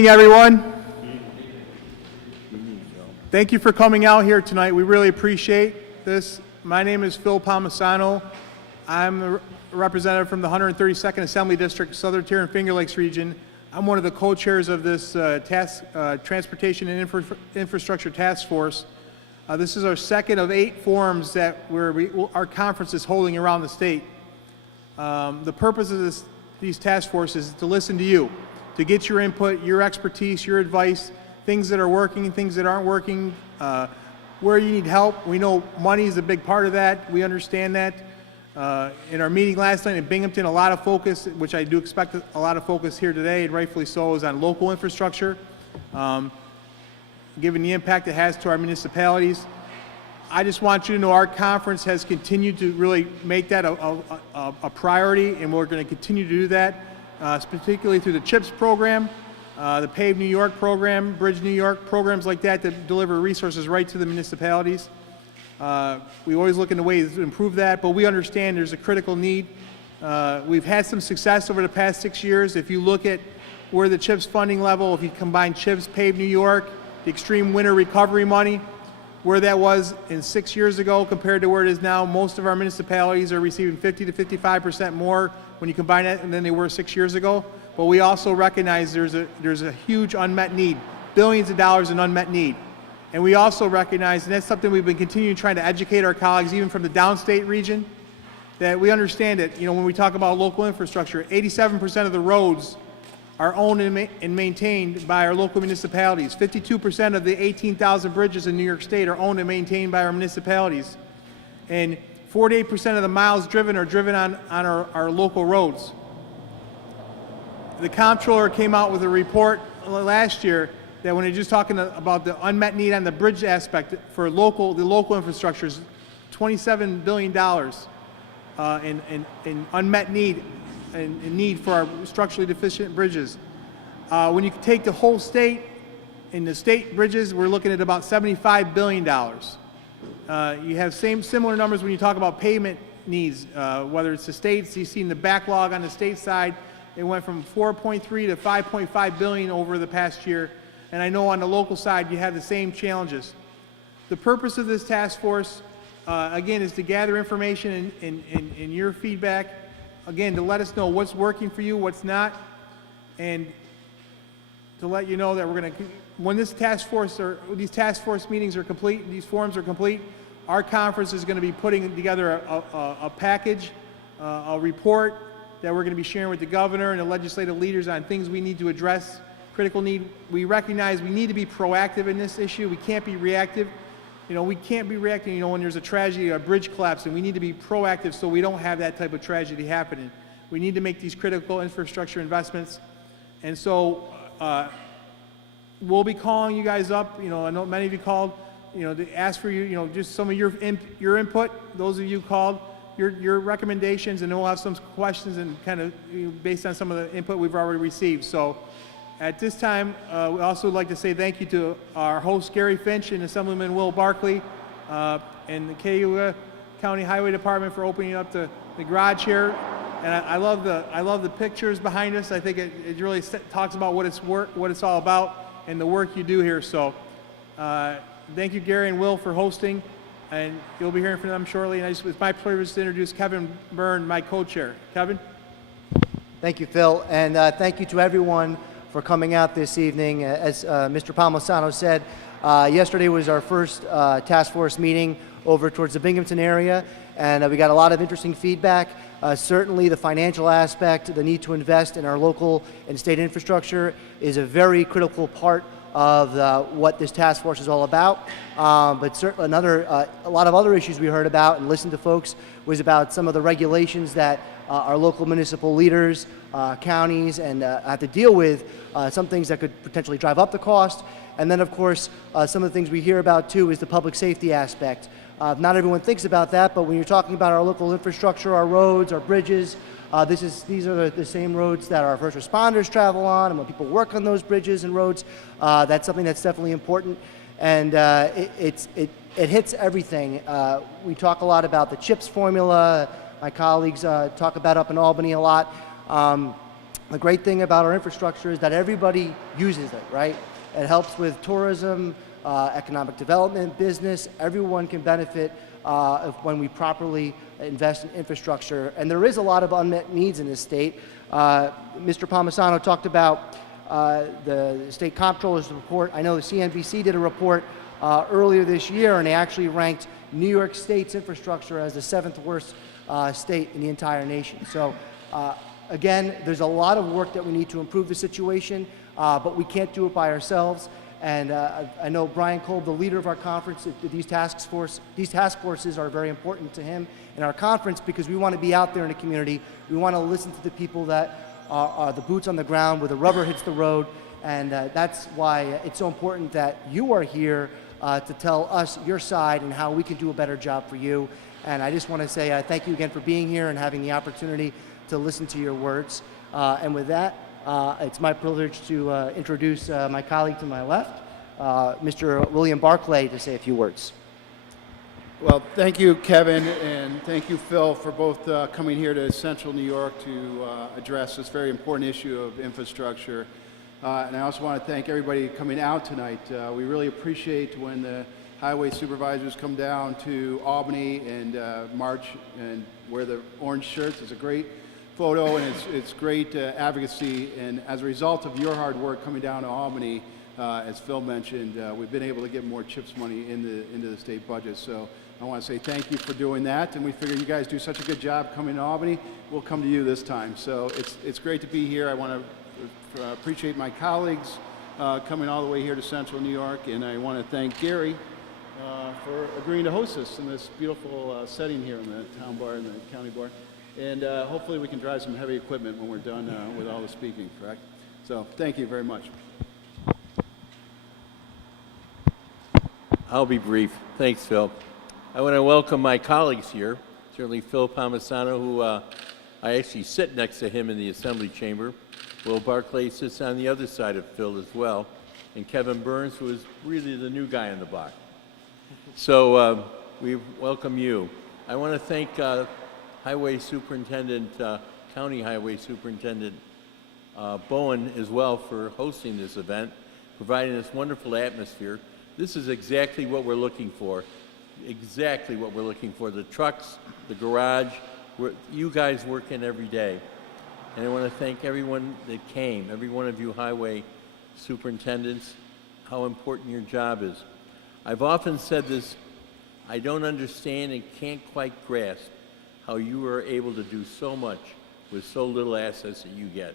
Good evening, everyone. Thank you for coming out here tonight. We really appreciate this. My name is Phil Palmisano. I'm a representative from the 132nd Assembly District, Southern Tier and Finger Lakes region. I'm one of the co-chairs of this Transportation and Infrastructure Task Force. This is our second of 8 forums that our conference is holding around the state. The purpose of these task forces is to listen to you, to get your input, your expertise, your advice, things that are working, things that aren't working, where you need help. We know money is a big part of that. We understand that. In our meeting last night in Binghamton, a lot of focus, which I do expect a lot of focus here today, and rightfully so, is on local infrastructure, given the impact it has to our municipalities. I just want you to know our conference has continued to really make that a priority, and we're going to continue to do that. Particularly through the CHIPS program, the Pave New York program, Bridge New York, programs like that that deliver resources right to the municipalities. We always look into ways to improve that, but we understand there's a critical need. We've had some success over the past 6 years. If you look at where the CHIPS funding level, if you combine CHIPS, Pave New York, the extreme winter recovery money, where that was 6 years ago compared to where it is now, most of our municipalities are receiving 50 to 55% more when you combine it than they were 6 years ago. But we also recognize there's a huge unmet need, billions of dollars in unmet need. And we also recognize, and that's something we've been continuing trying to educate our colleagues, even from the downstate region, that we understand that, when we talk about local infrastructure, 87% of the roads are owned and maintained by our local municipalities. 52% of the 18,000 bridges in New York State are owned and maintained by our municipalities. And 48% of the miles driven are driven on our local roads. The comptroller came out with a report last year that when they're just talking about the unmet need on the bridge aspect for the local infrastructure is $27 billion in unmet need and need for our structurally deficient bridges. When you take the whole state, in the state bridges, we're looking at about $75 billion. You have similar numbers when you talk about pavement needs, whether it's the states. You've seen the backlog on the state side. It went from 4.3 to 5.5 billion over the past year. And I know on the local side, you have the same challenges. The purpose of this task force, again, is to gather information and your feedback. Again, to let us know what's working for you, what's not, and to let you know that we're going to, when these task force meetings are complete, these forums are complete, our conference is going to be putting together a package, a report that we're going to be sharing with the governor and the legislative leaders on things we need to address, critical need. We recognize we need to be proactive in this issue. We can't be reactive. We can't be reacting, when there's a tragedy or a bridge collapse, and we need to be proactive so we don't have that type of tragedy happening. We need to make these critical infrastructure investments. And so we'll be calling you guys up. I know many of you called, to ask for just some of your input. Those of you called, your recommendations, and then we'll have some questions and kind of based on some of the input we've already received. So at this time, we also would like to say thank you to our host, Gary Finch, and Assemblyman Will Barkley, and the Cayuga County Highway Department for opening up the garage here. And I love the pictures behind us. I think it really talks about what it's all about and the work you do here. So thank you, Gary and Will, for hosting. And you'll be hearing from them shortly. And it's my privilege to introduce Kevin Byrne, my co-chair. Kevin? Thank you, Phil. And thank you to everyone for coming out this evening. As Mr. Palmisano said, yesterday was our first task force meeting over towards the Binghamton area. And we got a lot of interesting feedback. Certainly the financial aspect, the need to invest in our local and state infrastructure is a very critical part of what this task force is all about. But certainly a lot of other issues we heard about and listened to folks was about some of the regulations that our local municipal leaders, counties, and have to deal with, some things that could potentially drive up the cost. And then, of course, some of the things we hear about, too, is the public safety aspect. Not everyone thinks about that, but when you're talking about our local infrastructure, our roads, our bridges, these are the same roads that our first responders travel on, and when people work on those bridges and roads, that's something that's definitely important. And it hits everything. We talk a lot about the CHIPS formula. My colleagues talk about up in Albany a lot. The great thing about our infrastructure is that everybody uses it, right? It helps with tourism, economic development, business. Everyone can benefit when we properly invest in infrastructure. And there is a lot of unmet needs in this state. Mr. Palmisano talked about the state comptroller's report. I know the CNBC did a report earlier this year, and they actually ranked New York State's infrastructure as the 7th worst state in the entire nation. So again, there's a lot of work that we need to improve the situation, but we can't do it by ourselves. And I know Brian Kolb, the leader of our conference, these task forces are very important to him in our conference because we want to be out there in the community. We want to listen to the people that are the boots on the ground where the rubber hits the road. And that's why it's so important that you are here to tell us your side and how we can do a better job for you. And I just want to say thank you again for being here and having the opportunity to listen to your words. And with that, it's my privilege to introduce my colleague to my left, Mr. William Barclay, to say a few words. Well, thank you, Kevin, and thank you, Phil, for both coming here to Central New York to address this very important issue of infrastructure. And I also want to thank everybody coming out tonight. We really appreciate when the highway supervisors come down to Albany and march and wear the orange shirts. It's a great photo, and it's great advocacy. And as a result of your hard work coming down to Albany, as Phil mentioned, we've been able to get more CHIPS money into the state budget. So I want to say thank you for doing that. And we figure you guys do such a good job coming to Albany, we'll come to you this time. So it's great to be here. I want to appreciate my colleagues coming all the way here to Central New York. And I want to thank Gary for agreeing to host us in this beautiful setting here in the town bar and the county bar. And hopefully we can drive some heavy equipment when we're done with all the speaking, correct? So thank you very much. I'll be brief. Thanks, Phil. I want to welcome my colleagues here, certainly Phil Palmisano, who I actually sit next to him in the Assembly Chamber. Will Barclay sits on the other side of Phil as well, and Kevin Burns, who is really the new guy on the block. So we welcome you. I want to thank Highway Superintendent, County Highway Superintendent Bowen as well for hosting this event, providing this wonderful atmosphere. This is exactly what we're looking for. Exactly what we're looking for. The trucks, the garage, you guys work in every day. And I want to thank everyone that came, every one of you highway superintendents, how important your job is. I've often said this, I don't understand and can't quite grasp how you are able to do so much with so little assets that you get.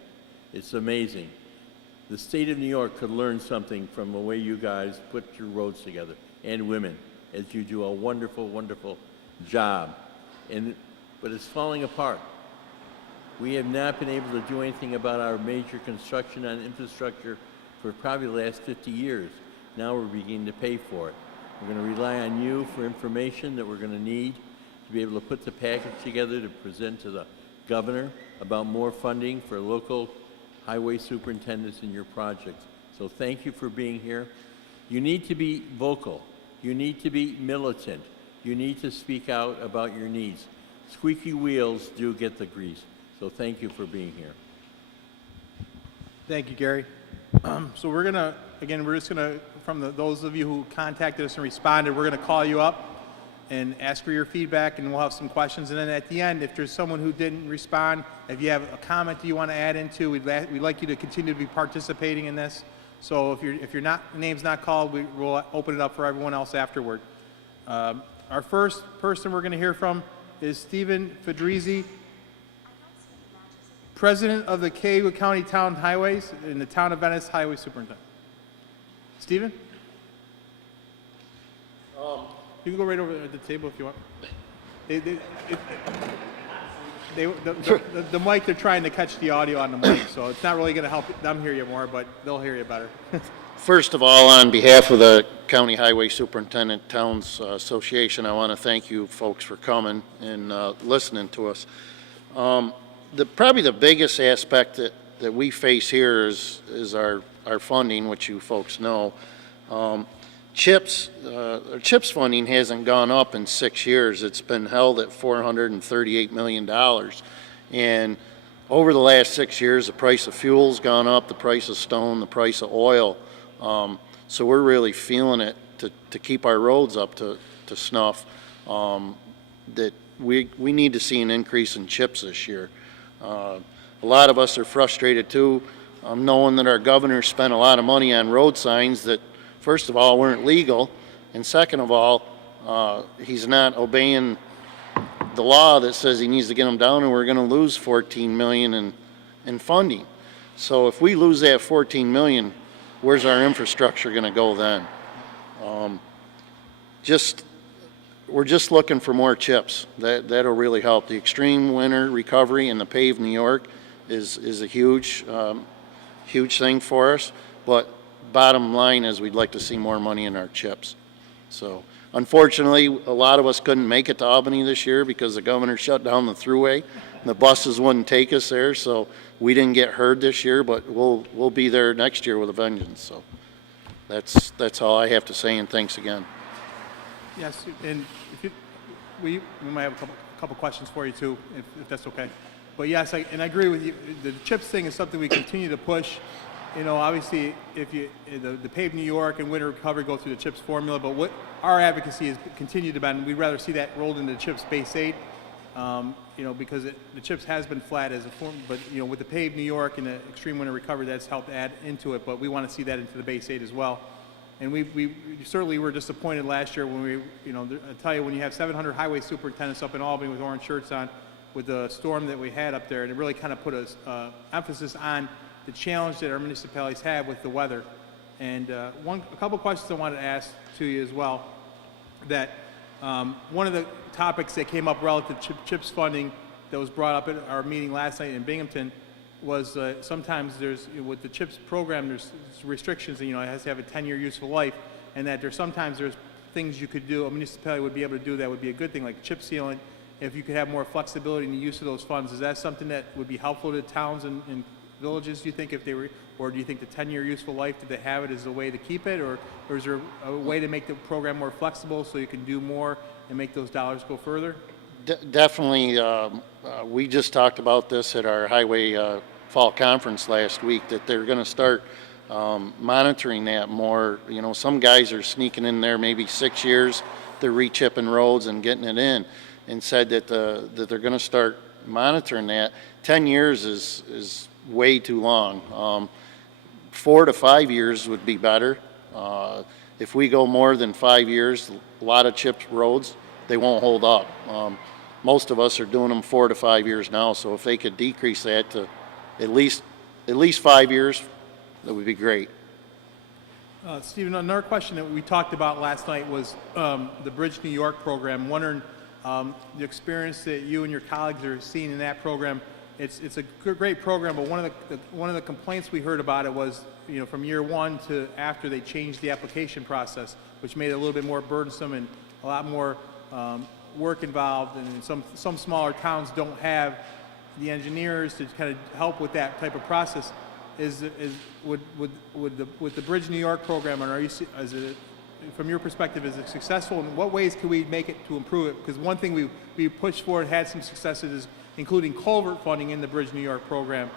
It's amazing. The state of New York could learn something from the way you guys put your roads together, and women, as you do a wonderful, wonderful job. But it's falling apart. We have not been able to do anything about our major construction on infrastructure for probably the last 50 years. Now we're beginning to pay for it. We're going to rely on you for information that we're going to need to be able to put the package together to present to the governor about more funding for local highway superintendents in your projects. So thank you for being here. You need to be vocal. You need to be militant. You need to speak out about your needs. Squeaky wheels do get the grease. So thank you for being here. Thank you, Gary. So we're just gonna, from those of you who contacted us and responded, we're gonna call you up and ask for your feedback, and we'll have some questions. And then at the end, if there's someone who didn't respond, if you have a comment that you want to add into, we'd like you to continue to be participating in this. So if your name's not called, we'll open it up for everyone else afterward. Our first person we're going to hear from is Stephen Fedrizzi, President of the Cayuga County Town Highways and the Town of Venice Highway Superintendent. Stephen? You can go right over at the table if you want. The mic, they're trying to catch the audio on the mic, so it's not really going to help them hear you more, but they'll hear you better. First of all, on behalf of the County Highway Superintendent Towns Association, I want to thank you folks for coming and listening to us. Probably the biggest aspect that we face here is our funding, which you folks know. CHIPS funding hasn't gone up in 6 years. It's been held at $438 million. And over the last 6 years, the price of fuel's gone up, the price of stone, the price of oil. So we're really feeling it to keep our roads up to snuff. That we need to see an increase in chips this year. A lot of us are frustrated too, knowing that our governor spent a lot of money on road signs that, first of all, weren't legal, and second of all, he's not obeying the law that says he needs to get them down, and we're going to lose $14 million in funding. So if we lose that $14 million, where's our infrastructure going to go then? We're just looking for more chips. That'll really help. The extreme winter recovery and the paved New York is a huge thing for us. But bottom line is we'd like to see more money in our chips. So unfortunately, a lot of us couldn't make it to Albany this year because the governor shut down the thruway. The buses wouldn't take us there, so we didn't get heard this year. But we'll be there next year with a vengeance. So that's all I have to say. And thanks again. Yes, and we might have a couple questions for you too, if that's okay. But yes, I agree with you. The CHIPS thing is something we continue to push. You know, obviously, if the paved New York and winter recovery go through the CHIPS formula, but what our advocacy is continue to be, and we'd rather see that rolled into the CHIPS base aid. You know, because the CHIPS has been flat as a form, but you know, with the paved New York and the extreme winter recovery, that's helped add into it. But we want to see that into the base aid as well. And we certainly were disappointed last year when I tell you, when you have 700 highway superintendents up in Albany with orange shirts on, with the storm that we had up there, and it really kind of put a emphasis on the challenge that our municipalities have with the weather. And a couple questions I wanted to ask to you as well. That one of the topics that came up relative to CHIPS funding that was brought up at our meeting last night in Binghamton was sometimes with the CHIPS program, there's restrictions, and it has to have a 10-year useful life, and that there's things you could do, a municipality would be able to do that would be a good thing, like chip sealing, if you could have more flexibility in the use of those funds. Is that something that would be helpful to towns and villages, do you think, or do you think the 10-year useful life, did they have it as a way to keep it, or is there a way to make the program more flexible so you can do more and make those dollars go further? Definitely. We just talked about this at our highway fall conference last week, that they're going to start monitoring that more. Some guys are sneaking in there maybe 6 years, they're re-chipping roads and getting it in, and said that they're going to start monitoring that. 10 years is way too long. 4 to 5 years would be better. If we go more than 5 years, a lot of chipped roads, they won't hold up. Most of us are doing them 4 to 5 years now, so if they could decrease that to at least 5 years, that would be great. Stephen, another question that we talked about last night was the Bridge New York program. Wondering the experience that you and your colleagues are seeing in that program. It's a great program, but one of the complaints we heard about it was, from year one to after they changed the application process, which made it a little bit more burdensome and a lot more work involved, and some smaller towns don't have the engineers to kind of help with that type of process. Would the Bridge New York program, and from your perspective, is it successful? And what ways can we make it to improve it? Because one thing we pushed forward, had some successes, is including culvert funding in the Bridge New York program,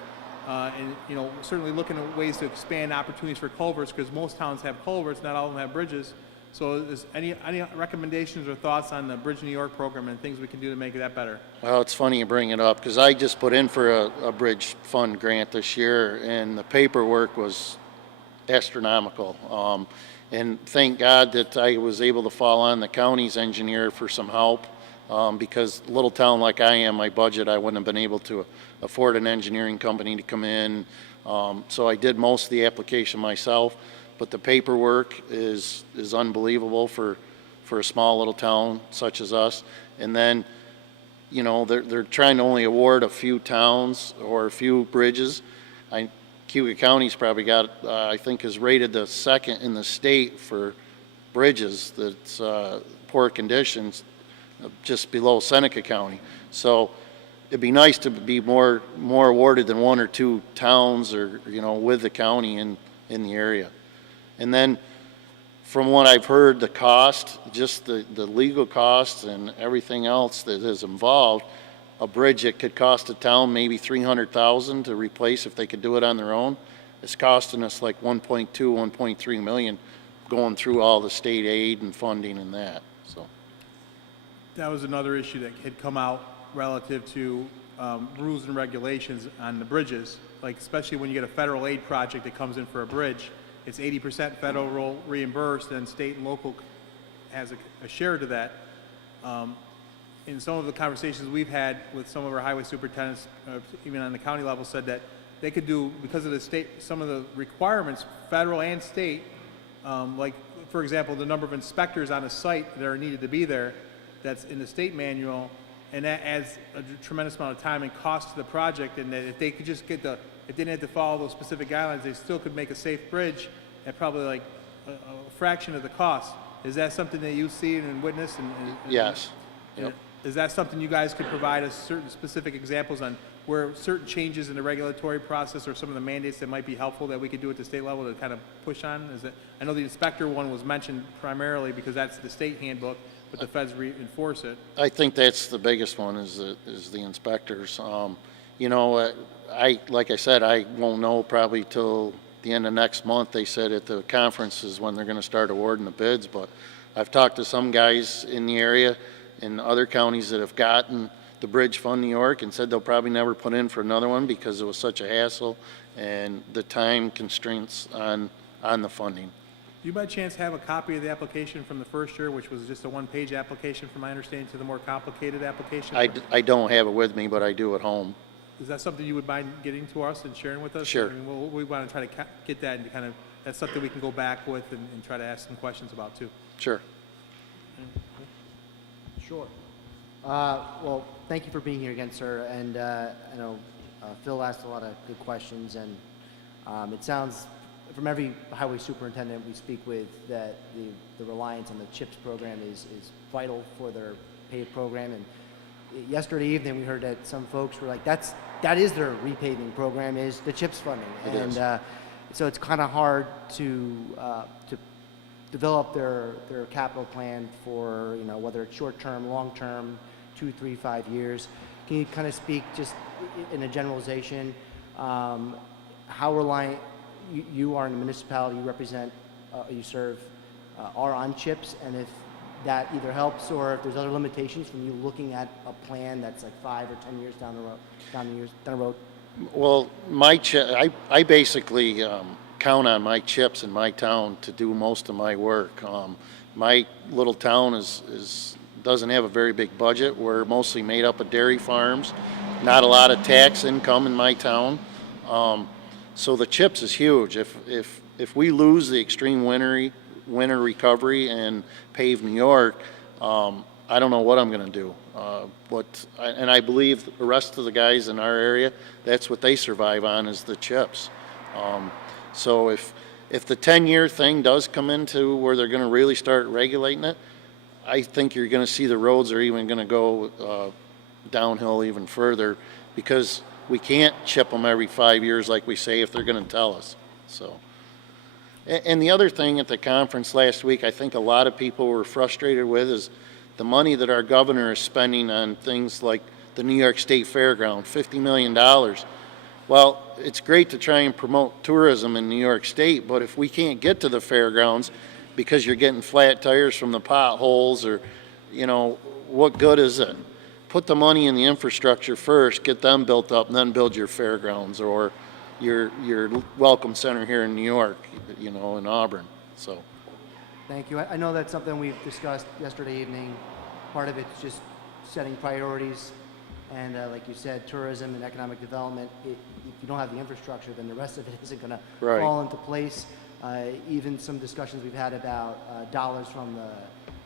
and certainly looking at ways to expand opportunities for culverts, because most towns have culverts, not all of them have bridges. So is any recommendations or thoughts on the Bridge New York program and things we can do to make that better? Well, it's funny you bring it up, because I just put in for a bridge fund grant this year, and the paperwork was astronomical. And thank God that I was able to fall on the county's engineer for some help, because a little town like I am, my budget, I wouldn't have been able to afford an engineering company to come in. So I did most of the application myself. But the paperwork is unbelievable for a small little town such as us. And then, they're trying to only award a few towns or a few bridges. Cayuga County's probably got, I think, is rated the second in the state for bridges that's poor conditions, just below Seneca County. So it'd be nice to be more awarded than 1 or 2 towns, or with the county in the area. And then, from what I've heard, the cost, just the legal costs and everything else that is involved, a bridge that could cost the town maybe $300,000 to replace if they could do it on their own. It's costing us like 1.2, 1.3 million going through all the state aid and funding and that, so. That was another issue that had come out relative to rules and regulations on the bridges. Like especially when you get a federal aid project that comes in for a bridge, it's 80% federal reimbursed, and state and local has a share to that. In some of the conversations we've had with some of our highway superintendents, even on the county level, said that they could do, because of the state, some of the requirements, federal and state, like for example, the number of inspectors on a site that are needed to be there, that's in the state manual, and that adds a tremendous amount of time and cost to the project, and that if they could just get if they didn't have to follow those specific guidelines, they still could make a safe bridge at probably like a fraction of the cost. Is that something that you see and witness? Yes. Yep. Is that something you guys could provide us certain specific examples on where certain changes in the regulatory process or some of the mandates that might be helpful that we could do at the state level to kind of push on? I know the inspector one was mentioned primarily because that's the state handbook, but the feds reinforce it. I think that's the biggest one is the inspectors. You know, like I said, I won't know probably till the end of next month. They said at the conference is when they're going to start awarding the bids, but I've talked to some guys in the area in other counties that have gotten the Bridge Fund New York and said they'll probably never put in for another one because it was such a hassle and the time constraints on the funding. Do you by chance have a copy of the application from the first year, which was just a one-page application from my understanding to the more complicated application? I don't have it with me, but I do at home. Is that something you would mind getting to us and sharing with us? Sure. I mean, we want to try to get that and kind of, that's something we can go back with and try to ask some questions about too. Sure. Sure. Well, thank you for being here again, sir. And I know Phil asked a lot of good questions, and it sounds from every highway superintendent we speak with that the reliance on the CHIPS program is vital for their paved program. And yesterday evening we heard that some folks were like, that is their repaving program, is the CHIPS funding. It and is. So it's kind of hard to develop their capital plan for, you know, whether it's short term, long term, 2, 3, 5 years. Can you kind of speak just in a generalization, how reliant you are in the municipality you represent, you serve, are on CHIPS, and if that either helps or if there's other limitations from you looking at a plan that's like 5 or 10 years down the road? Well, I basically count on my CHIPS in my town to do most of my work. My little town doesn't have a very big budget. We're mostly made up of dairy farms, not a lot of tax income in my town. So the CHIPS is huge. If we lose the extreme winter recovery and pave New York, I don't know what I'm going to do. And I believe the rest of the guys in our area, that's what they survive on is the CHIPS. So if the 10-year thing does come into where they're going to really start regulating it, I think you're going to see the roads are even going to go downhill even further because we can't chip them every 5 years like we say if they're going to tell us. So, and the other thing at the conference last week, I think a lot of people were frustrated with is the money that our governor is spending on things like the New York State Fairground, $50 million. Well, it's great to try and promote tourism in New York State, but if we can't get to the fairgrounds because you're getting flat tires from the potholes or, you know, what good is it? Put the money in the infrastructure first, get them built up, and then build your fairgrounds or your welcome center here in New York, you know, in Auburn. So. Thank you. I know that's something we've discussed yesterday evening. Part of it's just setting priorities. And like you said, tourism and economic development, if you don't have the infrastructure, then the rest of it isn't going to fall into place. Even some discussions we've had about dollars from the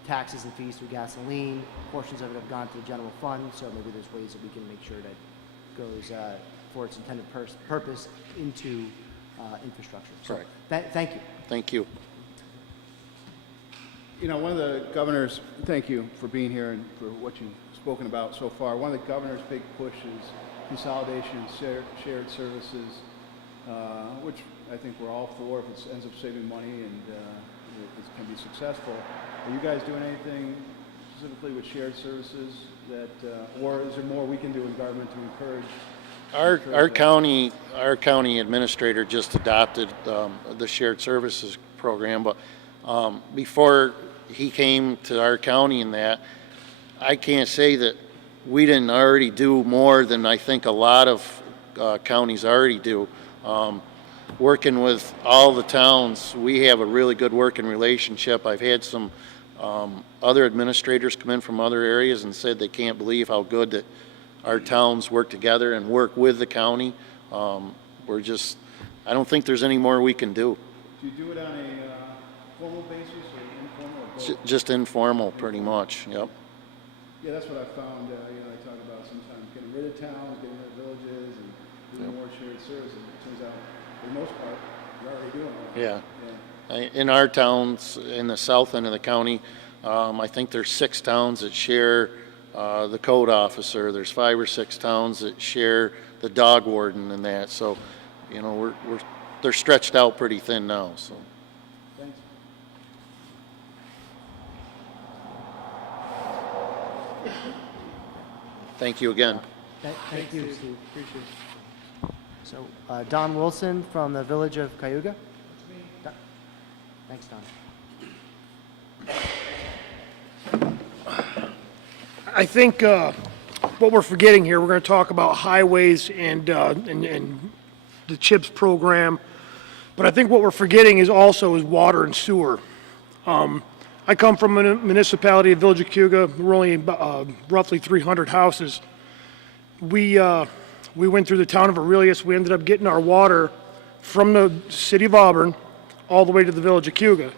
taxes and fees through gasoline, portions of it have gone to the general fund, so maybe there's ways that we can make sure that goes for its intended purpose into infrastructure. So thank you. Thank you. You know, one of the governor's, thank you for being here and for what you've spoken about so far. One of the governor's big pushes, consolidation and shared services, which I think we're all for if it ends up saving money and it can be successful. Are you guys doing anything specifically with shared services that, or is there more we can do in government to encourage? Our county administrator just adopted the shared services program, but before he came to our county in that, I can't say that we didn't already do more than I think a lot of counties already do. Working with all the towns, we have a really good working relationship. I've had some other administrators come in from other areas and said they can't believe how good that our towns work together and work with the county. We're just, I don't think there's any more we can do. Do you do it on a formal basis or informal or both? Just informal, pretty much, yep. Yeah, that's what I found, I talk about sometimes getting rid of towns, getting rid of villages, and doing more shared services. It turns out, for the most part, you're already doing all that. Yeah. In our towns, in the south end of the county, I think there's 6 towns that share the code officer. There's 5 or 6 towns that share the dog warden and that. So, they're stretched out pretty thin now. So. Thanks. Thank you again. Thank you, Steve. Appreciate it. So, Don Wilson from the village of Cayuga. Thanks, Don. I think what we're forgetting here, we're going to talk about highways and the CHIPS program, but I think what we're forgetting is water and sewer. I come from a municipality, of Village of Cayuga. We're only roughly 300 houses. We went through the town of Aurelius. We ended up getting our water from the city of Auburn all the way to the Village of Cayuga.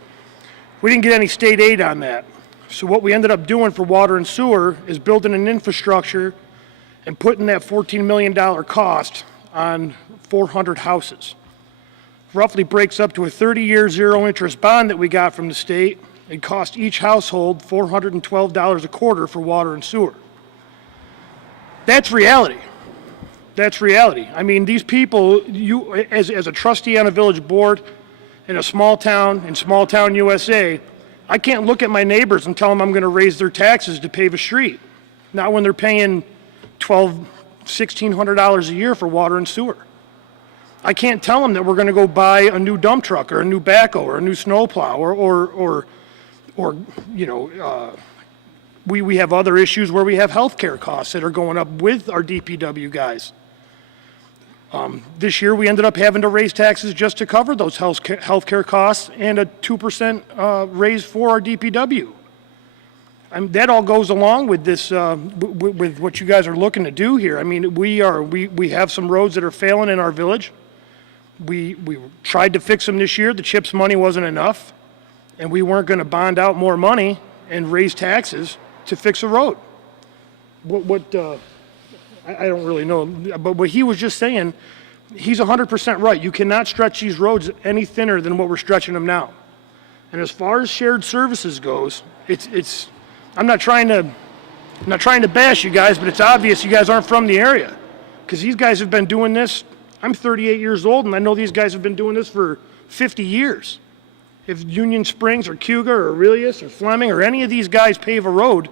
We didn't get any state aid on that. So what we ended up doing for water and sewer is building an infrastructure and putting that $14 million cost on 400 houses. Roughly breaks up to a 30-year zero-interest bond that we got from the state. It cost each household $412 a quarter for water and sewer. That's reality. That's reality. I mean, these people, you as a trustee on a village board in a small town, in small town USA, I can't look at my neighbors and tell them I'm going to raise their taxes to pave a street. Not when they're paying $1,200, $1,600 a year for water and sewer. I can't tell them that we're going to go buy a new dump truck or a new backhoe or a new snowplow or we have other issues where we have healthcare costs that are going up with our DPW guys. This year we ended up having to raise taxes just to cover those healthcare costs and a 2% raise for our DPW. That all goes along with this, with what you guys are looking to do here. I mean, we have some roads that are failing in our village. We tried to fix them this year. The CHIPS money wasn't enough, and we weren't going to bond out more money and raise taxes to fix a road. I don't really know, but what he was just saying, he's 100% right. You cannot stretch these roads any thinner than what we're stretching them now. And as far as shared services goes, I'm not trying to bash you guys, but it's obvious you guys aren't from the area, because these guys have been doing this. I'm 38 years old, and I know these guys have been doing this for 50 years. If Union Springs or Cayuga or Aurelius or Fleming or any of these guys pave a road,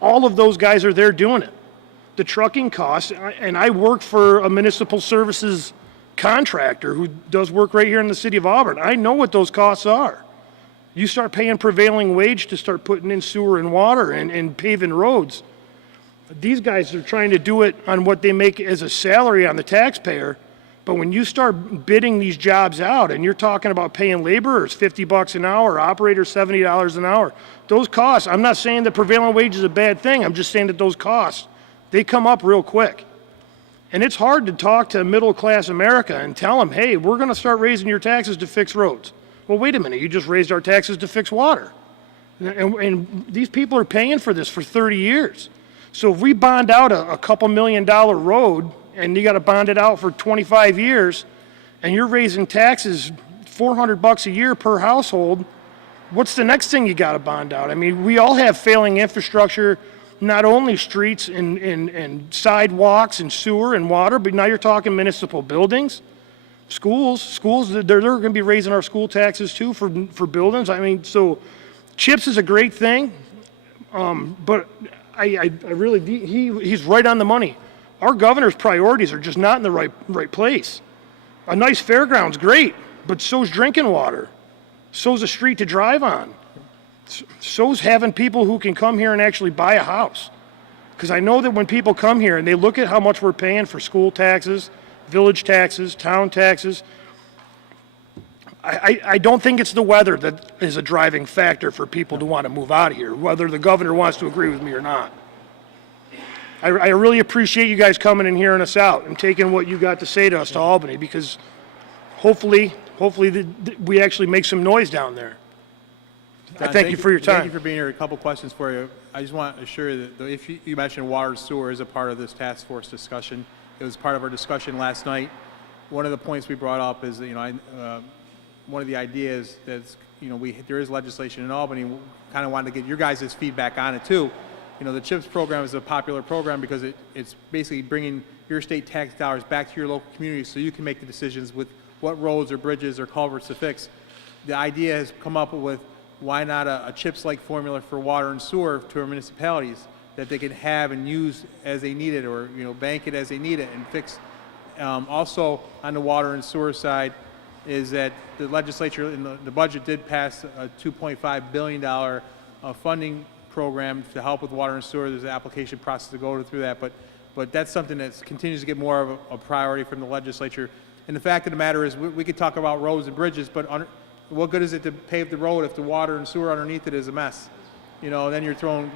all of those guys are there doing it. The trucking costs, and I work for a municipal services contractor who does work right here in the city of Auburn. I know what those costs are. You start paying prevailing wage to start putting in sewer and water and paving roads. These guys are trying to do it on what they make as a salary on the taxpayer, but when you start bidding these jobs out and you're talking about paying laborers $50 an hour, operators $70 an hour, those costs, I'm not saying that prevailing wage is a bad thing, I'm just saying that those costs, they come up real quick. And it's hard to talk to middle-class America and tell them, hey, we're going to start raising your taxes to fix roads. Well, wait a minute, you just raised our taxes to fix water. And these people are paying for this for 30 years. So if we bond out a couple $1 million road and you got to bond it out for 25 years and you're raising taxes $400 a year per household, what's the next thing you got to bond out? I mean, we all have failing infrastructure, not only streets and sidewalks and sewer and water, but now you're talking municipal buildings, schools, they're going to be raising our school taxes too for buildings. I mean, so CHIPS is a great thing. But I really, he's right on the money. Our governor's priorities are just not in the right place. A nice fairground's great, but so's drinking water. So's a street to drive on. So's having people who can come here and actually buy a house. Because I know that when people come here and they look at how much we're paying for school taxes, village taxes, town taxes, I don't think it's the weather that is a driving factor for people to want to move out of here, whether the governor wants to agree with me or not. I really appreciate you guys coming and hearing us out and taking what you got to say to us to Albany, because hopefully we actually make some noise down there. I Don, thank you for your time. Thank you for being here. A couple questions for you. I just want to assure you that if you mentioned water and sewer is a part of this task force discussion. It was part of our discussion last night. One of the points we brought up is that, one of the ideas that's, there is legislation in Albany. We kind of wanted to get your guys' feedback on it too. The CHIPS program is a popular program because it's basically bringing your state tax dollars back to your local community so you can make the decisions with what roads or bridges or culverts to fix. The idea has come up with why not a CHIPS-like formula for water and sewer to our municipalities that they can have and use as they need it, or bank it as they need it and fix. Also on the water and sewer side is that the legislature in the budget did pass a $2.5 billion funding program to help with water and sewer. There's an application process to go through that, but that's something that continues to get more of a priority from the legislature. And the fact of the matter is, we could talk about roads and bridges, but what good is it to pave the road if the water and sewer underneath it is a mess? Then you're throwing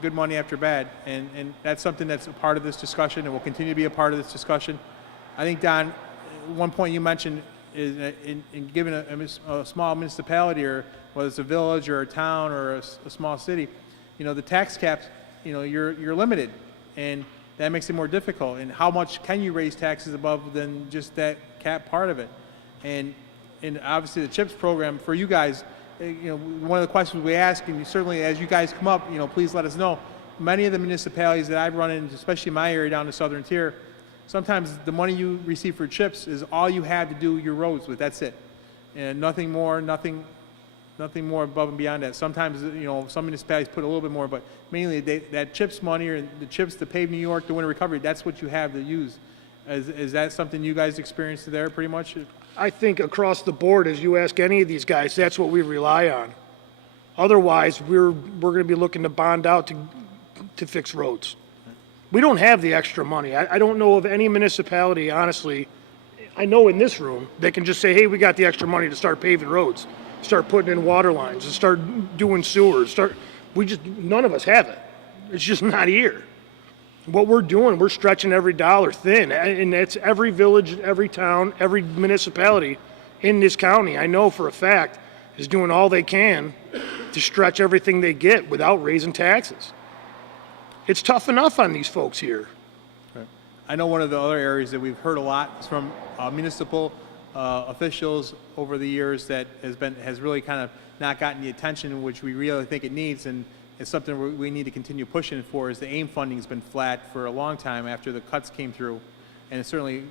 good money after bad, and that's something that's a part of this discussion and will continue to be a part of this discussion. I think, Don, one point you mentioned is in giving a small municipality, or whether it's a village or a town or a small city, the tax caps, you're limited, and that makes it more difficult. And how much can you raise taxes above than just that cap part of it? And obviously the CHIPS program for you guys, one of the questions we ask, and certainly as you guys come up, please let us know. Many of the municipalities that I've run into, especially in my area down the southern tier, sometimes the money you receive for CHIPS is all you have to do your roads with. That's it, and nothing more, nothing more above and beyond that. Sometimes, some municipalities put a little bit more, but mainly that CHIPS money, or the CHIPS to pave New York, the winter recovery, that's what you have to use. Is that something you guys experienced there pretty much? I think across the board, as you ask any of these guys, that's what we rely on. Otherwise, we're going to be looking to bond out to fix roads. We don't have the extra money. I don't know of any municipality, honestly, I know in this room, that can just say, hey, we got the extra money to start paving roads, start putting in water lines, and start doing sewers. None of us have it. It's just not here. What we're doing, we're stretching every dollar thin, and that's every village, every town, every municipality in this county, I know for a fact, is doing all they can to stretch everything they get without raising taxes. It's tough enough on these folks here. I know one of the other areas that we've heard a lot is from municipal officials over the years that has really kind of not gotten the attention which we really think it needs, and it's something we need to continue pushing for. Is the AIM funding has been flat for a long time after the cuts came through, and certainly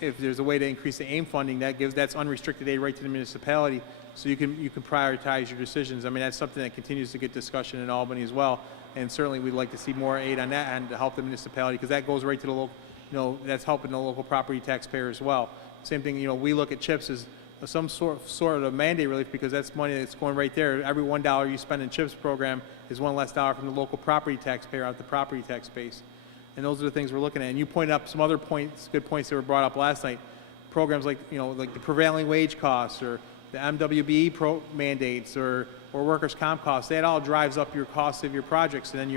if there's a way to increase the AIM funding, that's unrestricted aid right to the municipality, so you can prioritize your decisions. I mean, that's something that continues to get discussion in Albany as well, and certainly we'd like to see more aid on that and to help the municipality, because that goes right to the local, that's helping the local property taxpayer as well. Same thing, we look at CHIPS as some sort of mandate relief, because that's money that's going right there. Every $1 you spend in CHIPS program is one less dollar from the local property taxpayer out the property tax base. And those are the things we're looking at. And you pointed up some other points, good points that were brought up last night. Programs like, like the prevailing wage costs, or the MWBE mandates, or workers' comp costs. That all drives up your costs of your projects, and then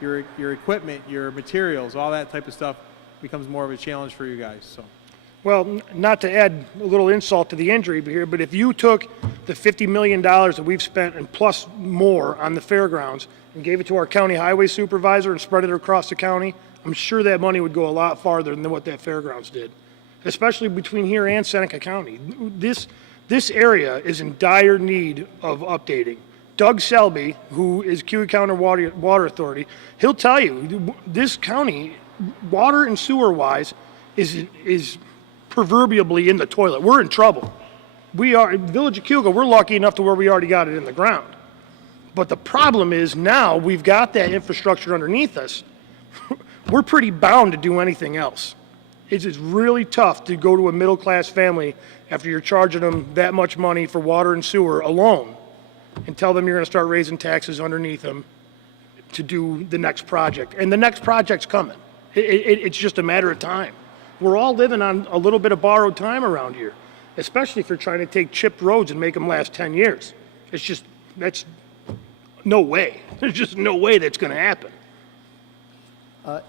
your equipment, your materials, all that type of stuff becomes more of a challenge for you guys. So. Well, not to add a little insult to the injury here, but if you took the $50 million that we've spent and plus more on the fairgrounds and gave it to our county highway supervisor and spread it across the county, I'm sure that money would go a lot farther than what that fairgrounds did, especially between here and Seneca County. This area is in dire need of updating. Doug Selby, who is Cayuga County Water Authority, he'll tell you this county, water and sewer wise, is proverbially in the toilet. We're in trouble. We are, Village of Cayuga, we're lucky enough to where we already got it in the ground. But the problem is now we've got that infrastructure underneath us. We're pretty bound to do anything else. It's really tough to go to a middle-class family after you're charging them that much money for water and sewer alone and tell them you're going to start raising taxes underneath them to do the next project. And the next project's coming. It's just a matter of time. We're all living on a little bit of borrowed time around here, especially if you're trying to take chipped roads and make them last 10 years. That's no way. There's just no way that's going to happen.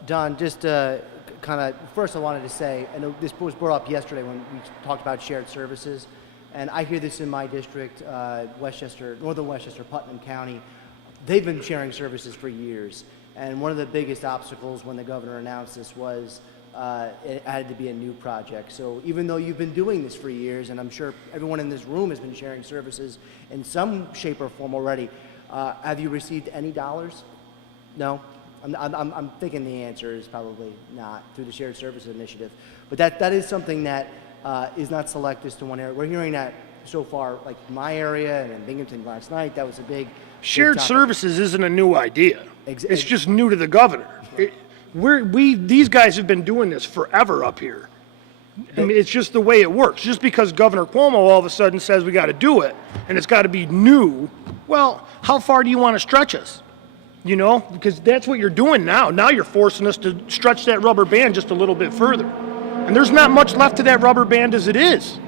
Don, just first I wanted to say, I know this was brought up yesterday when we talked about shared services, and I hear this in my district, northern Westchester, Putnam County. They've been sharing services for years, and one of the biggest obstacles when the governor announced this was it had to be a new project. So even though you've been doing this for years, and I'm sure everyone in this room has been sharing services in some shape or form already, have you received any dollars? No? I'm thinking the answer is probably not through the Shared Services Initiative. But that is something that is not select just to one area. We're hearing that so far, like in my area and in Binghamton last night, that was a big Shared topic. services isn't a new idea. It's just new to the governor. These guys have been doing this forever up here. I mean, it's just the way it works. Just because Governor Cuomo all of a sudden says we got to do it and it's got to be new, well, how far do you want to stretch us? You know, because that's what you're doing now. Now you're forcing us to stretch that rubber band just a little bit further. And there's not much left to that rubber band as it is.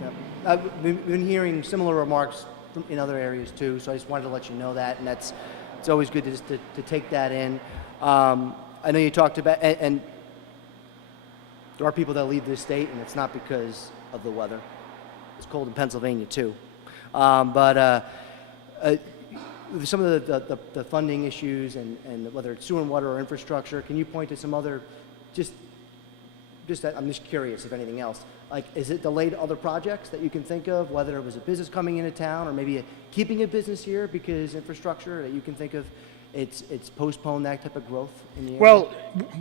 Yep. I've been hearing similar remarks in other areas too, so I just wanted to let you know that, and it's always good to take that in. I know you talked about, and there are people that leave this state, and it's not because of the weather. It's cold in Pennsylvania too. But some of the funding issues and whether it's sewer and water or infrastructure, can you point to some other, I'm just curious if anything else, like is it delayed other projects that you can think of, whether it was a business coming into town or maybe keeping a business here because infrastructure that you can think of, it's postponed that type of growth in the area? Well,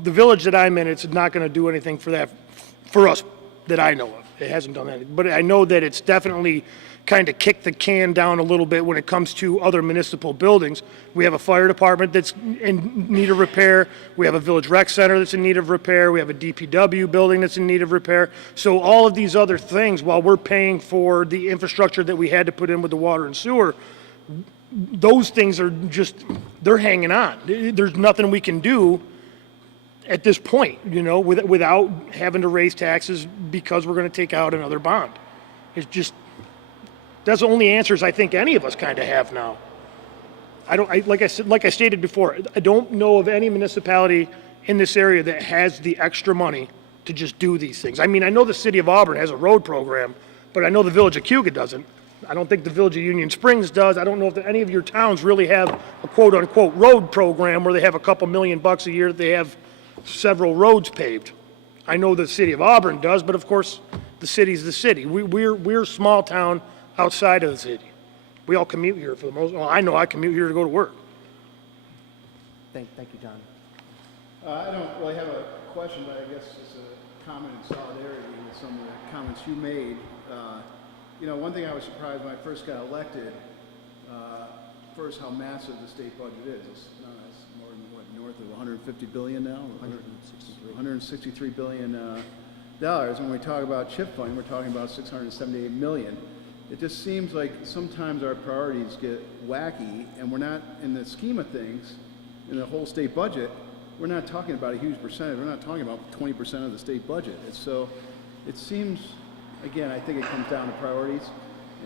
the village that I'm in, it's not going to do anything for us that I know of. It hasn't done anything. But I know that it's definitely kind of kicked the can down a little bit when it comes to other municipal buildings. We have a fire department that's in need of repair. We have a village rec center that's in need of repair. We have a DPW building that's in need of repair. So all of these other things, while we're paying for the infrastructure that we had to put in with the water and sewer, those things are just, they're hanging on. There's nothing we can do at this point, you know, without having to raise taxes because we're going to take out another bond. It's just, that's the only answers I think any of us kind of have now. Like I stated before, I don't know of any municipality in this area that has the extra money to just do these things. I mean, I know the city of Auburn has a road program, but I know the village of Cayuga doesn't. I don't think the village of Union Springs does. I don't know if any of your towns really have a quote-unquote road program where they have a couple $1 million a year that they have several roads paved. I know the city of Auburn does, but of course, the city's the city. We're a small town outside of the city. We all commute here for the most, well, I know I commute here to go to work. Thank you, John. I don't really have a question, but I guess it's a comment in solidarity with some of the comments you made. You know, one thing I was surprised when I first got elected, first how massive the state budget is. It's more than what, north of 150 billion now? 163 billion dollars. When we talk about chip funding, we're talking about 678 million. It just seems like sometimes our priorities get wacky, and we're not, in the scheme of things, in the whole state budget, we're not talking about a huge percentage. We're not talking about 20% of the state budget. And so it seems, again, I think it comes down to priorities,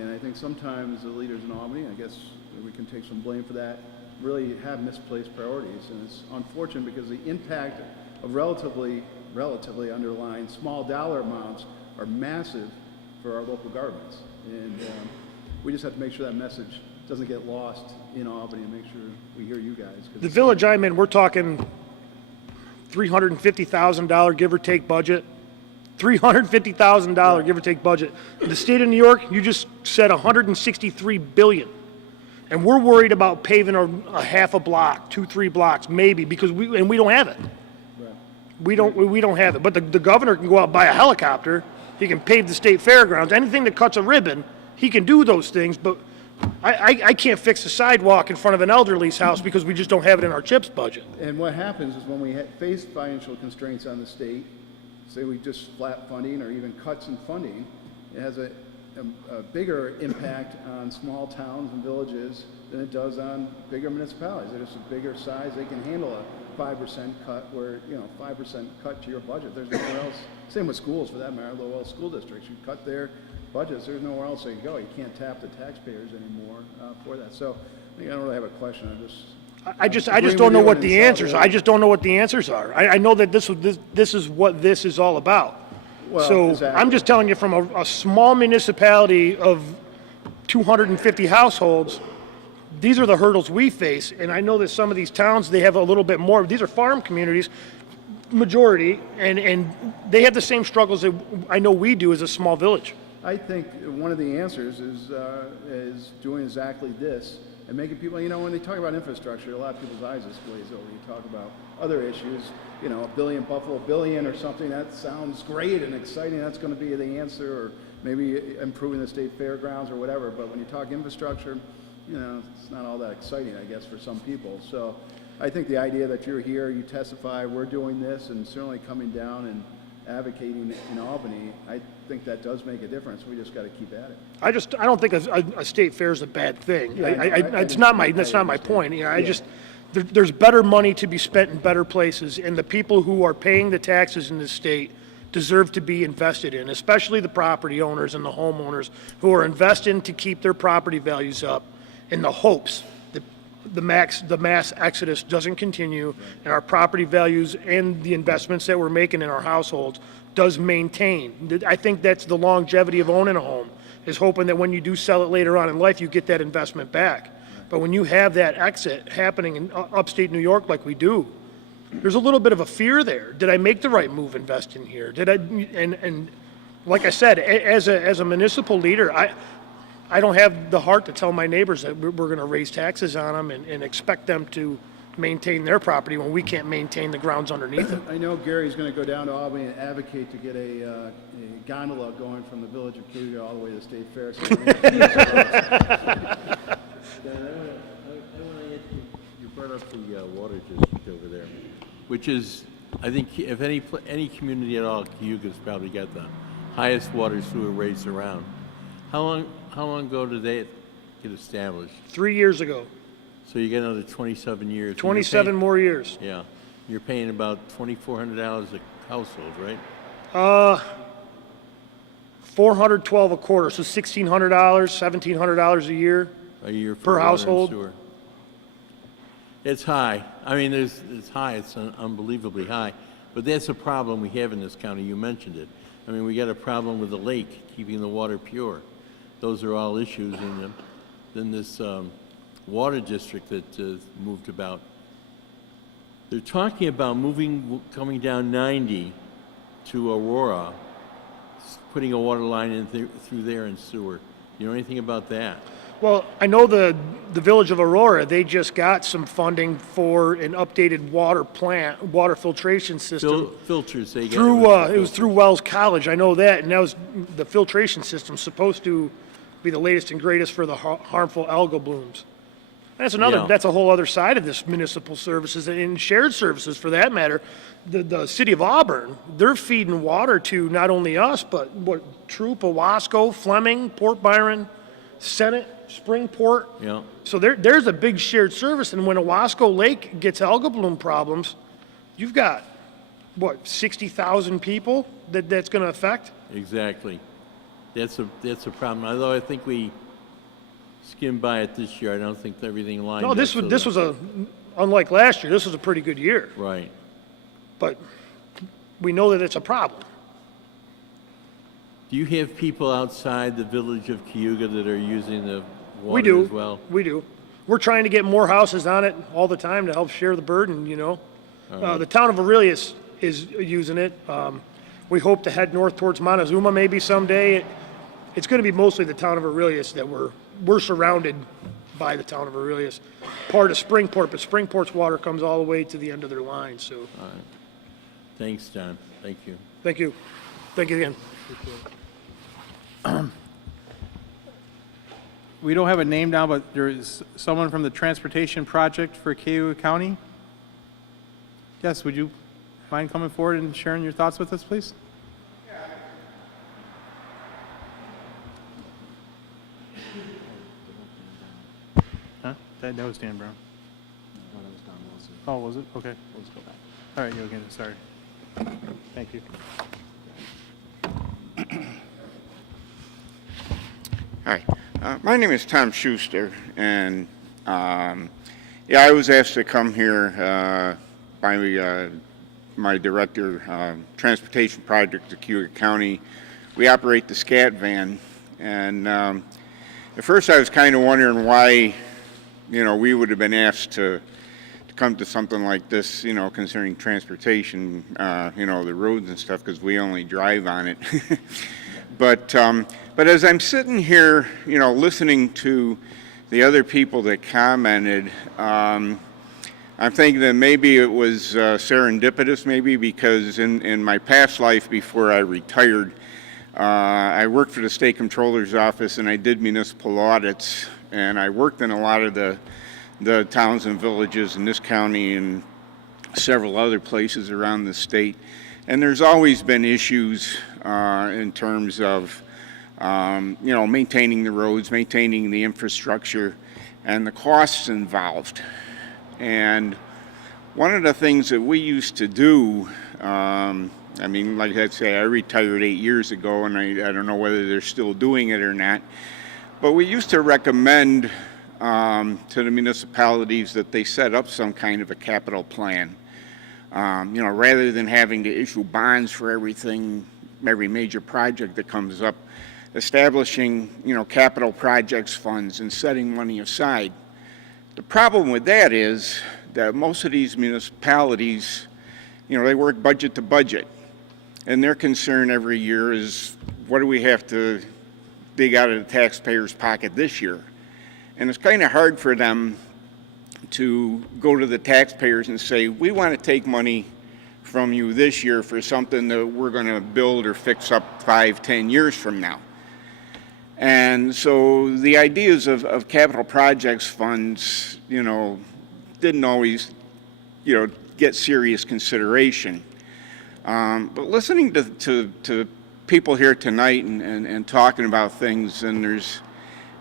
and I think sometimes the leaders in Albany, I guess we can take some blame for that, really have misplaced priorities. And it's unfortunate because the impact of relatively underlying small dollar amounts are massive for our local governments. And we just have to make sure that message doesn't get lost in Albany and make sure we hear you guys. The village I'm in, we're talking $350,000 give or take budget. $350,000 give or take budget. In the state of New York, you just said $163 billion. And we're worried about paving a half a block, 2-3 blocks, maybe, because we don't have it. Right. We don't have it. But the governor can go out and buy a helicopter. He can pave the state fairgrounds. Anything that cuts a ribbon, he can do those things. But I can't fix a sidewalk in front of an elderly's house because we just don't have it in our CHIPS budget. And what happens is when we face financial constraints on the state, say we just flat funding or even cuts in funding, it has a bigger impact on small towns and villages than it does on bigger municipalities. They're just a bigger size. They can handle a 5% cut where, 5% cut to your budget. There's nowhere else. Same with schools for that matter. The school districts, you cut their budgets, there's nowhere else they can go. You can't tap the taxpayers anymore for that. So I don't really have a question. I just don't know what the answers are. I just don't know what the answers are. I know that this is what this is all about. Well, So exactly. I'm just telling you from a small municipality of 250 households, these are the hurdles we face. And I know that some of these towns, they have a little bit more. These are farm communities, majority, and they have the same struggles that I know we do as a small village. I think one of the answers is doing exactly this and making people, when they talk about infrastructure, a lot of people's eyes just glaze over. You talk about other issues, a billion, Buffalo billion or something, that sounds great and exciting. That's going to be the answer, or maybe improving the state fairgrounds or whatever. But when you talk infrastructure, it's not all that exciting, I guess, for some people. So I think the idea that you're here, you testify, we're doing this, and certainly coming down and advocating in Albany, I think that does make a difference. We just got to keep at it. I don't think a state fair is a bad thing. Yeah, That's not my point. There's better money to be spent in better places, and the people who are paying the taxes in this state deserve to be invested in, especially the property owners and the homeowners who are investing to keep their property values up in the hopes that the mass exodus doesn't continue and our property values and the investments that we're making in our households does maintain. I think that's the longevity of owning a home, is hoping that when you do sell it later on in life, you get that investment back. But when you have that exit happening in upstate New York like we do, there's a little bit of a fear there. Did I make the right move investing here? And like I said, as a municipal leader, I don't have the heart to tell my neighbors that we're going to raise taxes on them and expect them to maintain their property when we can't maintain the grounds underneath it. I know Gary's going to go down to Albany and advocate to get a gondola going from the village of Cayuga all the way to the State Fair. Dan, I want to ask you brought up the water district over there, which is, I think, if any community at all, Cayuga's probably got the highest water sewer rates around. How long ago did they get established? 3 years ago. So you get another 27 years. 27 more years. Yeah. You're paying about $2,400 a household, right? $412 a quarter, so $1,600, $1,700 a year. A year Per for water and household? sewer. It's high. I mean, it's high. It's unbelievably high. But that's a problem we have in this county. You mentioned it. I mean, we got a problem with the lake, keeping the water pure. Those are all issues. And then this water district that moved about. They're talking about coming down 90 to Aurora, putting a water line in through there and sewer. You know anything about that? Well, I know the village of Aurora, they just got some funding for an updated water filtration system. Filters, they get It was through Wells College, I know that, and that was the filtration system supposed to be the latest and greatest for the harmful algal blooms. That's Yeah. that's a whole other side of this municipal services and shared services for that matter. The city of Auburn, they're feeding water to not only us, but Troop, Owasco, Fleming, Port Byron, Senate, Springport. Yeah. So there's a big shared service, and when Owasco Lake gets algal bloom problems, you've got, 60,000 people that's going to affect? Exactly. That's a problem. Although I think we skimmed by it this year, I don't think everything lined No, up. this was unlike last year, this was a pretty good year, Right. but we know that it's a problem. Do you have people outside the village of Cayuga that are using the water We do. as well? We do. We're trying to get more houses on it all the time to help share the burden, The town of Aurelius is using it. We hope to head north towards Montezuma maybe someday. It's going to be mostly the town of Aurelius that we're surrounded by the town of Aurelius. Part of Springport, but Springport's water comes all the way to the end of their line, so Thanks, Don. Thank you. thank you. Thank you again. we don't have a name down, but there is someone from the Transportation Project for Cayuga County. Yes, would you mind coming forward and sharing your thoughts with us, please? Huh? That was Dan Brown. Oh, was it? Okay. Let's go back. All right, you again. Sorry. Thank you. Hi, my name is Tom Schuster, and yeah, I was asked to come here by my director, Transportation Project of Cayuga County. We operate the SCAT van, and at first I was kind of wondering why, we would have been asked to come to something like this, concerning transportation, the roads and stuff, because we only drive on it. But as I'm sitting here, listening to the other people that commented, I'm thinking that maybe it was serendipitous, maybe because in my past life before I retired, I worked for the state comptroller's office and I did municipal audits, and I worked in a lot of the towns and villages in this county and several other places around the state. And there's always been issues in terms of, maintaining the roads, maintaining the infrastructure, and the costs involved. And one of the things that we used to do, like I say, I retired 8 years ago, and I don't know whether they're still doing it or not, but we used to recommend to the municipalities that they set up some kind of a capital plan. Rather than having to issue bonds for every major project that comes up, establishing, capital projects funds and setting money aside. The problem with that is that most of these municipalities, they work budget to budget, and their concern every year is, what do we have to dig out of the taxpayer's pocket this year? And it's kind of hard for them to go to the taxpayers and say, we want to take money from you this year for something that we're going to build or fix up 5-10 years from now. And so the ideas of capital projects funds, didn't always, get serious consideration. But listening to people here tonight and talking about things, and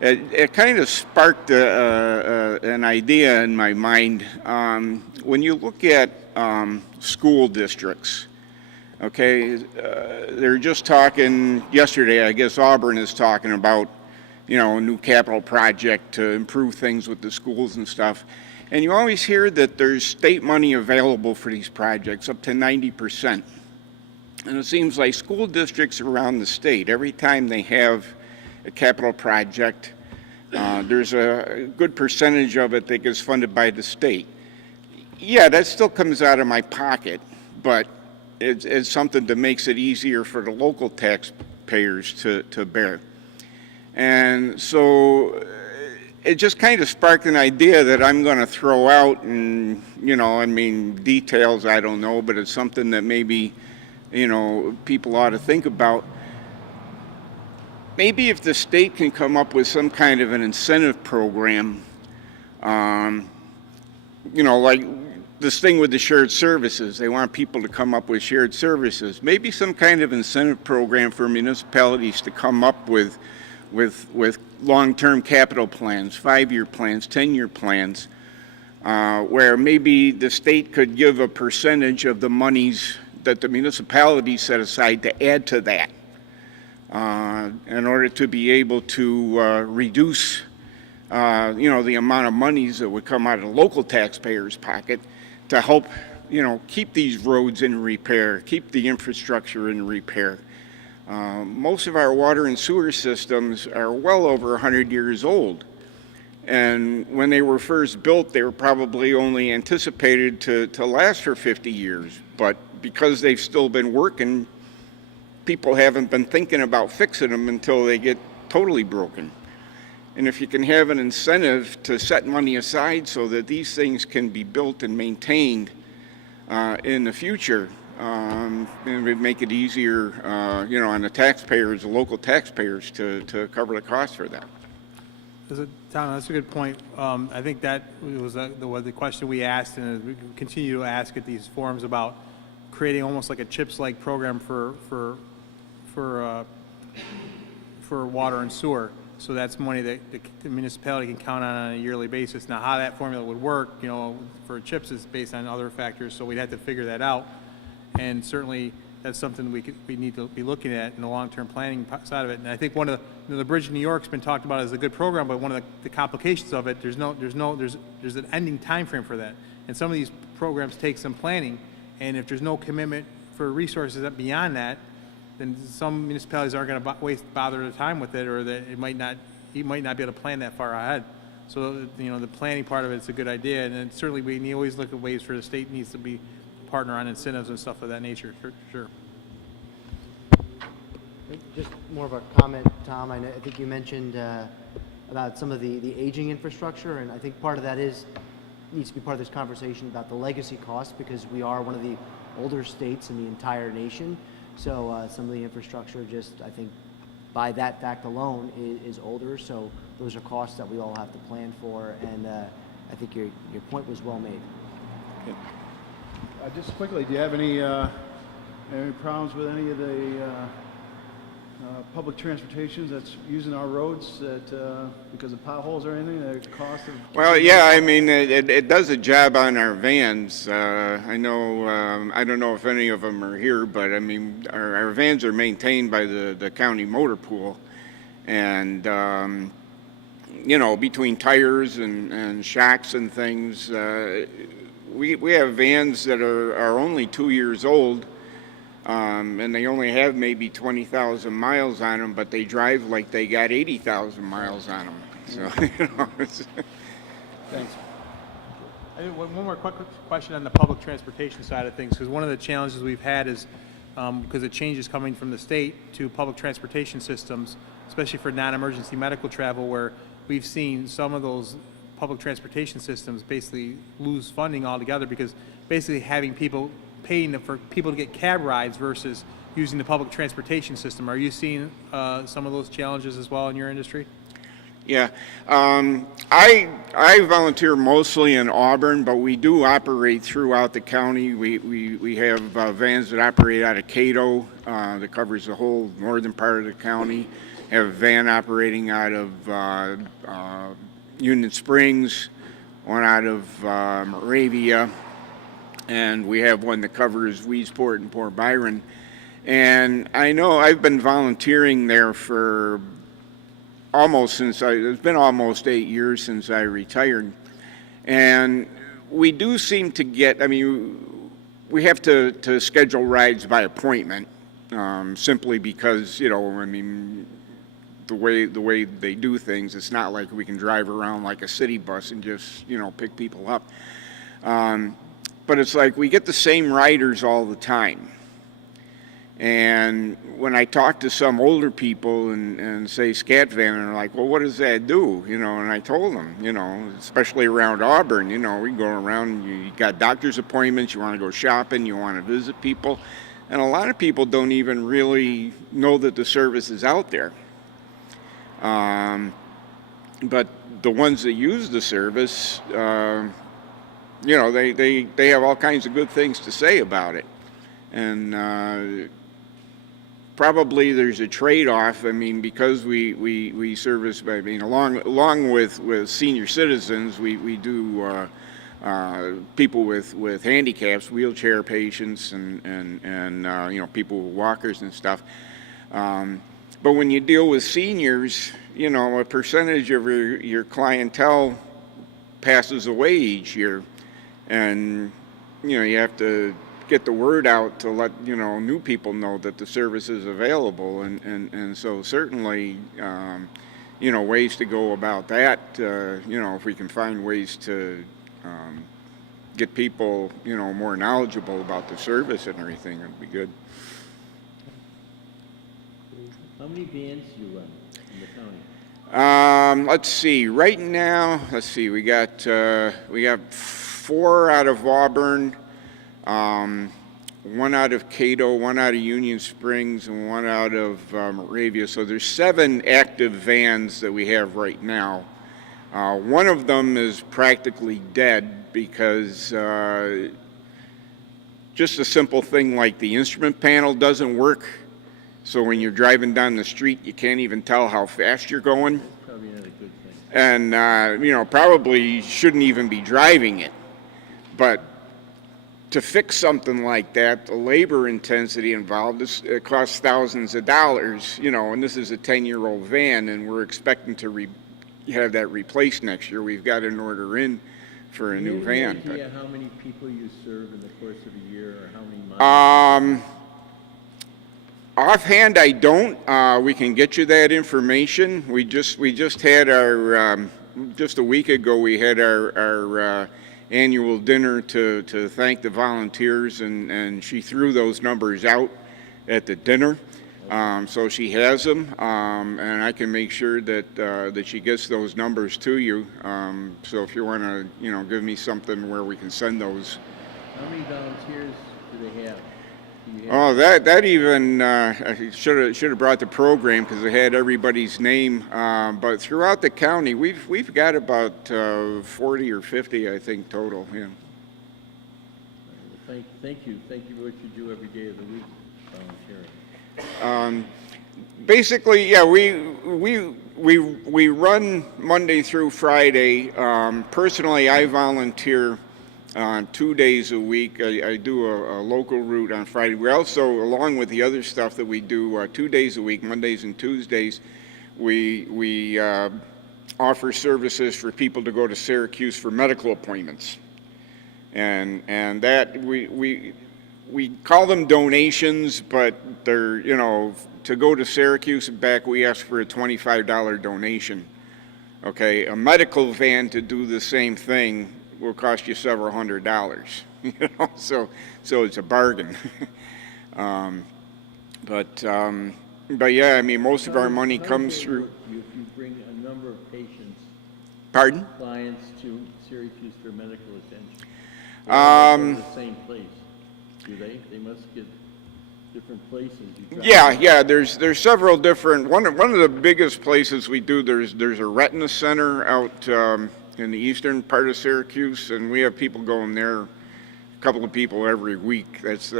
it kind of sparked an idea in my mind. When you look at school districts, okay, they're just talking yesterday, I guess Auburn is talking about, a new capital project to improve things with the schools and stuff. And you always hear that there's state money available for these projects, up to 90%. And it seems like school districts around the state, every time they have a capital project, there's a good percentage of it that gets funded by the state. Yeah, that still comes out of my pocket, but it's something that makes it easier for the local taxpayers to bear. And so it just kind of sparked an idea that I'm going to throw out, and, details I don't know, but it's something that maybe, people ought to think about. Maybe if the state can come up with some kind of an incentive program, like this thing with the shared services, they want people to come up with shared services. Maybe some kind of incentive program for municipalities to come up with long-term capital plans, 5-year plans, 10-year plans, where maybe the state could give a percentage of the monies that the municipality set aside to add to that, in order to be able to reduce, the amount of monies that would come out of the local taxpayers' pocket to help, keep these roads in repair, keep the infrastructure in repair. Most of our water and sewer systems are well over 100 years old. And when they were first built, they were probably only anticipated to last for 50 years. But because they've still been working, people haven't been thinking about fixing them until they get totally broken. And if you can have an incentive to set money aside so that these things can be built and maintained in the future, it would make it easier, on the taxpayers, the local taxpayers, to cover the cost for that. Tom, that's a good point. I think that was the question we asked, and we continue to ask at these forums about creating almost like a CHIPS-like program for water and sewer. So that's money that the municipality can count on a yearly basis. Now, how that formula would work, for CHIPS is based on other factors, so we'd have to figure that out. And certainly, that's something we need to be looking at in the long-term planning side of it. And I think one of the Bridge in New York's been talked about as a good program, but one of the complications of it, there's an ending time frame for that. And some of these programs take some planning, and if there's no commitment for resources beyond that, then some municipalities aren't going to bother their time with it, or that you might not be able to plan that far ahead. So the planning part of it is a good idea, and then certainly we always look at ways for the state needs to be a partner on incentives and stuff of that nature. For sure. Just more of a comment, Tom. I think you mentioned about some of the aging infrastructure, and I think part of that needs to be part of this conversation about the legacy costs, because we are one of the older states in the entire nation. So some of the infrastructure, just I think by that fact alone, is older. So those are costs that we all have to plan for, and I think your point was well made. Just quickly, do you have any problems with any of the public transportations that's using our roads that because of potholes or anything, the cost of? Well, yeah, I mean, it does a job on our vans. I know, I don't know if any of them are here, but I mean, our vans are maintained by the county motor pool. And, between tires and shocks and things, we have vans that are only 2 years old. And they only have maybe 20,000 miles on them, but they drive like they got 80,000 miles on them. So, it's Thanks. I think one more quick question on the public transportation side of things, because one of the challenges we've had is because of changes coming from the state to public transportation systems, especially for non-emergency medical travel, where we've seen some of those public transportation systems basically lose funding altogether, because basically having paying for people to get cab rides versus using the public transportation system. Are you seeing some of those challenges as well in your industry? Yeah, I volunteer mostly in Auburn, but we do operate throughout the county. We have vans that operate out of Cato that covers the whole northern part of the county. Have a van operating out of Union Springs, one out of Moravia, and we have one that covers Weedsport and Port Byron. And I know I've been volunteering there for it's been almost 8 years since I retired. And we do seem to get, we have to schedule rides by appointment, simply because, the way they do things, it's not like we can drive around like a city bus and just, pick people up. But it's like we get the same riders all the time. And when I talk to some older people and say scat van, and they're like, well, what does that do? And I told them, especially around Auburn, we go around, you got doctor's appointments, you want to go shopping, you want to visit people. And a lot of people don't even really know that the service is out there. But the ones that use the service, they have all kinds of good things to say about it. And probably there's a trade-off. Because we service, along with senior citizens, we do people with handicaps, wheelchair patients, and people with walkers and stuff. But when you deal with seniors, a percentage of your clientele passes away each year, and you have to get the word out to let new people know that the service is available, and so certainly ways to go about that. If we can find ways to get people more knowledgeable about the service and everything, it'd be good. How many vans do you run in the county? Let's see. Right now, we got 4 out of Auburn, 1 out of Cato, 1 out of Union Springs, and 1 out of Moravia. So there's 7 active vans that we have right now. One of them is practically dead because just a simple thing like the instrument panel doesn't work. So when you're driving down the street, you can't even tell how fast you're going. Probably not a good thing. And, probably shouldn't even be driving it. But to fix something like that, the labor intensity involved, it costs thousands of dollars, and this is a 10-year-old van, and we're expecting to have that replaced next year. We've got an order in for a new van. Do you have any idea how many people you serve in the course of a year, or how many miles? Offhand, I don't. We can get you that information. We just had our, just a week ago, we had our annual dinner to thank the volunteers, and she threw those numbers out at the dinner. So she has them, and I can make sure that she gets those numbers to you. So if you want to, give me something where we can send those. How many volunteers do they have? Oh, that even I should have brought the program because it had everybody's name. But throughout the county, we've got about 40 or 50, I think, total. Yeah. Thank you for what you do every day of the week, volunteering. Basically, yeah, we run Monday through Friday. Personally, I volunteer 2 days a week. I do a local route on Friday. We also, along with the other stuff that we do 2 days a week, Mondays and Tuesdays, we offer services for people to go to Syracuse for medical appointments. And that we call them donations, but they're, to go to Syracuse and back, we ask for a $25 donation. Okay, a medical van to do the same thing will cost you several $100s, so it's a bargain. But yeah, I mean, most of our money comes through. If you bring a number of patients, Pardon? clients to Syracuse for medical attention, they all go to the same place, do they? They must get different places. Yeah. There's several different. One of the biggest places we do. There's a retina center out in the eastern part of Syracuse, and we have people going there, a couple of people every week. That's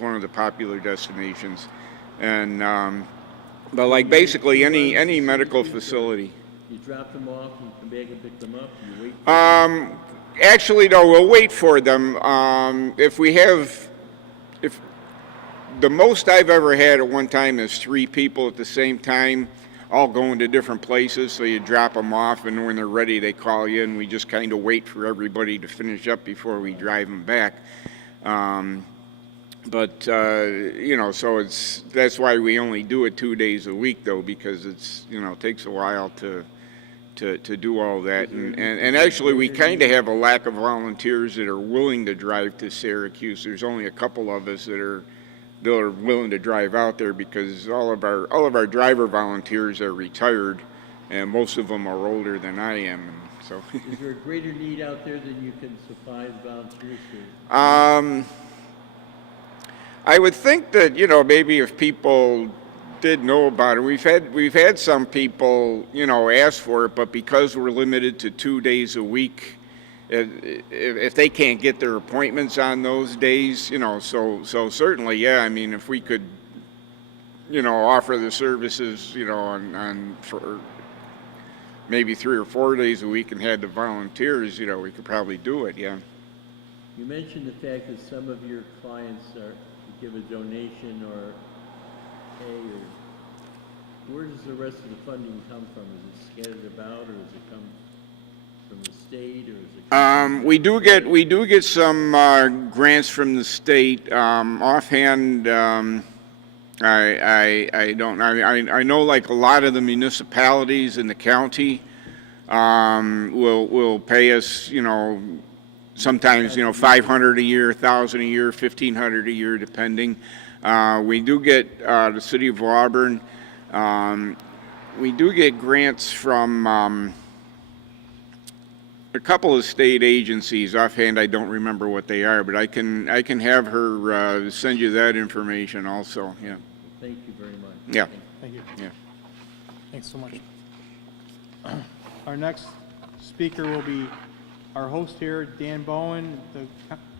one of the popular destinations, and but like basically any medical facility. You drop them off, you come back and pick them up, you wait for them. Actually, no, we'll wait for them. If the most I've ever had at one time is 3 people at the same time, all going to different places, so you drop them off, and when they're ready, they call you, and we just kind of wait for everybody to finish up before we drive them back. So that's why we only do it 2 days a week, though, because it takes a while to do all that, and actually we kind of have a lack of volunteers that are willing to drive to Syracuse. There's only a couple of us that are willing to drive out there because all of our driver volunteers are retired, and most of them are older than I am. And so, is there a greater need out there than you can supply the volunteers to? I would think that maybe if people did know about it, we've had some people ask for it, but because we're limited to 2 days a week. If they can't get their appointments on those days, so certainly, yeah. I mean, if we could, offer the services, on for maybe 3 or 4 days a week and had the volunteers, we could probably do it, yeah. You mentioned the fact that some of your clients give a donation or pay, or where does the rest of the funding come from? Is it scattered about, or does it come from the state, or is it? We do get some grants from the state. Offhand, I don't. I know like a lot of the municipalities in the county will pay us. Sometimes $500 a year, $1,000 a year, $1,500 a year, depending. We do get the city of Auburn. We do get grants from. A couple of state agencies. Offhand, I don't remember what they are, but I can have her send you that information also. Yeah. Thank you very much. Yeah. Thank you. Yeah. Thanks so much. Our next speaker will be our host here, Dan Bowen, the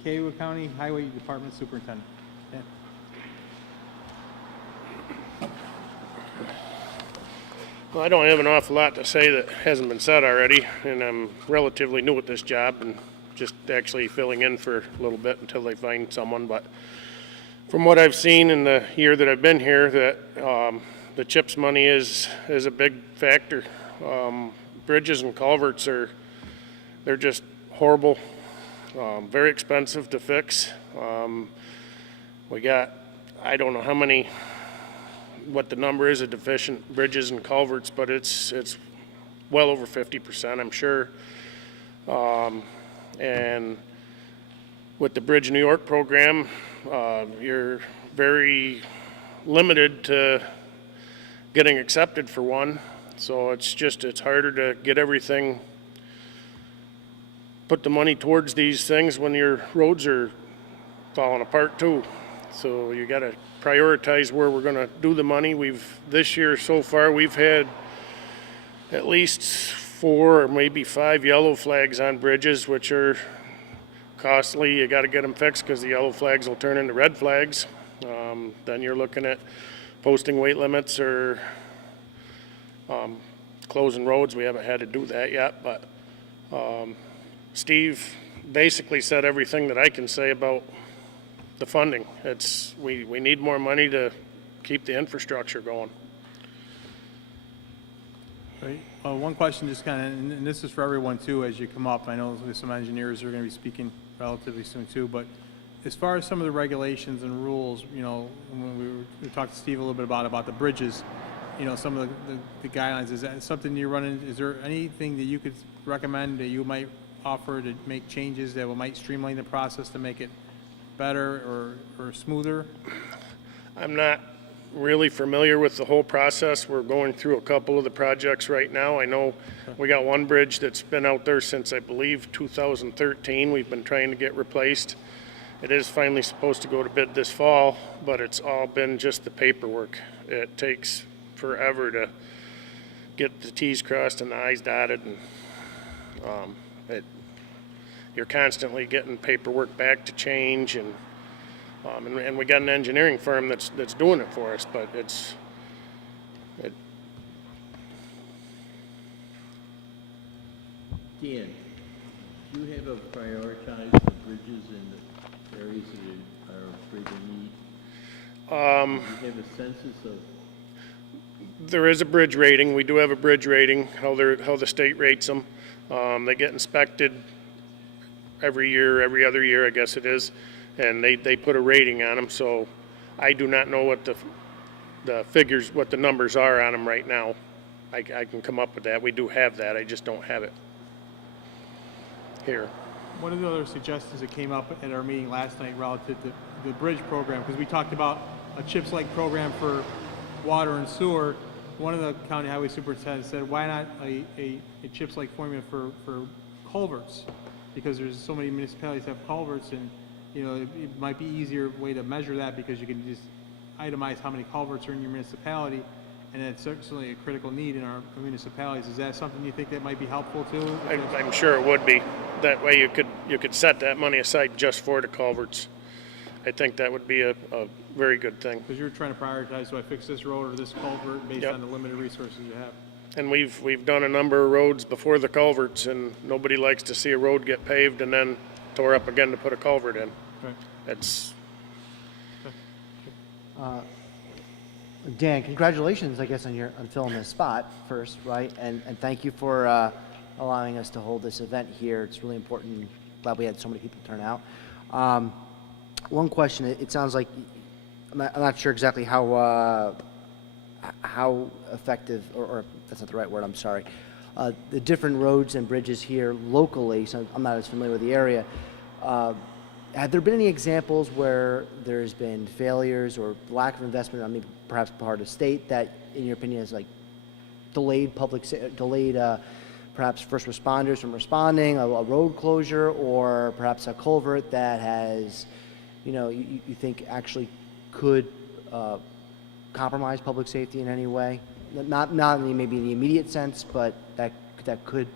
Cayuga County Highway Department Superintendent. Dan. Well, I don't have an awful lot to say that hasn't been said already, and I'm relatively new at this job and just actually filling in for a little bit until they find someone. But from what I've seen in the year that I've been here, that the CHIPS money is a big factor. Bridges and culverts they're just horrible, very expensive to fix. We got, I don't know what the number is of deficient bridges and culverts, but it's well over 50%, I'm sure. And with the Bridge New York program, you're very limited to getting accepted for one. So it's harder to get everything, put the money towards these things when your roads are falling apart too. So you got to prioritize where we're going to do the money. This year so far, we've had at least 4 or maybe 5 yellow flags on bridges, which are costly. You got to get them fixed because the yellow flags will turn into red flags. Then you're looking at posting weight limits or closing roads. We haven't had to do that yet, but Steve basically said everything that I can say about the funding. We need more money to keep the infrastructure going. Right. One question, just kind of, and this is for everyone too, as you come up. I know there's some engineers are going to be speaking relatively soon too, but as far as some of the regulations and rules, you know, when we talked to Steve a little bit about the bridges, you know, some of the guidelines, is that something you're running? Is there anything that you could recommend that you might offer to make changes that might streamline the process to make it better or smoother? I'm not really familiar with the whole process. We're going through a couple of the projects right now. I know we got one bridge that's been out there since, I believe, 2013. We've been trying to get replaced. It is finally supposed to go to bid this fall, but it's all been just the paperwork. It takes forever to get the T's crossed and the I's dotted, and you're constantly getting paperwork back to change, and we got an engineering firm that's doing it for us, but Dan, do you have a prioritize the bridges in the areas that are of greater need? Do you have a census of? There is a bridge rating. We do have a bridge rating, how the state rates them. They get inspected every year, every other year, I guess it is, and they put a rating on them. So I do not know what the figures, what the numbers are on them right now. I can come up with that. We do have that. I just don't have it here. One of the other suggestions that came up at our meeting last night relative to the bridge program, because we talked about a CHIPS-like program for water and sewer. One of the county highway superintendents said, why not a CHIPS-like formula for culverts? Because there's so many municipalities that have culverts, and you know it might be easier way to measure that because you can just itemize how many culverts are in your municipality, and it's certainly a critical need in our municipalities. Is that something you think that might be helpful too? I'm sure it would be. That way you could set that money aside just for the culverts. I think that would be a very good thing. Because you're trying to prioritize, so I fix this road or this culvert based on the limited resources you have. And we've done a number of roads before the culverts, and nobody likes to see a road get paved and then tore up again to put a culvert in. Right. It's Dan, congratulations, I guess, on filling this spot first, right? And thank you for allowing us to hold this event here. It's really important. Glad we had so many people turn out. One question, it sounds like, I'm not sure exactly how effective, or that's not the right word, I'm sorry. The different roads and bridges here locally, so I'm not as familiar with the area. Have there been any examples where there's been failures or lack of investment, I mean, perhaps part of the state, that, in your opinion, has like delayed perhaps first responders from responding, a road closure, or perhaps a culvert that has, you know, you think actually could compromise public safety in any way? Not maybe in the immediate sense, but that could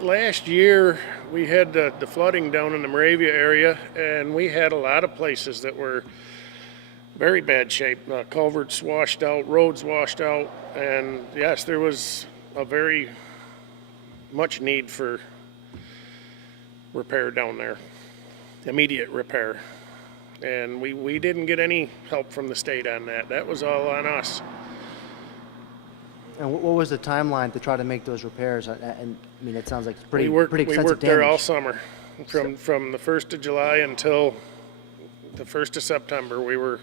Last year, we had the flooding down in the Moravia area, and we had a lot of places that were very bad shape. Culverts washed out, roads washed out, and yes, there was a very much need for repair down there, immediate repair. And we didn't get any help from the state on that. That was all on us. And what was the timeline to try to make those repairs? And I mean, it sounds like it's pretty We extensive worked there all damage. summer, from the 1st of July until the 1st of September. We were,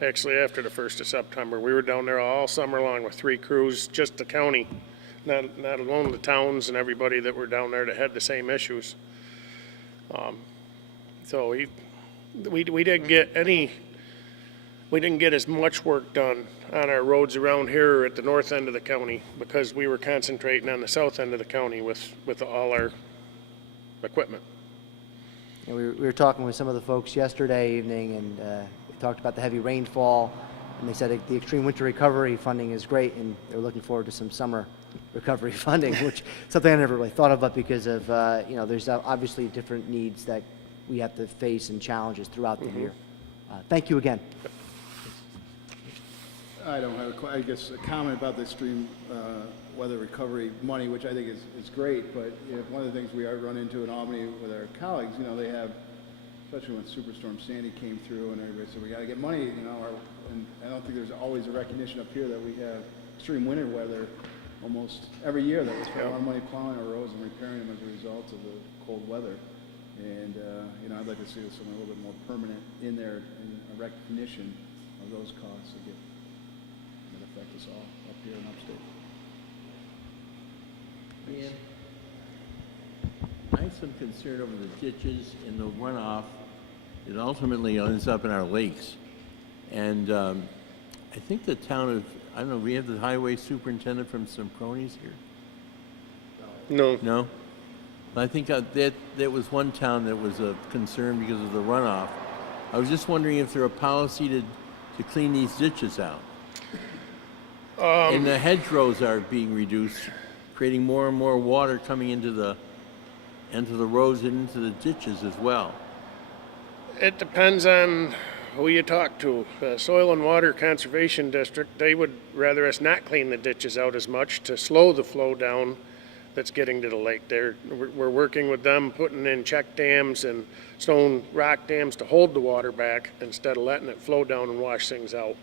actually after the 1st of September, we were down there all summer long with 3 crews, just the county, not alone the towns and everybody that were down there that had the same issues. So we didn't get as much work done on our roads around here at the north end of the county because we were concentrating on the south end of the county with all our equipment. And we were talking with some of the folks yesterday evening, and we talked about the heavy rainfall, and they said the extreme winter recovery funding is great, and they're looking forward to some summer recovery funding, which is something I never really thought about because of, there's obviously different needs that we have to face and challenges throughout the year. Thank you again. I don't have I guess a comment about the extreme weather recovery money, which I think is great, but one of the things we run into in Albany with our colleagues, they have, especially when Superstorm Sandy came through and everybody said, we got to get money, and I don't think there's always a recognition up here that we have extreme winter weather almost every year that we spend a lot of money plowing our roads and repairing them as a result of the cold weather. And, I'd like to see something a little bit more permanent in there and a recognition of those costs that affect us all up here in upstate. I have some concern over the ditches and the runoff. It ultimately ends up in our lakes. And I think the town of, I don't know, we have the highway superintendent from Semproni's here? No. No? I think that was one town that was a concern because of the runoff. I was just wondering if there a policy to clean these ditches out. And the hedgerows are being reduced, creating more and more water coming into the roads and into the ditches as well. It depends on who you talk to. Soil and Water Conservation District, they would rather us not clean the ditches out as much to slow the flow down that's getting to the lake. We're working with them, putting in check dams and stone rock dams to hold the water back instead of letting it flow down and wash things out.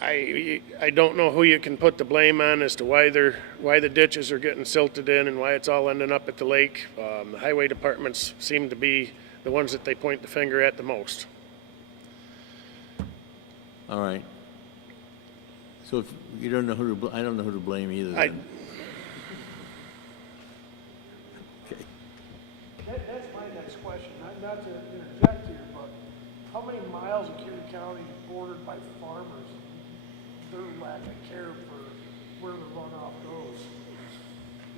I don't know who you can put the blame on as to why the ditches are getting silted in and why it's all ending up at the lake. The highway departments seem to be the ones that they point the finger at the most. All right. So if you don't know I don't know who to blame either. Then. Okay. That's my next question. Not to interject here, but how many miles of Cayuga County is bordered by farmers? Their lack of care for where the runoff goes.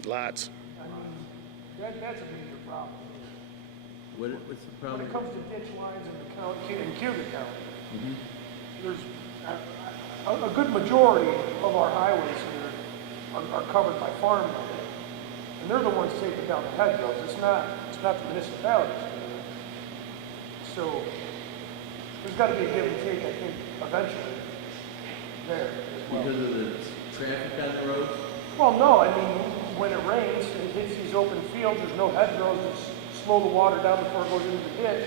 Lots. I mean, that's a major problem. What's the problem? When it comes to ditch lines in the county, in Cayuga County, there's a good majority of our highways here are covered by farmland, and they're the ones taking down the hedgerows. It's not the municipalities. So there's got to be a give and take, I think, eventually there as well. Because of the traffic on the roads? Well, no, I mean, when it rains, it hits these open fields, there's no hedgerows to slow the water down before it goes into the ditch.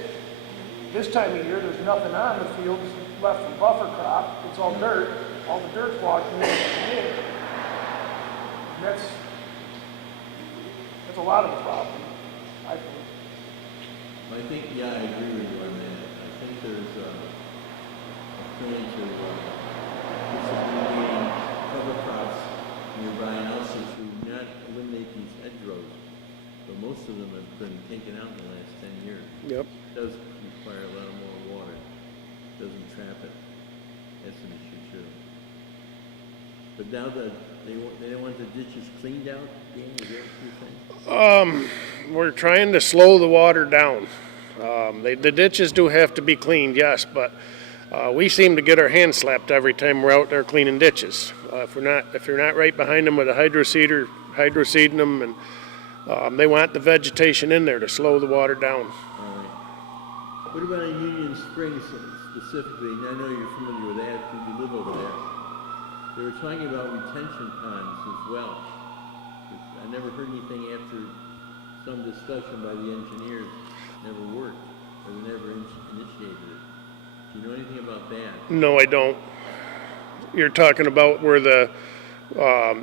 This time of year, there's nothing on the fields left for buffer crop. It's all dirt. All the dirt's washing into the ditch. And that's a lot of the problem, I think. I think, yeah, I agree with you on that. I think there's a plan to eliminating cover crops nearby and also to not eliminate these hedgerows. But most of them have been taken out in the last 10 years. Yep. It does require a lot more water. It doesn't trap it. That's an issue too. But now that they don't want the ditches cleaned out, Dan, is that what you're saying? We're trying to slow the water down. The ditches do have to be cleaned, yes, but We seem to get our hands slapped every time we're out there cleaning ditches. If you're not right behind them with a hydroseeding them, and they want the vegetation in there to slow the water down. What about in Union Springs specifically? And I know you're familiar with that because you live over there. They were talking about retention ponds as well. I never heard anything after some discussion by the engineers. Never worked, or they never initiated it. Do you know anything about that? No, I don't. You're talking about where the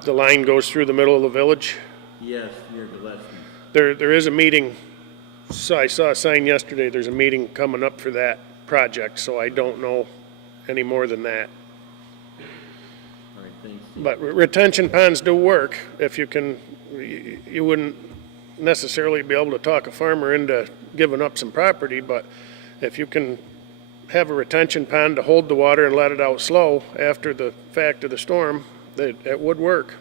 line goes through the middle of the village? Yes, near Gillespie. There is a meeting. So I saw a sign yesterday, there's a meeting coming up for that project, so I don't know any more than that. All right, thanks, Steve. But retention ponds do work. If you can, you wouldn't necessarily be able to talk a farmer into giving up some property, but if you can have a retention pond to hold the water and let it out slow after the fact of the storm, that would work.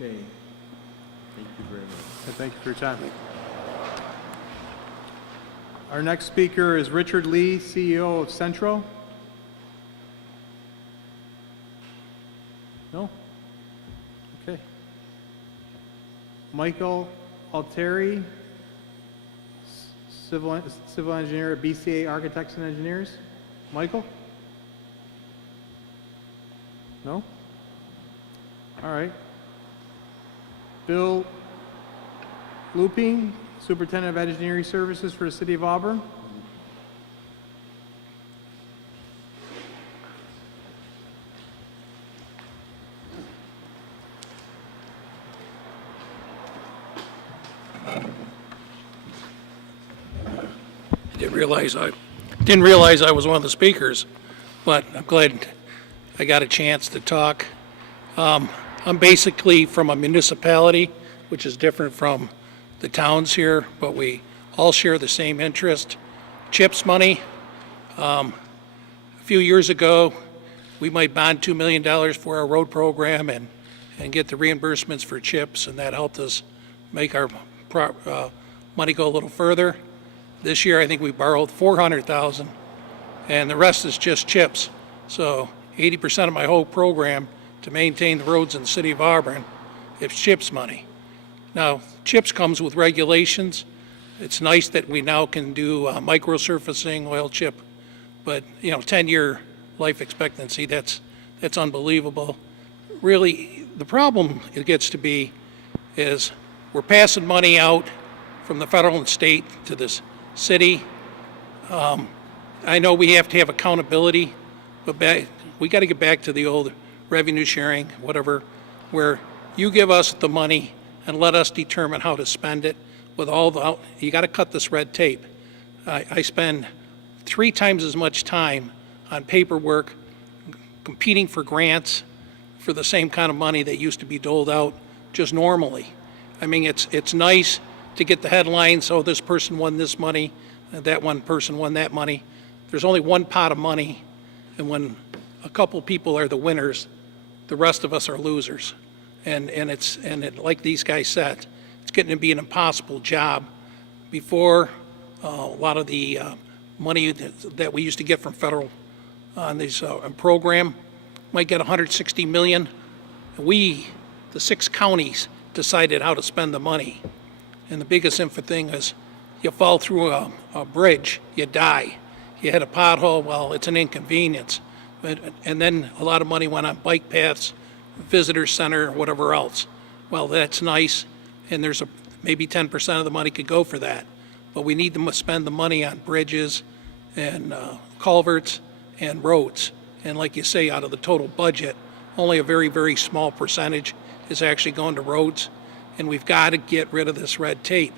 Okay. Thank you very much. Thank you for your time. Our next speaker is Richard Lee, CEO of Centro. No? Okay. Michael Altieri, civil engineer at BCA Architects and Engineers. Michael? No? All right. Bill Looping, Superintendent of Engineering Services for the City of Auburn. Didn't realize I was one of the speakers, but I'm glad I got a chance to talk. I'm basically from a municipality, which is different from the towns here, but we all share the same interest. CHIPS money. A few years ago, we might bond $2 million for our road program and get the reimbursements for CHIPS, and that helped us make our money go a little further. This year, I think we borrowed $400,000, and the rest is just CHIPS. So 80% of my whole program to maintain the roads in the city of Auburn, it's CHIPS money. Now, CHIPS comes with regulations. It's nice that we now can do microsurfacing, oil chip, but 10-year life expectancy, that's unbelievable. Really, the problem it gets to be is we're passing money out from the federal and state to this city. I know we have to have accountability, but we got to get back to the old revenue sharing, whatever, where you give us the money and let us determine how to spend it with you got to cut this red tape. I spend 3 times as much time on paperwork, competing for grants for the same kind of money that used to be doled out just normally. I mean, it's nice to get the headlines, oh, this person won this money, that one person won that money. There's only one pot of money, and when a couple people are the winners, the rest of us are losers. And like these guys said, it's getting to be an impossible job. Before, a lot of the money that we used to get from federal on these program might get $160 million. We, the 6 counties, decided how to spend the money. And the biggest thing is you fall through a bridge, you die. You hit a pothole, well, it's an inconvenience. And then a lot of money went on bike paths, visitor center, whatever else. Well, that's nice, and there's maybe 10% of the money could go for that. But we need to spend the money on bridges and culverts and roads. And like you say, out of the total budget, only a very, very small percentage is actually going to roads. And we've got to get rid of this red tape.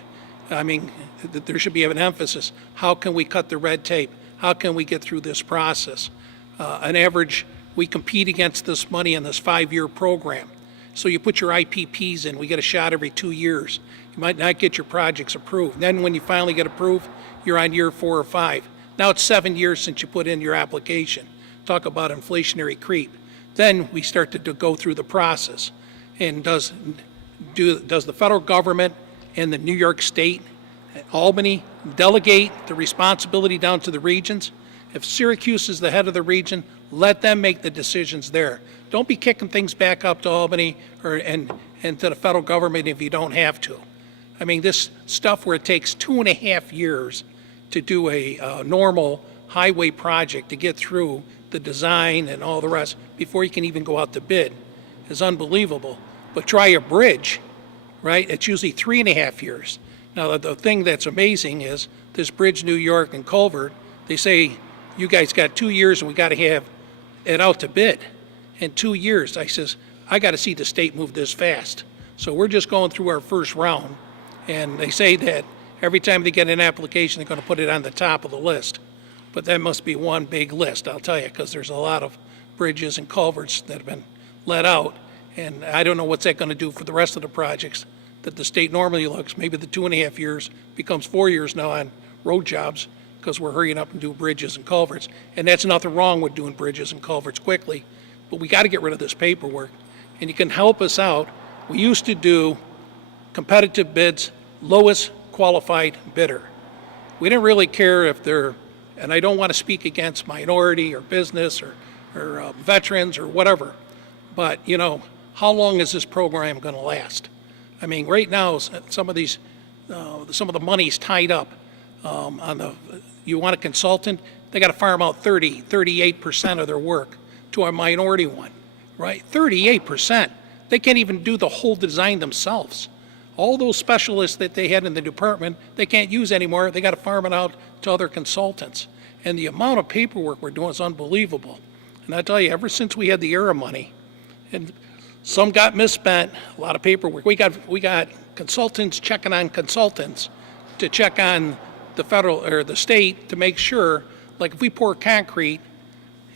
I mean, there should be an emphasis. How can we cut the red tape? How can we get through this process? On average, we compete against this money in this 5-year program. So you put your IPPs in, we get a shot every 2 years. You might not get your projects approved. Then when you finally get approved, you're on year 4 or 5. Now it's 7 years since you put in your application. Talk about inflationary creep. Then we start to go through the process. And does the federal government and the New York State Albany, delegate the responsibility down to the regions. If Syracuse is the head of the region, let them make the decisions there. Don't be kicking things back up to Albany and to the federal government if you don't have to. I mean, this stuff where it takes 2.5 years to do a normal highway project to get through the design and all the rest before you can even go out to bid is unbelievable. But try a bridge, right? It's usually 3.5 years. Now, the thing that's amazing is this bridge, New York and culvert, they say, you guys got 2 years and we got to have it out to bid in 2 years. I says, I got to see the state move this fast. So we're just going through our first round. And they say that every time they get an application, they're going to put it on the top of the list. But that must be one big list, I'll tell you, because there's a lot of bridges and culverts that have been let out. And I don't know what's that going to do for the rest of the projects that the state normally looks. Maybe the 2.5 years becomes 4 years now on road jobs because we're hurrying up and do bridges and culverts. And that's nothing wrong with doing bridges and culverts quickly, but we got to get rid of this paperwork. And you can help us out. We used to do competitive bids, lowest qualified bidder. We didn't really care if they're, and I don't want to speak against minority or business or veterans or whatever, but you know, how long is this program going to last? I mean, right now, some of the money's tied up on the, you want a consultant, they got to farm out 38% of their work to a minority one, right? 38%. They can't even do the whole design themselves. All those specialists that they had in the department, they can't use anymore. They got to farm it out to other consultants. And the amount of paperwork we're doing is unbelievable. And I tell you, ever since we had the ERA money, and some got misspent, a lot of paperwork. We got consultants checking on consultants to check on the federal or the state to make sure, like if we pour concrete,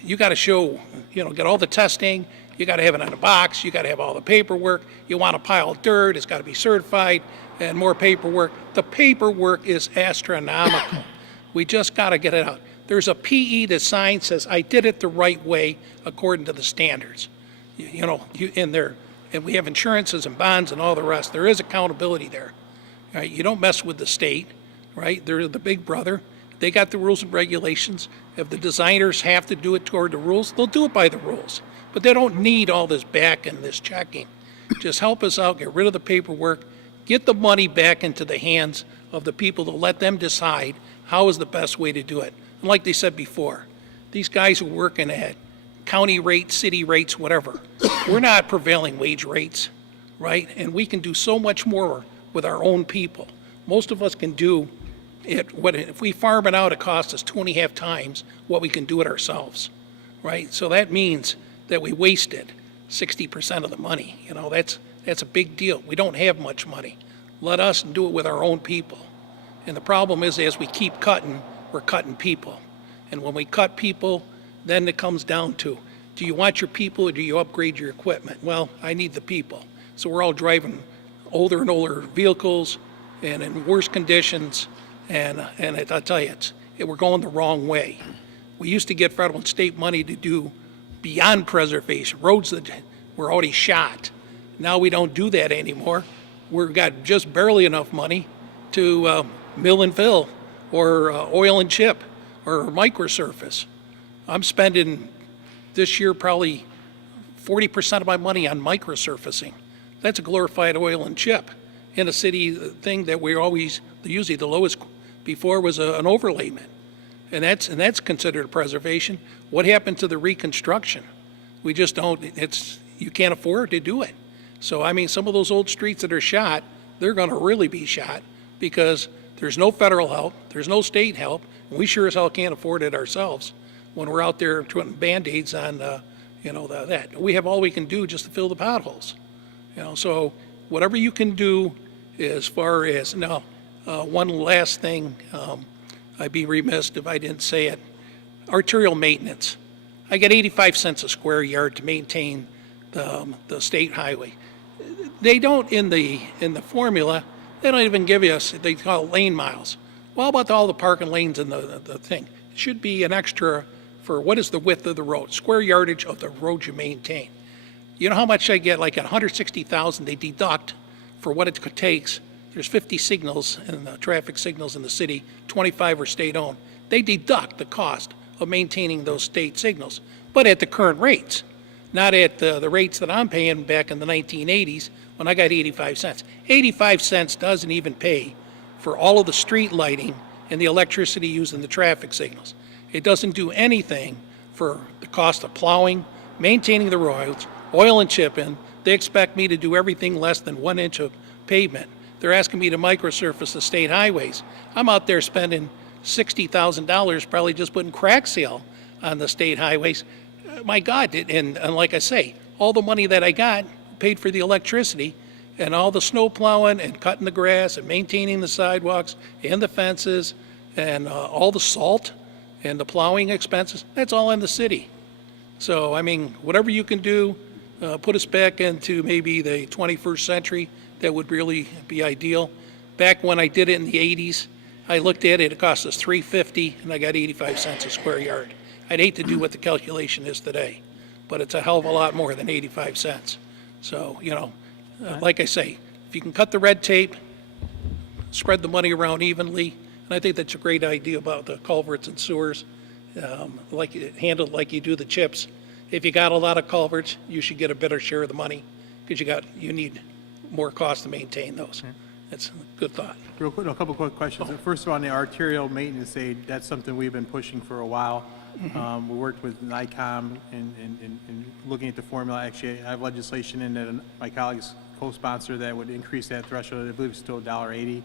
you got to show, you know, get all the testing, you got to have it on a box, you got to have all the paperwork, you want a pile of dirt, it's got to be certified, and more paperwork. The paperwork is astronomical. We just got to get it out. There's a PE that signs says, I did it the right way according to the standards. You know, in there, and we have insurances and bonds and all the rest. There is accountability there. Right? You don't mess with the state, right? They're the big brother. They got the rules and regulations. If the designers have to do it toward the rules, they'll do it by the rules. But they don't need all this back and this checking. Just help us out, get rid of the paperwork, get the money back into the hands of the people to let them decide how is the best way to do it. And like they said before, these guys are working at county rates, city rates, whatever. We're not prevailing wage rates, right? And we can do so much more with our own people. Most of us can do it, if we farm it out, it costs us 2.5 times what we can do it ourselves, right? So that means that we wasted 60% of the money. You know, that's a big deal. We don't have much money. Let us do it with our own people. And the problem is, as we keep cutting, we're cutting people. And when we cut people, then it comes down to, do you want your people or do you upgrade your equipment? Well, I need the people. So we're all driving older and older vehicles and in worse conditions. And I'll tell you, we're going the wrong way. We used to get federal and state money to do beyond preservation, roads that were already shot. Now we don't do that anymore. We've got just barely enough money to mill and fill or oil and chip or microsurface. I'm spending this year probably 40% of my money on microsurfacing. That's a glorified oil and chip in a city thing that we're always, usually the lowest before was an overlayment. And that's considered a preservation. What happened to the reconstruction? We just don't, you can't afford to do it. So, I mean, some of those old streets that are shot, they're gonna really be shot because there's no federal help, there's no state help, and we sure as hell can't afford it ourselves when we're out there putting Band-Aids on, that. We have all we can do just to fill the potholes. You know, so whatever you can do as far as, now, one last thing, I'd be remiss if I didn't say it. Arterial maintenance. I get 85 cents a square yard to maintain the state highway. They don't, in the formula, they don't even give us, they call it lane miles. Well, how about all the parking lanes and the thing? It should be an extra for what is the width of the road, square yardage of the road you maintain. You know how much I get? Like at 160,000, they deduct for what it takes there's 50 signals and traffic signals in the city, 25 are state-owned. They deduct the cost of maintaining those state signals, but at the current rates, not at the rates that I'm paying back in the 1980s when I got 85 cents. 85 cents doesn't even pay for all of the street lighting and the electricity used in the traffic signals. It doesn't do anything for the cost of plowing, maintaining the roads, oil and chipping. They expect me to do everything less than 1 inch of pavement. They're asking me to microsurface the state highways. I'm out there spending $60,000 probably just putting crack seal on the state highways. My God, and like I say, all the money that I got paid for the electricity and all the snow plowing and cutting the grass and maintaining the sidewalks and the fences and all the salt and the plowing expenses, that's all in the city. So, I mean, whatever you can do, put us back into maybe the 21st century, that would really be ideal. Back when I did it in the 80s, I looked at it, it cost us $3.50 and I got 85 cents a square yard. I'd hate to do what the calculation is today, but it's a hell of a lot more than 85 cents. So, you know, like I say, if you can cut the red tape, spread the money around evenly, and I think that's a great idea about the culverts and sewers, handled like you do the chips. If you got a lot of culverts, you should get a better share of the money because you need more cost to maintain those. That's a good thought. Real quick, a couple quick questions. First of all, on the arterial maintenance aid, that's something we've been pushing for a while. We worked with NICOM and looking at the formula. Actually, I have legislation in that my colleagues co-sponsor that would increase that threshold. I believe it's still $1.80.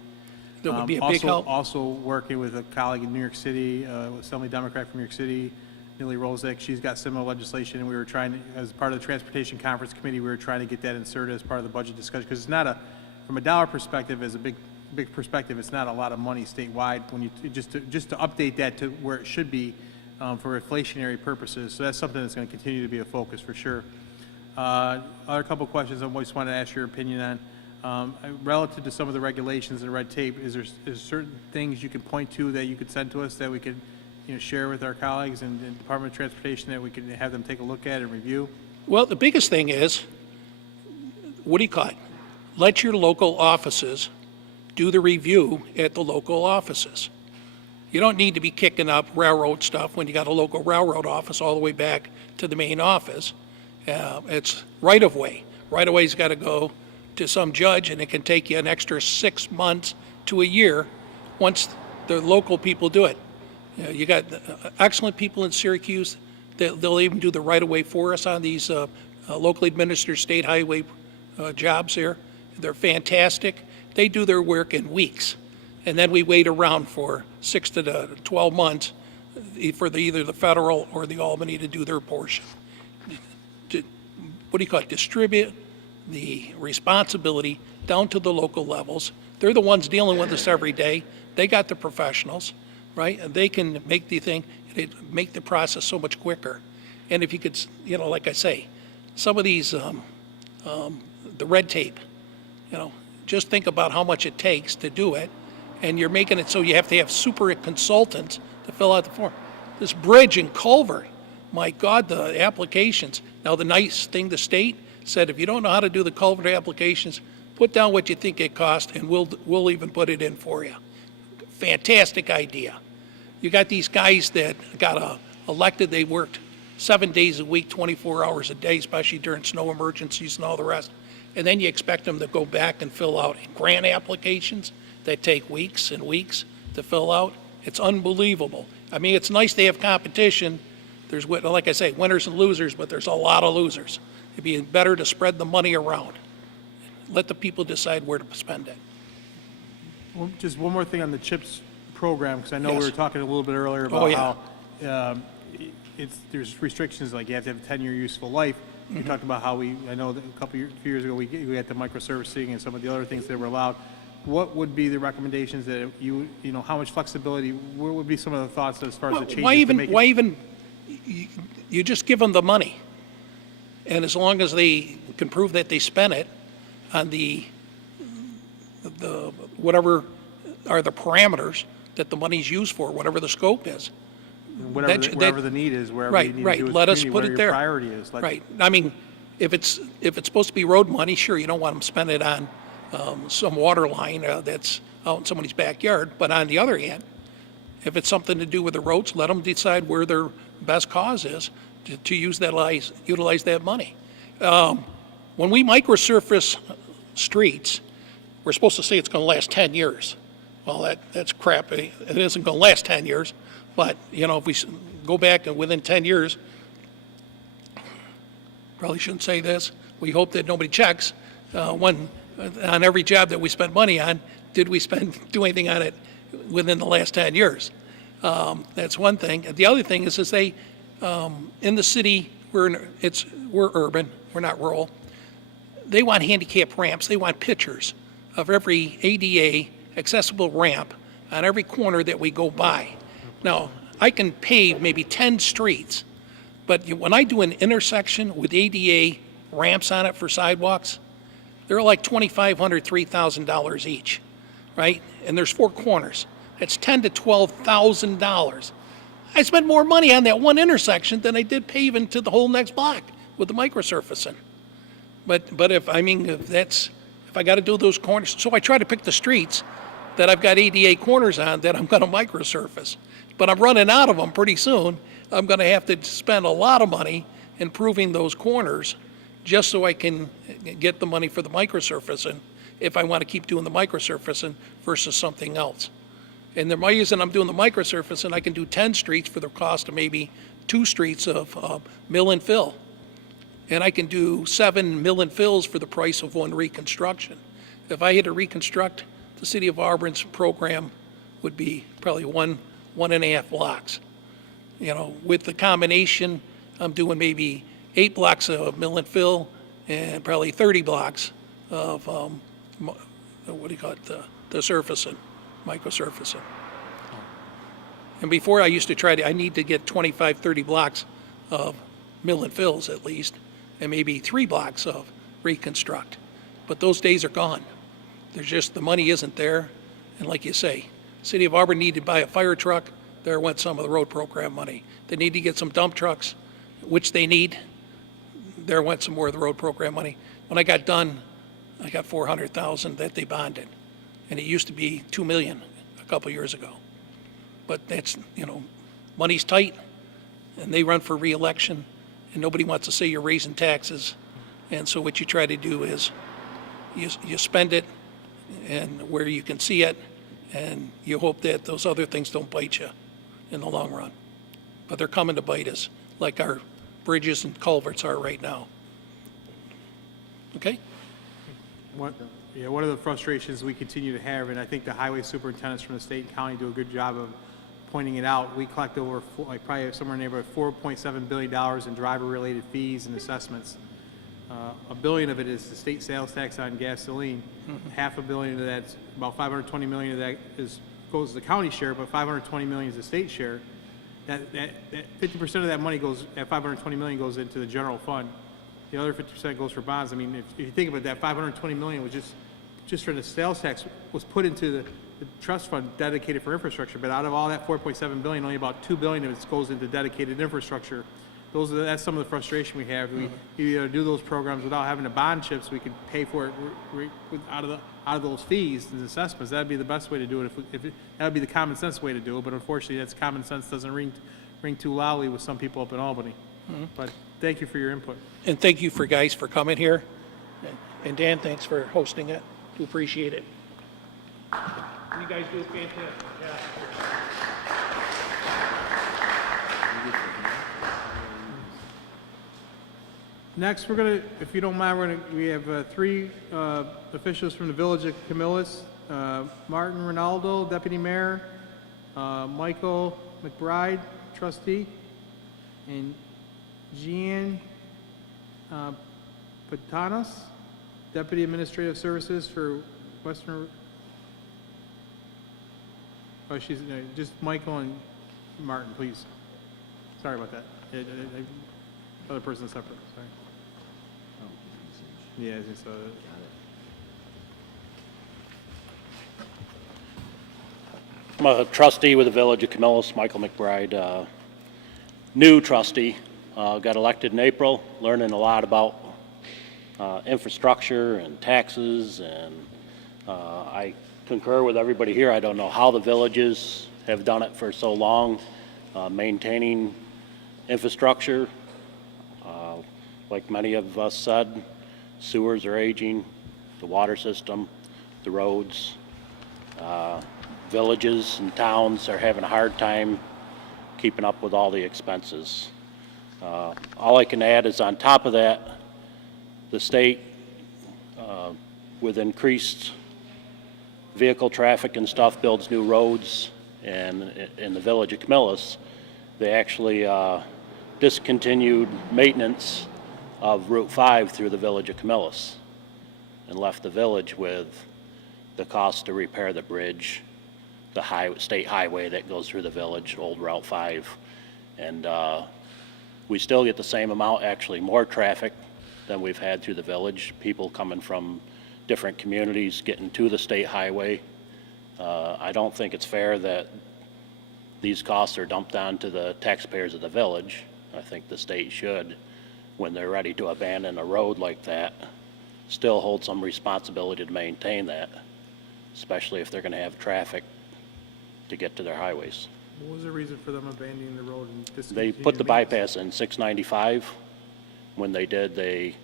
That would be a big help. Also working with a colleague in New York City, Assembly Democrat from New York City, Neely Rozek. She's got similar legislation, and we were trying to, as part of the Transportation Conference Committee, we were trying to get that inserted as part of the budget discussion, because it's not a, from a dollar perspective, as a big perspective, it's not a lot of money statewide when you, just to update that to where it should be for inflationary purposes. So that's something that's going to continue to be a focus for sure. Other couple questions I just wanted to ask your opinion on. Relative to some of the regulations and red tape, is there certain things you can point to that you could send to us that we could, you know, share with our colleagues in the Department of Transportation that we can have them take a look at and review? Well, the biggest thing is, what do you call it? Let your local offices do the review at the local offices. You don't need to be kicking up railroad stuff when you got a local railroad office all the way back to the main office. It's right of way. Right of way's got to go to some judge, and it can take you an extra 6 months to a year once the local people do it. You got excellent people in Syracuse. They'll even do the right of way for us on these locally administered state highway jobs here. They're fantastic. They do their work in weeks, and then we wait around for 6 to 12 months for either the federal or the Albany to do their portion. What do you call it? Distribute the responsibility down to the local levels. They're the ones dealing with us every day. They got the professionals, right? And they can make the thing, make the process so much quicker. And if you could, you know, like I say, some of these, the red tape, you know, just think about how much it takes to do it, and you're making it so you have to have super consultants to fill out the form. This bridge and culvert, my God, the applications. Now, the nice thing, the state said, if you don't know how to do the culvert applications, put down what you think it costs, and we'll even put it in for you. Fantastic idea. You got these guys that got elected, they worked 7 days a week, 24 hours a day, especially during snow emergencies and all the rest. And then you expect them to go back and fill out grant applications that take weeks and weeks to fill out. It's unbelievable. I mean, it's nice they have competition. There's, like I say, winners and losers, but there's a lot of losers. It'd be better to spread the money around. Let the people decide where to spend it. Well, just one more thing on the CHIPS program, because I know Yes. we were talking a little bit earlier about yeah. how there's restrictions, like you have to have a 10-year useful life. You talked about how I know that a few years ago we had the microservicing and some of the other things that were allowed. What would be the recommendations that you know, how much flexibility, what would be some of the thoughts as far as the changes to make it? Why even, you just give them the money. And as long as they can prove that they spent it on the whatever are the parameters that the money's used for, whatever the scope is. Whatever the need is, wherever you need to do it. Let us put it there. Your priority is. Right. I mean, if it's supposed to be road money, sure, you don't want them to spend it on some water line that's out in somebody's backyard. But on the other hand, if it's something to do with the roads, let them decide where their best cause is to utilize that money. When we microsurface streets, we're supposed to say it's going to last 10 years. Well, that's crap. It isn't going to last 10 years. But, if we go back and within 10 years, probably shouldn't say this, we hope that nobody checks on every job that we spend money on, did we do anything on it within the last 10 years? That's one thing. The other thing is they, in the city, we're urban, we're not rural. They want handicap ramps. They want pictures of every ADA accessible ramp on every corner that we go by. Now, I can pave maybe 10 streets, but when I do an intersection with ADA ramps on it for sidewalks, they're like $2,500, $3,000 each, right? And there's 4 corners. That's $10,000 to $12,000. I spent more money on that one intersection than I did paving to the whole next block with the microsurfacing. But if I got to do those corners, so I try to pick the streets that I've got ADA corners on that I'm going to microsurface. But I'm running out of them pretty soon. I'm going to have to spend a lot of money improving those corners just so I can get the money for the microsurfacing if I want to keep doing the microsurfacing versus something else. And the reason I'm doing the microsurfacing, I can do 10 streets for the cost of maybe 2 streets of mill and fill. And I can do 7 mill and fills for the price of 1 reconstruction. If I had to reconstruct, the city of Auburn's program would be probably 1.5 blocks. With the combination, I'm doing maybe 8 blocks of mill and fill and probably 30 blocks of, the surfacing, microsurfacing. And before I used to I need to get 25, 30 blocks of mill and fills at least, and maybe 3 blocks of reconstruct. But those days are gone. There's just, the money isn't there. And like you say, city of Auburn needed to buy a fire truck. There went some of the road program money. They need to get some dump trucks, which they need. There went some more of the road program money. When I got done, I got $400,000 that they bonded. And it used to be $2 million a couple years ago. But that's, money's tight, and they run for re-election, and nobody wants to say you're raising taxes. And so what you try to do is you spend it and where you can see it, and you hope that those other things don't bite you in the long run. But they're coming to bite us, like our bridges and culverts are right now. Okay? One of the frustrations we continue to have, and I think the highway superintendents from the state and county do a good job of pointing it out, we collect over, probably somewhere in the neighborhood of $4.7 billion in driver-related fees and assessments. $1 billion of it is the state sales tax on gasoline. $500 million of that's about $520 million of that goes to the county share, but $520 million is the state share. That 50% of that money goes, at $520 million goes into the general fund. The other 50% goes for bonds. I mean, if you think about that, $520 million was just for the sales tax was put into the trust fund dedicated for infrastructure. But out of all that $4.7 billion, only about $2 billion of it goes into dedicated infrastructure. That's some of the frustration we have. We either do those programs without having to bond chips. We could pay for it out of those fees and assessments. That'd be the best way to do it. That would be the common sense way to do it. But unfortunately, that's common sense doesn't ring too loudly with some people up in Albany. But thank you for your input. And thank you for coming here. And Dan, thanks for hosting it. Do appreciate it. You guys do a fantastic job. Next, we're gonna, if you don't mind, we have 3 officials from the village of Camillus. Martin Ronaldo, deputy mayor, Michael McBride, trustee, and Jean Patanas, deputy administrative services for Western. Oh, she's just Michael and Martin, please. Sorry about that. Other person separate. Sorry. Yeah, I just saw that. I'm a trustee with the Village of Camillus, Michael McBride, new trustee. Got elected in April, learning a lot about infrastructure and taxes and I concur with everybody here. I don't know how the villages have done it for so long, maintaining infrastructure. Like many of us said, sewers are aging, the water system, the roads. Villages and towns are having a hard time keeping up with all the expenses. All I can add is on top of that, the state, with increased vehicle traffic and stuff, builds new roads. And in the village of Camillus, they actually discontinued maintenance of Route 5 through the village of Camillus and left the village with the cost to repair the bridge, the state highway that goes through the village, old Route 5. And we still get the same amount, actually more traffic than we've had through the village, people coming from different communities getting to the state highway. I don't think it's fair that these costs are dumped onto the taxpayers of the village. I think the state should, when they're ready to abandon a road like that, still hold some responsibility to maintain that, especially if they're going to have traffic to get to their highways. What was the reason for them abandoning the road and They discontinuing put the maintenance? bypass in 695. When they did,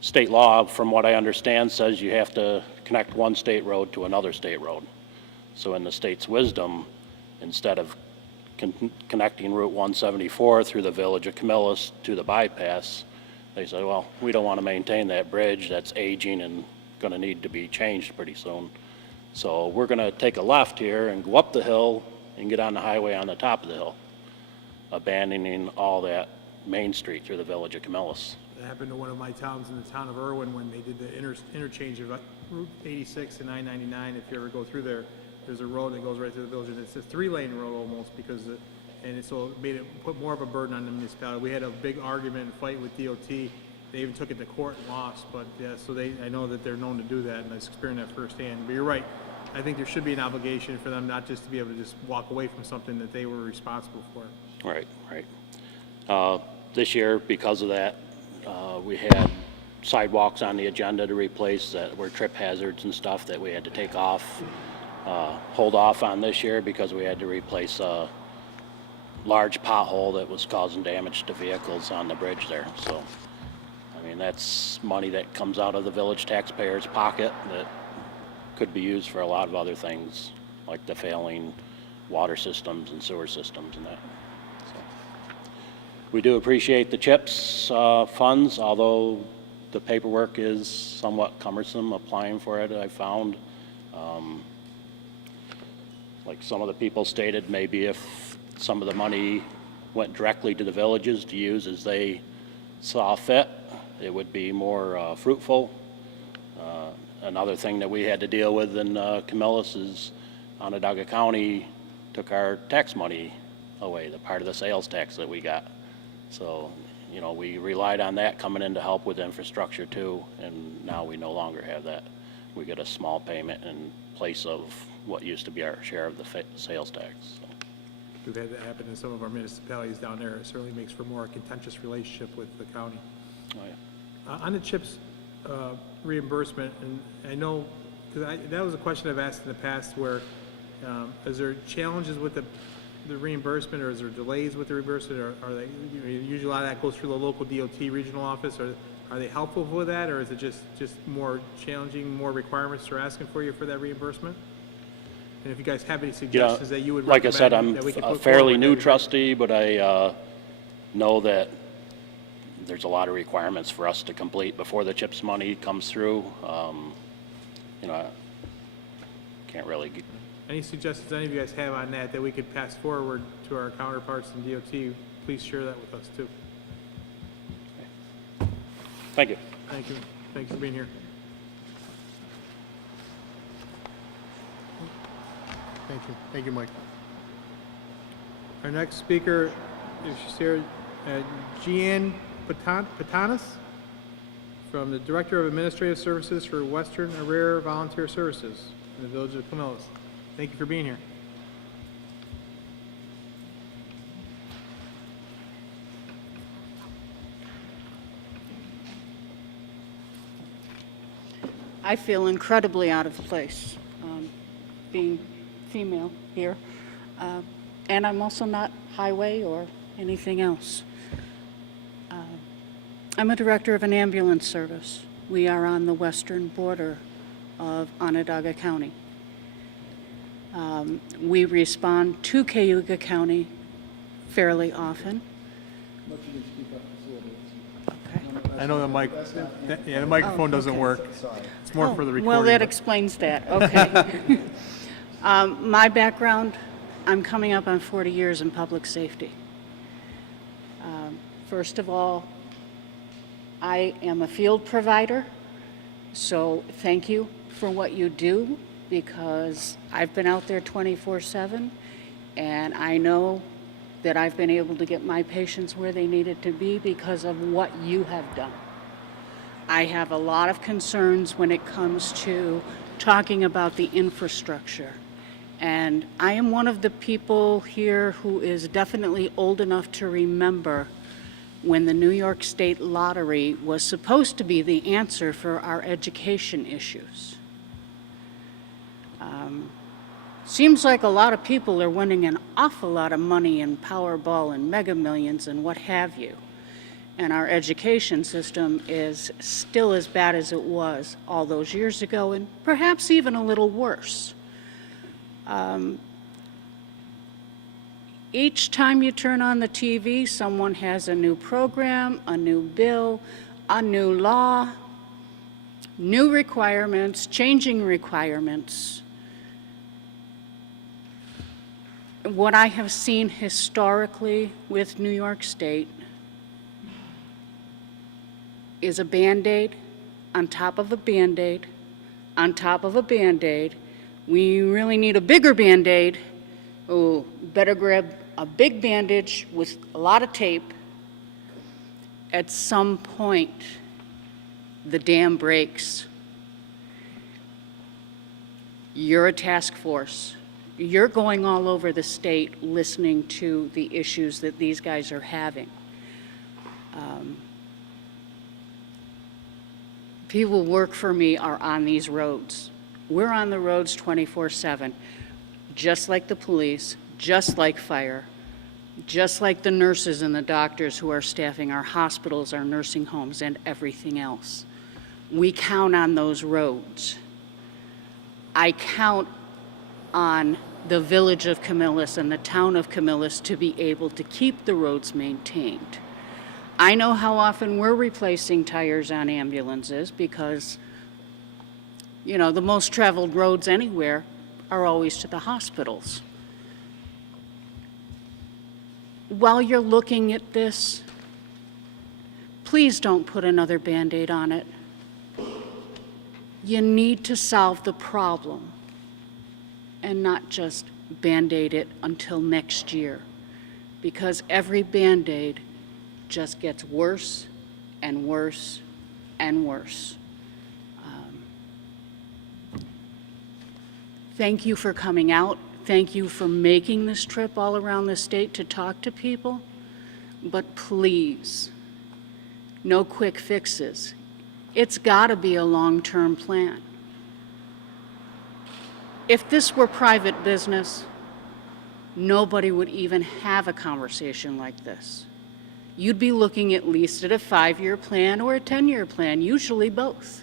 state law, from what I understand, says you have to connect one state road to another state road. So in the state's wisdom, instead of connecting Route 174 through the village of Camillus to the bypass, they said, well, we don't want to maintain that bridge that's aging and going to need to be changed pretty soon. So we're going to take a left here and go up the hill and get on the highway on the top of the hill, abandoning all that main street through the village of Camillus. It happened to one of my towns in the town of Irwin when they did the interchange of Route 86 and I-99. If you ever go through there, there's a road that goes right through the village, and it's a 3-lane road almost because so it made it put more of a burden on the municipality. We had a big argument and fight with DOT. They even took it to court and lost, but yeah, so I know that they're known to do that, and I experienced that firsthand. But you're right. I think there should be an obligation for them not just to be able to just walk away from something that they were responsible for. Right. This year, because of that, we had sidewalks on the agenda to replace that were trip hazards and stuff that we had to take off, hold off on this year because we had to replace a large pothole that was causing damage to vehicles on the bridge there. So, I mean, that's money that comes out of the village taxpayers' pocket that could be used for a lot of other things, like the failing water systems and sewer systems and that. So, we do appreciate the CHIPS funds, although the paperwork is somewhat cumbersome applying for it, I found. Like some of the people stated, maybe if some of the money went directly to the villages to use as they saw fit, it would be more fruitful. Another thing that we had to deal with in Camillus is Onondaga County took our tax money away, the part of the sales tax that we got. So, you know, we relied on that coming in to help with infrastructure too, and now we no longer have that. We get a small payment in place of what used to be our share of the sales tax. So. We've had that happen in some of our municipalities down there. It certainly makes for more contentious relationship with the county. Oh, yeah. On the CHIPS reimbursement, and I know, because that was a question I've asked in the past where, is there challenges with the reimbursement, or is there delays with the reimbursement, or are they, usually a lot of that goes through the local DOT regional office, or are they helpful with that, or is it just more challenging, more requirements they're asking for you for that reimbursement? And if you guys have any suggestions that you would like I said, recommend I'm that we could a put fairly forward, new that'd be great. trustee, but I know that there's a lot of requirements for us to complete before the CHIPS money comes through. You know, I can't really Any suggestions any of you guys have on that we could pass forward to our counterparts in DOT, please share that with us too. Thank you. Thank you. Thanks for being here. Thank you. Thank you, Mike. Our next speaker is Sarah Jeanne Patanis from the Director of Administrative Services for Western Area Volunteer Services in the Village of Camillus. Thank you for being here. I feel incredibly out of place, being female here. And I'm also not highway or anything else. I'm a director of an ambulance service. We are on the western border of Onondaga County. We respond to Cayuga County fairly often. Okay. I know the the microphone doesn't work. It's more for the recording. Well, that but- explains that. Okay. My background, I'm coming up on 40 years in public safety. First of all, I am a field provider, so thank you for what you do, because I've been out there 24/7, and I know that I've been able to get my patients where they needed to be because of what you have done. I have a lot of concerns when it comes to talking about the infrastructure. And I am one of the people here who is definitely old enough to remember when the New York State Lottery was supposed to be the answer for our education issues. Seems like a lot of people are winning an awful lot of money in Powerball and Mega Millions and what have you. And our education system is still as bad as it was all those years ago, and perhaps even a little worse. Each time you turn on the TV, someone has a new program, a new bill, a new law, new requirements, changing requirements. What I have seen historically with New York State is a Band-Aid on top of a Band-Aid on top of a Band-Aid. We really need a bigger Band-Aid. Oh, better grab a big bandage with a lot of tape. At some point, the dam breaks. You're a task force. You're going all over the state listening to the issues that these guys are having. People who work for me are on these roads. We're on the roads 24/7, just like the police, just like fire, just like the nurses and the doctors who are staffing our hospitals, our nursing homes, and everything else. We count on those roads. I count on the village of Camillus and the town of Camillus to be able to keep the roads maintained. I know how often we're replacing tires on ambulances because, you know, the most traveled roads anywhere are always to the hospitals. While you're looking at this, please don't put another Band-Aid on it. You need to solve the problem and not just Band-Aid it until next year, because every Band-Aid just gets worse and worse and worse. Thank you for coming out. Thank you for making this trip all around the state to talk to people. But please, no quick fixes. It's got to be a long-term plan. If this were private business, nobody would even have a conversation like this. You'd be looking at least at a 5-year plan or a 10-year plan, usually both.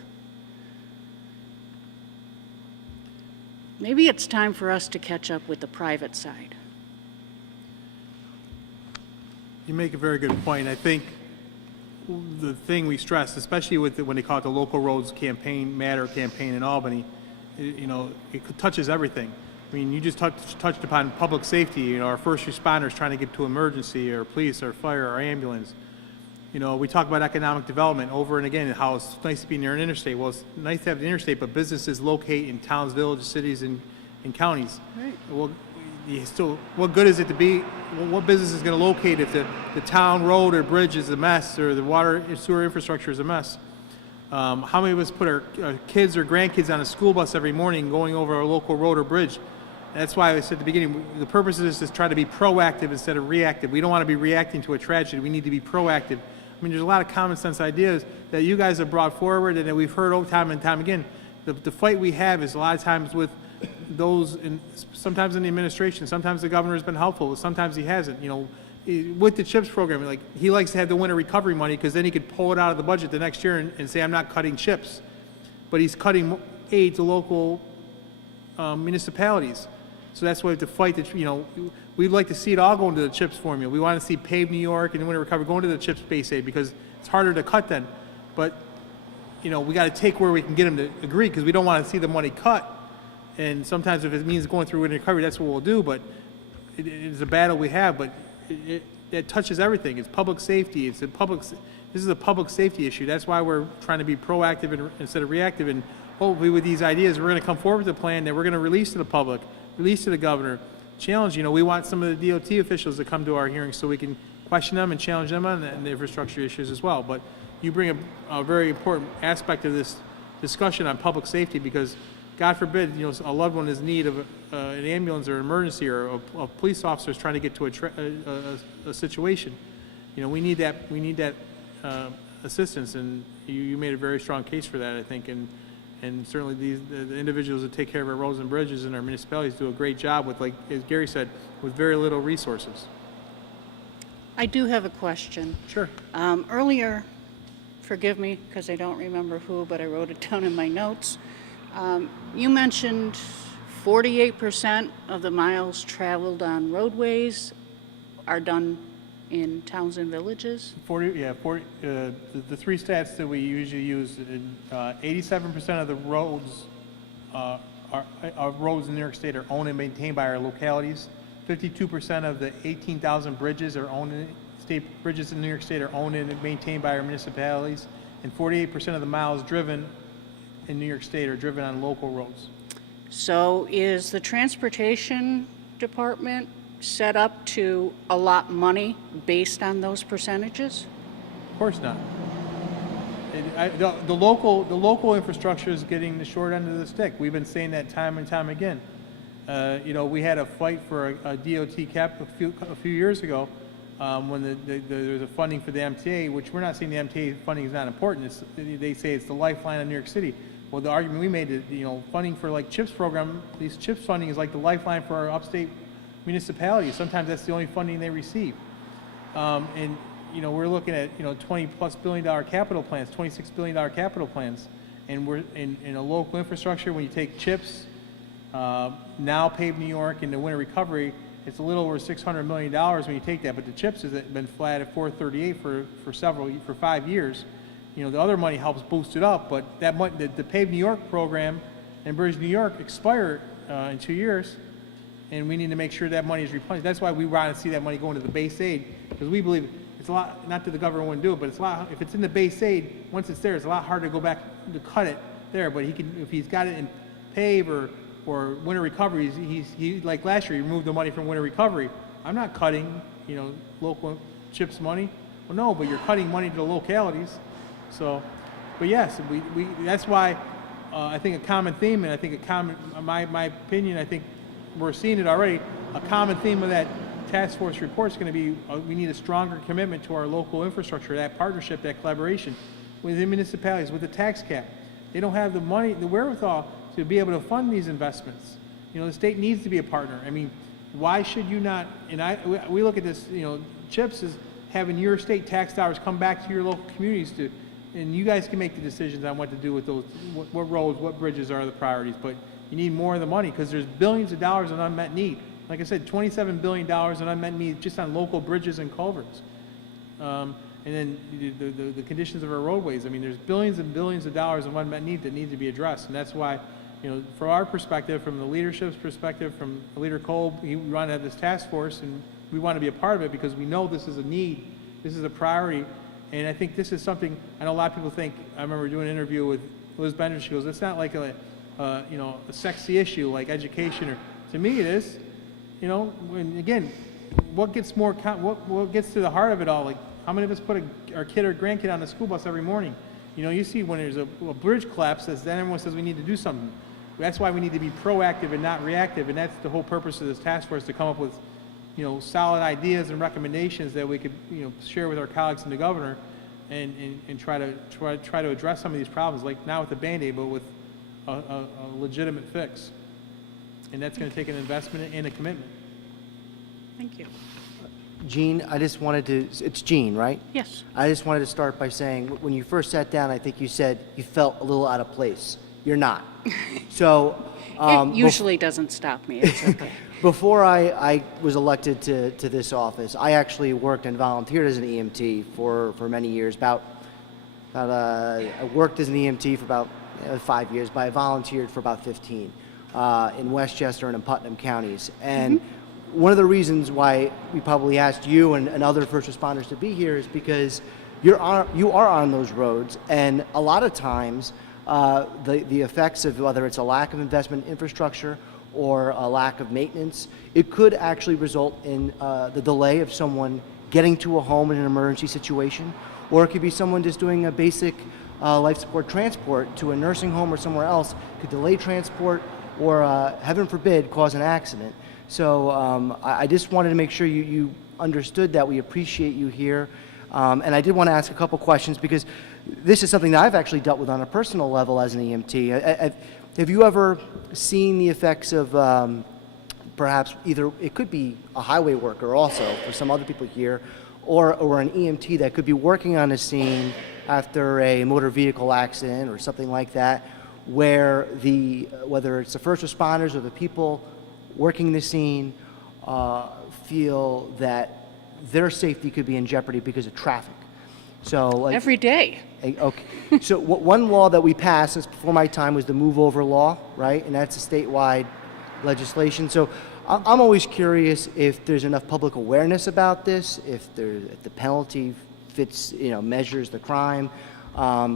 Maybe it's time for us to catch up with the private side. You make a very good point. I think the thing we stress, especially with when they call it the local roads campaign in Albany, you know, it touches everything. I mean, you just touched upon public safety, you know, our first responders trying to get to emergency, or police, or fire, or ambulance. You know, we talk about economic development over and again, how it's nice to be near an interstate. Well, it's nice to have the interstate, but businesses locate in towns, villages, cities, and counties. Right. Well, what good is it to be, what business is going to locate if the town road or bridge is a mess, or the water and sewer infrastructure is a mess? How many of us put our kids or grandkids on a school bus every morning going over a local road or bridge? That's why I said at the beginning, the purpose of this is to try to be proactive instead of reactive. We don't want to be reacting to a tragedy. We need to be proactive. I mean, there's a lot of common sense ideas that you guys have brought forward and that we've heard time and time again. the fight we have is a lot of times with those, sometimes in the administration, sometimes the governor has been helpful, sometimes he hasn't, with the CHIPS program, like, he likes to have the winter recovery money because then he could pull it out of the budget the next year and say, I'm not cutting CHIPS. But he's cutting aid to local municipalities. So that's why we have to fight we'd like to see it all go into the CHIPS formula. We want to see Pave New York and winter recovery go into the CHIPS base aid because it's harder to cut then. But, we got to take where we can get them to agree because we don't want to see the money cut. And sometimes if it means going through winter recovery, that's what we'll do. But it is a battle we have. But it touches everything. It's public safety. This is a public safety issue. That's why we're trying to be proactive instead of reactive. And hopefully with these ideas, we're going to come forward with a plan that we're going to release to the public, release to the governor, challenge. We want some of the DOT officials to come to our hearings so we can question them and challenge them on the infrastructure issues as well. But you bring a very important aspect of this discussion on public safety because, God forbid, a loved one is in need of an ambulance or an emergency or a police officer is trying to get to a situation. We need that assistance, and you made a very strong case for that, I think, and certainly the individuals that take care of our roads and bridges in our municipalities do a great job with, like as Gary said, with very little resources. I do have a question. Sure. Earlier, forgive me because I don't remember who, but I wrote it down in my notes. You mentioned 48% of the miles traveled on roadways are done in towns and villages? 40, the three stats that we usually use, 87% of the roads roads in New York State are owned and maintained by our localities. 52% of the 18,000 bridges bridges in New York State are owned and maintained by our municipalities, and 48% of the miles driven in New York State are driven on local roads. So is the transportation department set up to allot money based on those percentages? Of course not. The local infrastructure is getting the short end of the stick. We've been saying that time and time again. We had a fight for a DOT cap a few years ago when there was a funding for the MTA, which we're not saying the MTA funding is not important. They say it's the lifeline of New York City. Well, the argument we made is, funding for like CHIPS program, these CHIPS funding is like the lifeline for our upstate municipalities. Sometimes that's the only funding they receive. We're looking at, $20+ billion capital plans, $26 billion capital plans. And we're in a local infrastructure, when you take CHIPS, now Pave New York, and the winter recovery, it's a little over $600 million when you take that. But the CHIPS has been flat at 438 for 5 years. The other money helps boost it up, but that the Pave New York program and Bridge New York expire in 2 years, and we need to make sure that money is replenished. That's why we want to see that money go into the base aid, because we believe it's a lot, not that the government wouldn't do it, but it's a lot, if it's in the base aid, once it's there, it's a lot harder to go back to cut it there, but if he's got it in Pave or winter recovery, he like last year, he removed the money from winter recovery. I'm not cutting, local CHIPS money. Well, no, but you're cutting money to the localities. So, but yes, that's why I think a common theme, and I think my opinion, I think we're seeing it already, a common theme of that task force report is going to be we need a stronger commitment to our local infrastructure, that partnership, that collaboration with the municipalities, with the tax cap. They don't have the money, the wherewithal to be able to fund these investments. The state needs to be a partner. I mean, why should you not, and we look at this, CHIPS is having your state tax dollars come back to your local communities and you guys can make the decisions on what to do with those, what roads, what bridges are the priorities, but you need more of the money because there's billions of dollars in unmet need. Like I said, $27 billion in unmet need just on local bridges and culverts. And then the conditions of our roadways. I mean, there's billions and billions of dollars of unmet need that need to be addressed, and that's why, from our perspective, from the leadership's perspective, from Leader Kolb, we want to have this task force, and we want to be a part of it because we know this is a need, this is a priority. And I think this is something, I know a lot of people think, I remember doing an interview with Liz Bender, she goes, it's not like a sexy issue like education, or to me it is, and again, what gets to the heart of it all, like how many of us put our kid or grandkid on the school bus every morning? You see when there's a bridge collapses, then everyone says we need to do something. That's why we need to be proactive and not reactive, and that's the whole purpose of this task force, to come up with solid ideas and recommendations that we could, share with our colleagues and the governor, and try to address some of these problems, like not with the Band-Aid, but with a legitimate fix. And that's going to take an investment and a commitment. Thank you. Gene, I just wanted to, it's Gene, right? Yes. I just wanted to start by saying, when you first sat down, I think you said you felt a little out of place. You're not. So, It usually doesn't stop me. It's okay. before I was elected to this office, I actually worked and volunteered as an EMT for many years. I worked as an EMT for about 5 years, but I volunteered for about 15 in Westchester and in Putnam counties. And one of the reasons why we probably asked you and other first responders to be here is because you are on those roads, and a lot of times the effects of whether it's a lack of investment in infrastructure or a lack of maintenance, it could actually result in the delay of someone getting to a home in an emergency situation, or it could be someone just doing a basic life support transport to a nursing home or somewhere else, could delay transport or, heaven forbid, cause an accident. So I just wanted to make sure you understood that. We appreciate you here. And I did want to ask a couple questions because this is something that I've actually dealt with on a personal level as an EMT. Have you ever seen the effects of perhaps either, it could be a highway worker also for some other people here, or an EMT that could be working on a scene after a motor vehicle accident or something like that, where whether it's the first responders or the people working the scene feel that their safety could be in jeopardy because of traffic. So like, Every day. okay. So one law that we passed since before my time was the move over law, right? And that's a statewide legislation. So I'm always curious if there's enough public awareness about this, if the penalty fits, measures the crime.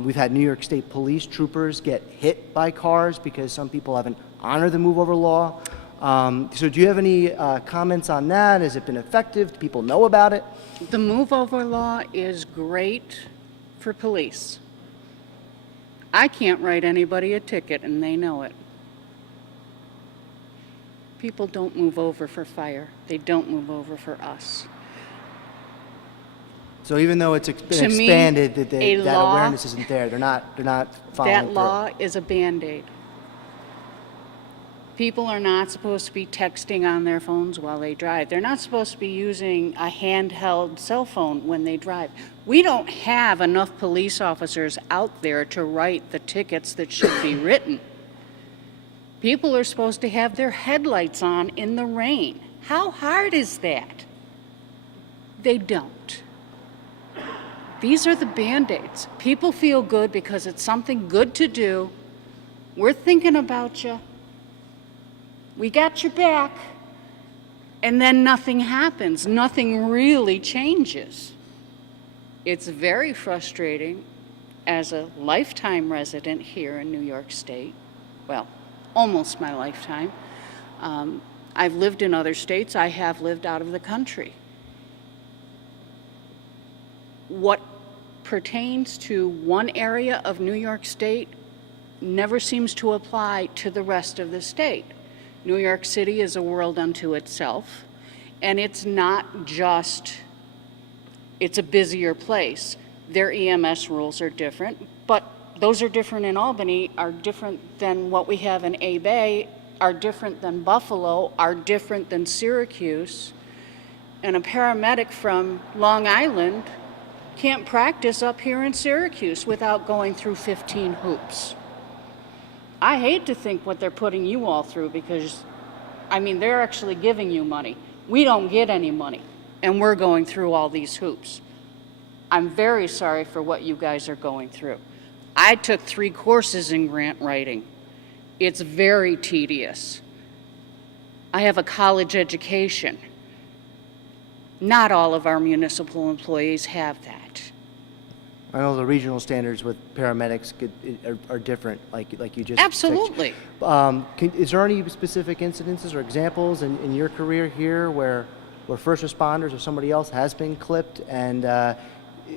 We've had New York State police troopers get hit by cars because some people haven't honored the move over law. So do you have any comments on that? Has it been effective? Do people know about it? The move over law is great for police. I can't write anybody a ticket and they know it. People don't move over for fire. They don't move over for us. So even though it's been To me, expanded, that a that law- awareness isn't there. They're not following That through. law is a Band-Aid. People are not supposed to be texting on their phones while they drive. They're not supposed to be using a handheld cell phone when they drive. We don't have enough police officers out there to write the tickets that should be written. People are supposed to have their headlights on in the rain. How hard is that? They don't. These are the Band-Aids. People feel good because it's something good to do. We're thinking about you. We got your back. And then nothing happens. Nothing really changes. It's very frustrating as a lifetime resident here in New York State. Well, almost my lifetime. I've lived in other states. I have lived out of the country. What pertains to one area of New York State never seems to apply to the rest of the state. New York City is a world unto itself, and it's not just, it's a busier place. Their EMS rules are different, but those are different in Albany, are different than what we have in A Bay, are different than Buffalo, are different than Syracuse. And a paramedic from Long Island can't practice up here in Syracuse without going through 15 hoops. I hate to think what they're putting you all through because, they're actually giving you money. We don't get any money, and we're going through all these hoops. I'm very sorry for what you guys are going through. I took 3 courses in grant writing. It's very tedious. I have a college education. Not all of our municipal employees have that. I know the regional standards with paramedics are different, like you just Absolutely. Is there any specific incidences or examples in your career here where first responders or somebody else has been clipped? And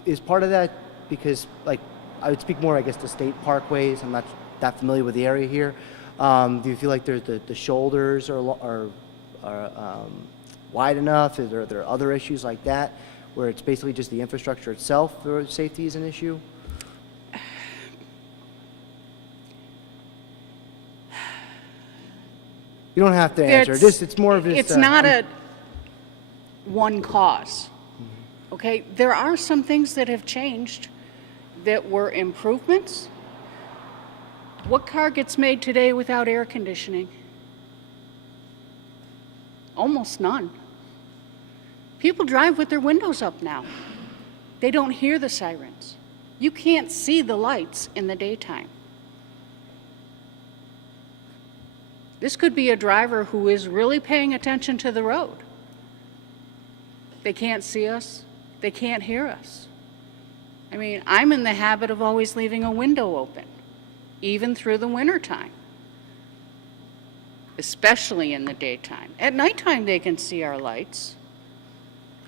is part of that because, I would speak more, I guess, to state parkways. I'm not that familiar with the area here. Do you feel like the shoulders are wide enough? Are there other issues like that where it's basically just the infrastructure itself where safety is an issue? You don't have to answer. It's more of this. It's not a one cause, okay? There are some things that have changed that were improvements. What car gets made today without air conditioning? Almost none. People drive with their windows up now. They don't hear the sirens. You can't see the lights in the daytime. This could be a driver who is really paying attention to the road. They can't see us. They can't hear us. I mean, I'm in the habit of always leaving a window open, even through the wintertime, especially in the daytime. At nighttime, they can see our lights,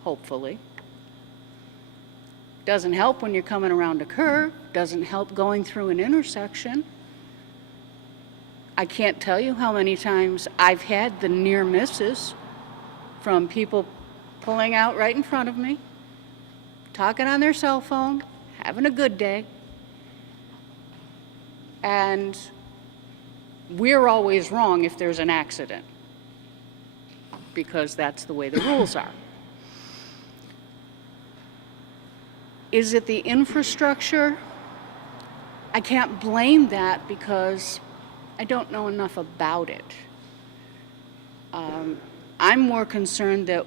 hopefully. Doesn't help when you're coming around a curve, doesn't help going through an intersection. I can't tell you how many times I've had the near misses from people pulling out right in front of me, talking on their cell phone, having a good day. And we're always wrong if there's an accident, because that's the way the rules are. Is it the infrastructure? I can't blame that because I don't know enough about it. I'm more concerned that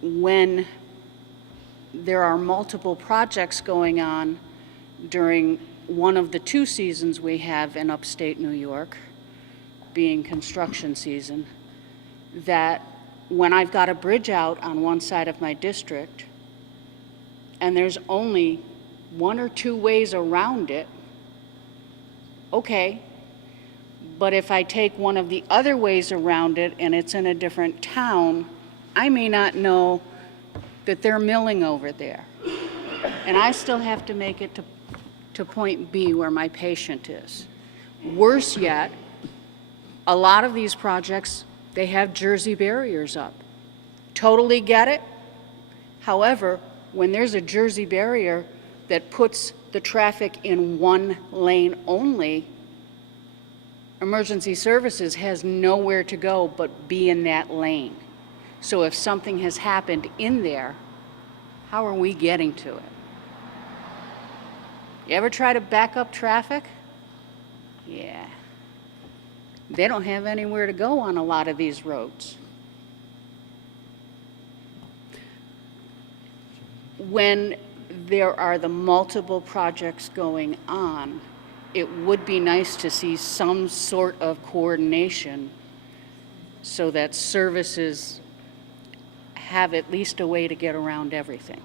when there are multiple projects going on during one of the 2 seasons we have in upstate New York, being construction season, that when I've got a bridge out on one side of my district and there's only 1 or 2 ways around it, okay, but if I take one of the other ways around it and it's in a different town, I may not know that they're milling over there. And I still have to make it to point B where my patient is. Worse yet, a lot of these projects, they have Jersey barriers up. Totally get it. However, when there's a Jersey barrier that puts the traffic in 1 lane only, emergency services has nowhere to go but be in that lane. So if something has happened in there, how are we getting to it? You ever try to back up traffic? Yeah. They don't have anywhere to go on a lot of these roads. When there are the multiple projects going on, it would be nice to see some sort of coordination so that services have at least a way to get around everything.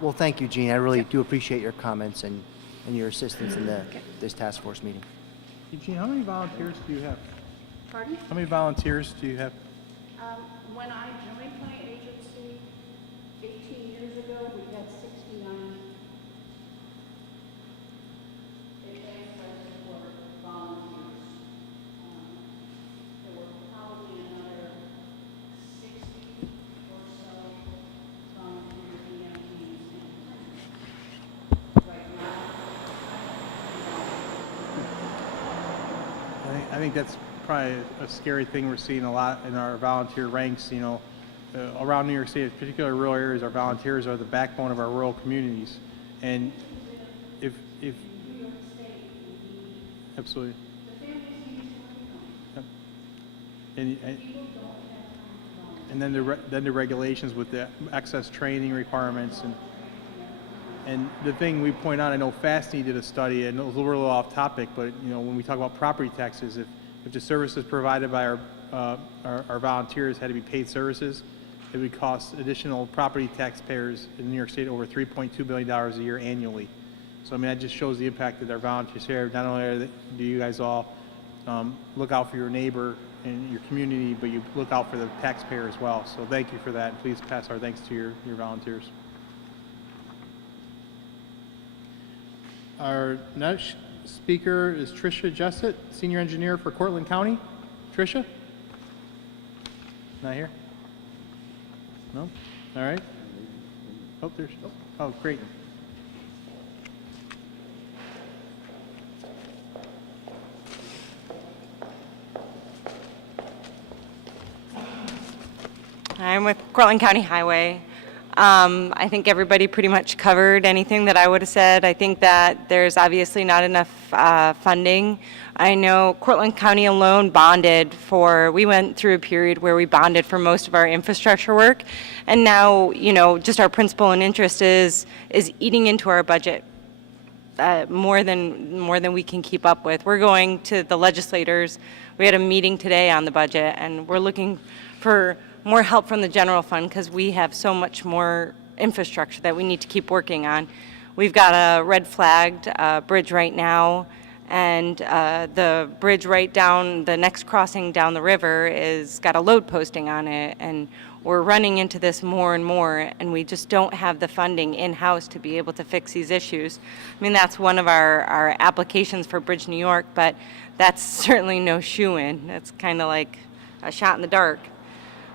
Well, thank you, Gene. I really do appreciate your comments and your assistance in this task force meeting. Eugene, how many volunteers do you have? Pardon? How many volunteers do you have? When I joined my agency 18 years ago, we had 69. It transferred for volunteers. There were probably another 60 or so volunteer EMTs. Right now, I think that's probably a scary thing we're seeing a lot in our volunteer ranks. You know, around New York State, particularly rural areas, our volunteers are the backbone of our rural communities. And if absolutely. Yep. And then the regulations with the excess training requirements and the thing we point out, I know Fastney did a study, and it was a little off topic, but you know, when we talk about property taxes, if the services provided by our volunteers had to be paid services, it would cost additional property taxpayers in New York State over $3.2 billion a year annually. So I mean, that just shows the impact that our volunteers have. Not only do you guys all look out for your neighbor and your community, but you look out for the taxpayer as well. So thank you for that. Please pass our thanks to your volunteers. Our next speaker is Tricia Jessett, Senior Engineer for Cortland County. Tricia? Not here? No? All right. Oh, there's, oh, great. I'm with Cortland County Highway. I think everybody pretty much covered anything that I would have said. I think that there's obviously not enough funding. I know Cortland County alone bonded for, we went through a period where we bonded for most of our infrastructure work, and now, you know, just our principal and interest is eating into our budget. More than we can keep up with. We're going to the legislators. We had a meeting today on the budget, and we're looking for more help from the general fund because we have so much more infrastructure that we need to keep working on. We've got a red flagged bridge right now, and the bridge right down the next crossing down the river is got a load posting on it, and we're running into this more and more, and we just don't have the funding in-house to be able to fix these issues. I mean, that's one of our applications for Bridge New York, but that's certainly no shoo-in. It's kind of like a shot in the dark.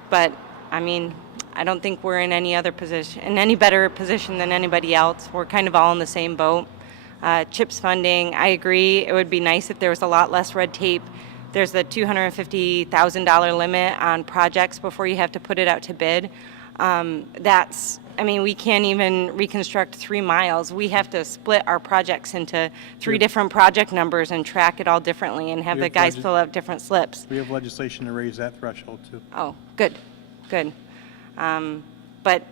But, I mean, I don't think we're in any better position than anybody else. We're kind of all in the same boat. CHIPS funding, I agree. It would be nice if there was a lot less red tape. There's the $250,000 limit on projects before you have to put it out to bid. We can't even reconstruct 3 miles. We have to split our projects into 3 different project numbers and track it all differently and have the guys fill out different slips. We have legislation to raise that threshold too. Oh, good. But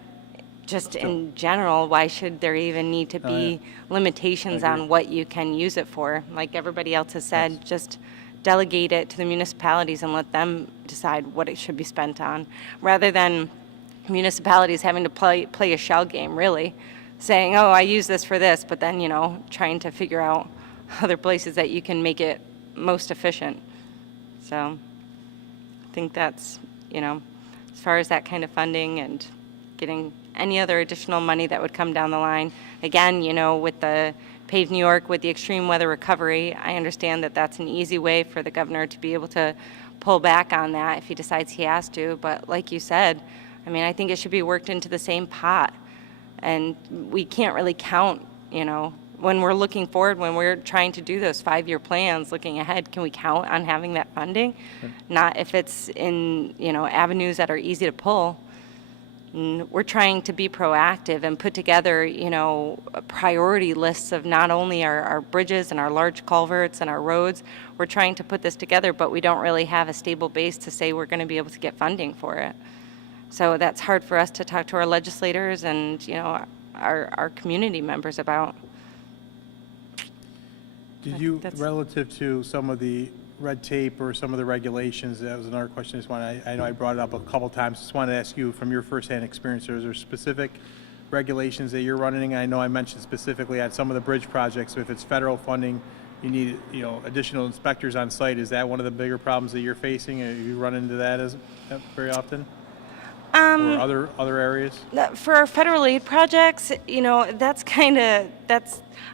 just in general, why should there even need to be limitations on what you can use it for? Like everybody else has said, just delegate it to the municipalities and let them decide what it should be spent on, rather than municipalities having to play a shell game, really, saying, oh, I use this for this, but then, you know, trying to figure out other places that you can make it most efficient. So I think that's, you know, as far as that kind of funding and getting any other additional money that would come down the line. Again, you know, with the Pave New York, with the extreme weather recovery, I understand that that's an easy way for the governor to be able to pull back on that if he decides he has to. But like you said, I mean, I think it should be worked into the same pot. And we can't really count, you know, when we're looking forward, when we're trying to do those 5-year plans, looking ahead, can we count on having that funding? Not if it's in, you know, avenues that are easy to pull. We're trying to be proactive and put together, you know, priority lists of not only our bridges and our large culverts and our roads. We're trying to put this together, but we don't really have a stable base to say we're going to be able to get funding for it. So that's hard for us to talk to our legislators and, you know, our community members about. Did you, relative to some of the red tape or some of the regulations, that was another question I know I brought it up a couple times. Just wanted to ask you from your firsthand experience, is there specific regulations that you're running? I know I mentioned specifically on some of the bridge projects, if it's federal funding, you need, you know, additional inspectors on site. Is that one of the bigger problems that you're facing? You run into that very often? Or other areas? For our federal aid projects, you know,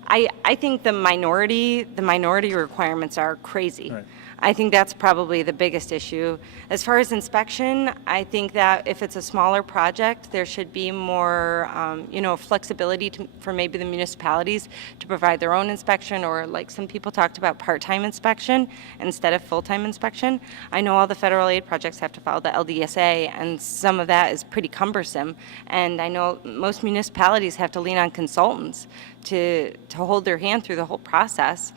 I think the minority requirements are crazy. Right. I think that's probably the biggest issue. As far as inspection, I think that if it's a smaller project, there should be more, you know, flexibility for maybe the municipalities to provide their own inspection, or like some people talked about part-time inspection instead of full-time inspection. I know all the federal aid projects have to follow the LDSA, and some of that is pretty cumbersome. And I know most municipalities have to lean on consultants to hold their hand through the whole process.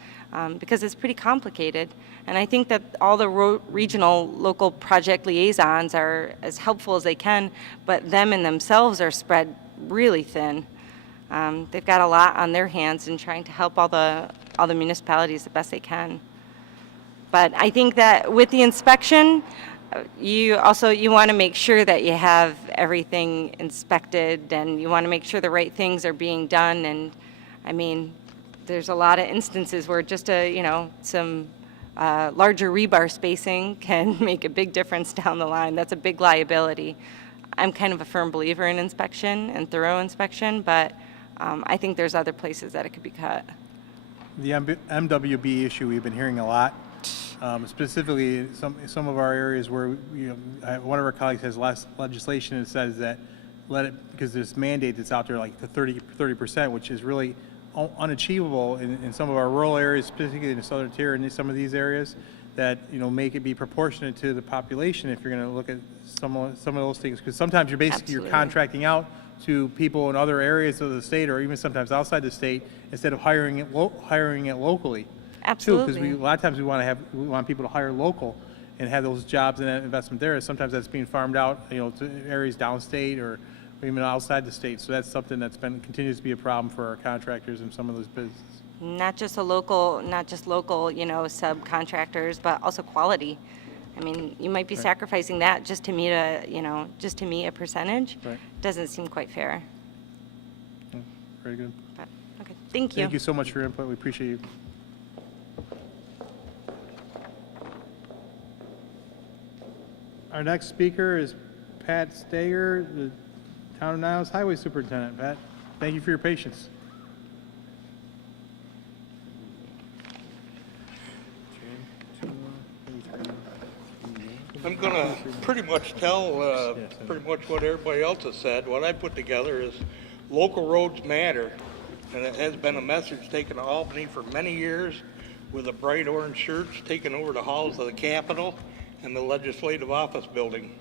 Because it's pretty complicated. And I think that all the regional local project liaisons are as helpful as they can, but them in themselves are spread really thin. They've got a lot on their hands in trying to help all the municipalities the best they can. But I think that with the inspection, you want to make sure that you have everything inspected, and you want to make sure the right things are being done. And I mean, there's a lot of instances where just some larger rebar spacing can make a big difference down the line. That's a big liability. I'm kind of a firm believer in inspection and thorough inspection, but I think there's other places that it could be cut. The MWB issue we've been hearing a lot, specifically some of our areas where one of our colleagues has legislation that says that because this mandate that's out there, like the 30%, which is really unachievable in some of our rural areas, particularly in the southern tier and some of these areas, that, make it be proportionate to the population if you're going to look at some of those things. Because sometimes you're Absolutely. contracting out to people in other areas of the state, or even sometimes outside the state, instead of hiring it locally. Absolutely. Because a lot of times we want people to hire local and have those jobs and that investment there. Sometimes that's being farmed out, to areas downstate or even outside the state. So that's something that's continues to be a problem for our contractors and some of those businesses. Not just local, subcontractors, but also quality. I mean, you might be sacrificing that just to meet a percentage. Right. Doesn't seem quite fair. Yeah, very good. But, okay, thank you. Thank you so much for your input. We appreciate you. Our next speaker is Pat Stager, the Town of Niles Highway Superintendent. Pat, thank you for your patience. I'm going to pretty much tell pretty much what everybody else has said. What I put together is local roads matter, and it has been a message taken to Albany for many years, with the bright orange shirts taking over the halls of the Capitol and the Legislative Office Building.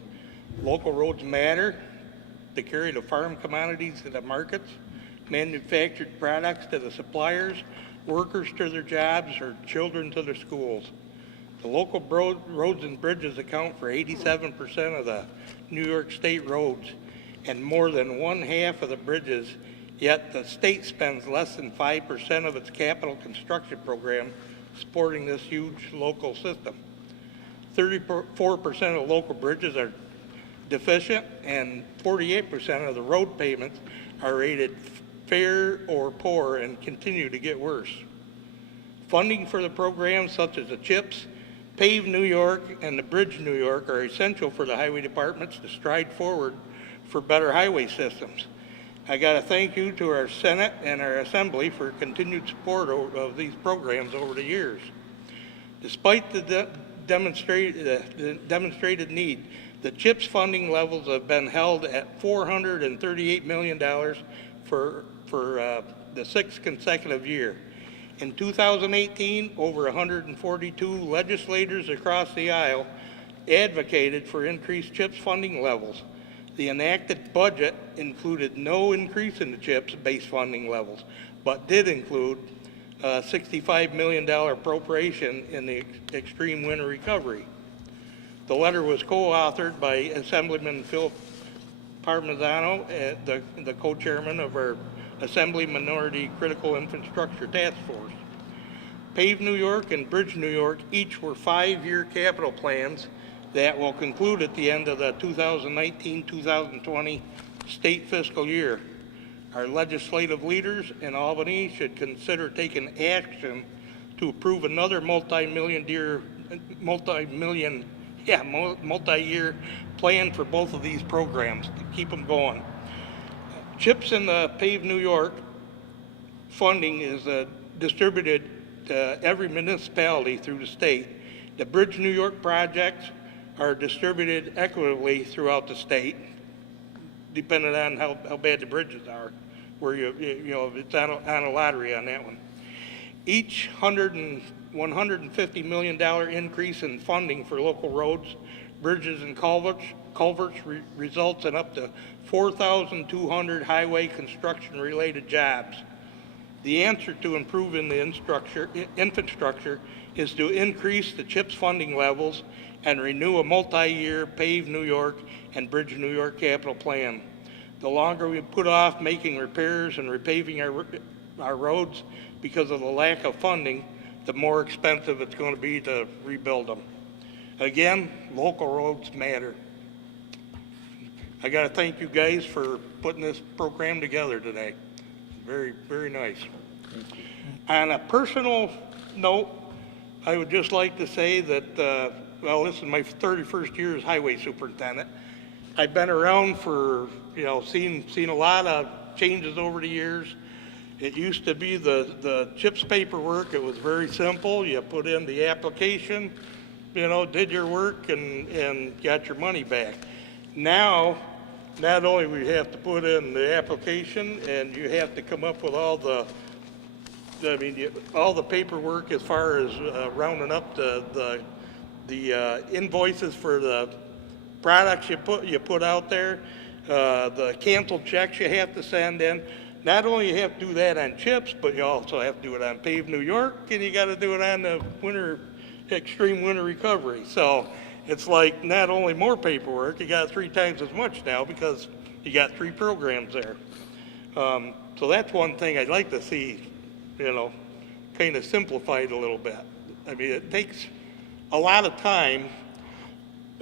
Local roads matter. They carry the farm commodities to the markets, manufactured products to the suppliers, workers to their jobs, or children to their schools. The local roads and bridges account for 87% of the New York State roads and more than 1/2 of the bridges, yet the state spends less than 5% of its capital construction program supporting this huge local system. 34% of local bridges are deficient, and 48% of the road pavements are rated fair or poor and continue to get worse. Funding for the programs such as the CHIPS, Pave New York, and the Bridge New York are essential for the highway departments to stride forward for better highway systems. I got to thank you to our Senate and our Assembly for continued support of these programs over the years. Despite the demonstrated need, the CHIPS funding levels have been held at $438 million for the 6th consecutive year. In 2018, over 142 legislators across the aisle advocated for increased CHIPS funding levels. The enacted budget included no increase in the CHIPS base funding levels, but did include a $65 million appropriation in the extreme winter recovery. The letter was co-authored by Assemblyman Phil Parmesano, the co-chairman of our Assembly Minority Critical Infrastructure Task Force. Pave New York and Bridge New York each were 5-year capital plans that will conclude at the end of the 2019-2020 state fiscal year. Our legislative leaders in Albany should consider taking action to approve another multi-year plan for both of these programs to keep them going. CHIPS in the Pave New York funding is distributed to every municipality through the state. The Bridge New York projects are distributed equitably throughout the state, depending on how bad the bridges are, where it's on a lottery on that one. Each $150 million increase in funding for local roads, bridges, and culverts results in up to 4,200 highway construction-related jobs. The answer to improving the infrastructure is to increase the CHIPS funding levels and renew a multi-year Pave New York and Bridge New York capital plan. The longer we put off making repairs and repaving our roads because of the lack of funding, the more expensive it's going to be to rebuild them. Again, local roads matter. I got to thank you guys for putting this program together today. Very, very nice. On a personal note, I would just like to say that, this is my 31st year as highway superintendent. I've been around for, seen a lot of changes over the years. It used to be the CHIPS paperwork. It was very simple. You put in the application, did your work and got your money back. Now, not only we have to put in the application and you have to come up with all the I mean, all the paperwork as far as rounding up the invoices for the products you put out there, the canceled checks you have to send in. Not only you have to do that on chips, but you also have to do it on paved New York, and you got to do it on the extreme winter recovery. So it's like not only more paperwork, you got 3 times as much now because you got 3 programs there. So that's one thing I'd like to see, kind of simplified a little bit. I mean, it takes a lot of time.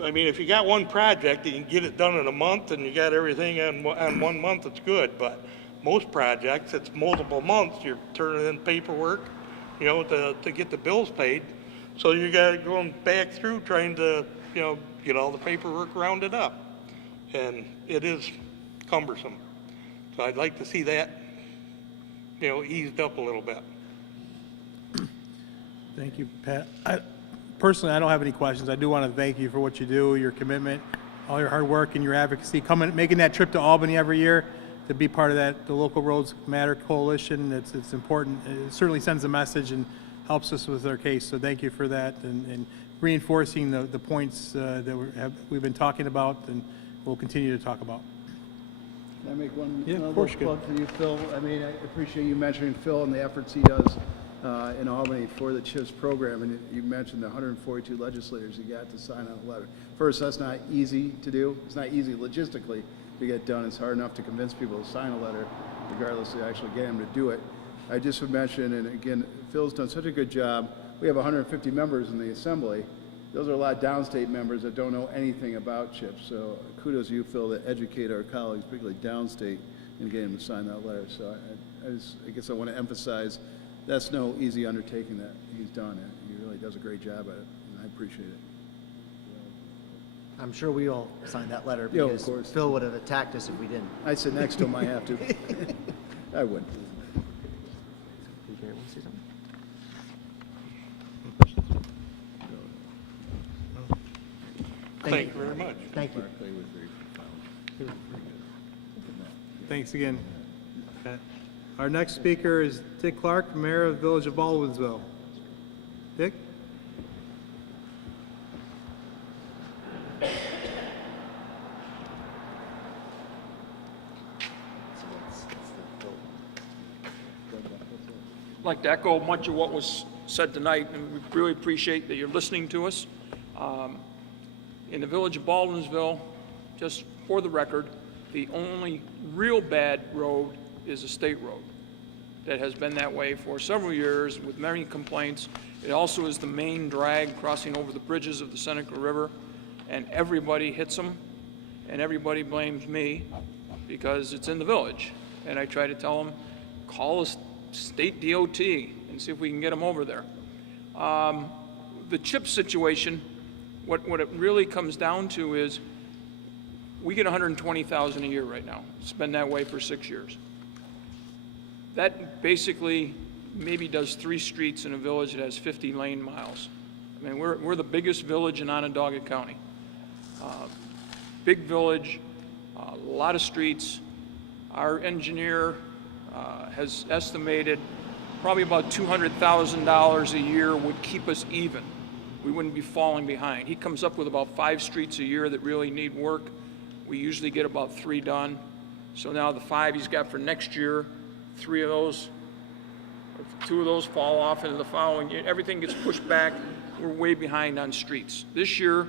I mean, if you got one project, you can get it done in a month and you got everything on 1 month, it's good. But most projects, it's multiple months. You're turning in paperwork, to get the bills paid. So you got to go back through trying to, get all the paperwork rounded up. And it is cumbersome. So I'd like to see that, eased up a little bit. Thank you, Pat. Personally, I don't have any questions. I do want to thank you for what you do, your commitment, all your hard work and your advocacy, making that trip to Albany every year to be part of the Local Roads Matter Coalition. It's important. It certainly sends a message and helps us with our case. So thank you for that and reinforcing the points that we've been talking about and we'll continue to talk about. Can I make one of course you plug for you, Phil? I mean, I appreciate you mentioning Phil and the efforts he does in Albany for the CHIPS program. And you mentioned the 142 legislators he got to sign on a letter. First, that's not easy to do. It's not easy logistically to get done. It's hard enough to convince people to sign a letter, regardless of actually getting them to do it. I just would mention, and again, Phil's done such a good job. We have 150 members in the Assembly. Those are a lot of downstate members that don't know anything about CHIPS. So kudos to you, Phil, to educate our colleagues, particularly downstate, and get them to sign that letter. So I guess I want to emphasize that's no easy undertaking that he's done. He really does a great job at it, and I appreciate it. I'm sure we all signed that letter Yeah, of because course. Phil would have attacked us if we didn't. I sit next to him, I have to. I would. Thank you very much. Thank you. Thanks again, Pat. Our next speaker is Dick Clark, Mayor of the Village of Baldwinsville. Dick? I'd like to echo much of what was said tonight, and we really appreciate that you're listening to us. In the village of Baldwinsville, just for the record, the only real bad road is a state road. That has been that way for several years with many complaints. It also is the main drag crossing over the bridges of the Seneca River, and everybody hits them, and everybody blames me because it's in the village. And I try to tell them, call a state DOT and see if we can get them over there. The chip situation, what it really comes down to is we get $120,000 a year right now. It's been that way for 6 years. That basically maybe does 3 streets in a village that has 50 lane miles. I mean, we're the biggest village in Onondaga County. Big village, a lot of streets. Our engineer has estimated probably about $200,000 a year would keep us even. We wouldn't be falling behind. He comes up with about 5 streets a year that really need work. We usually get about 3 done. So now the 5 he's got for next year, 3 of those, or 2 of those fall off into the following year. Everything gets pushed back. We're way behind on streets. This year,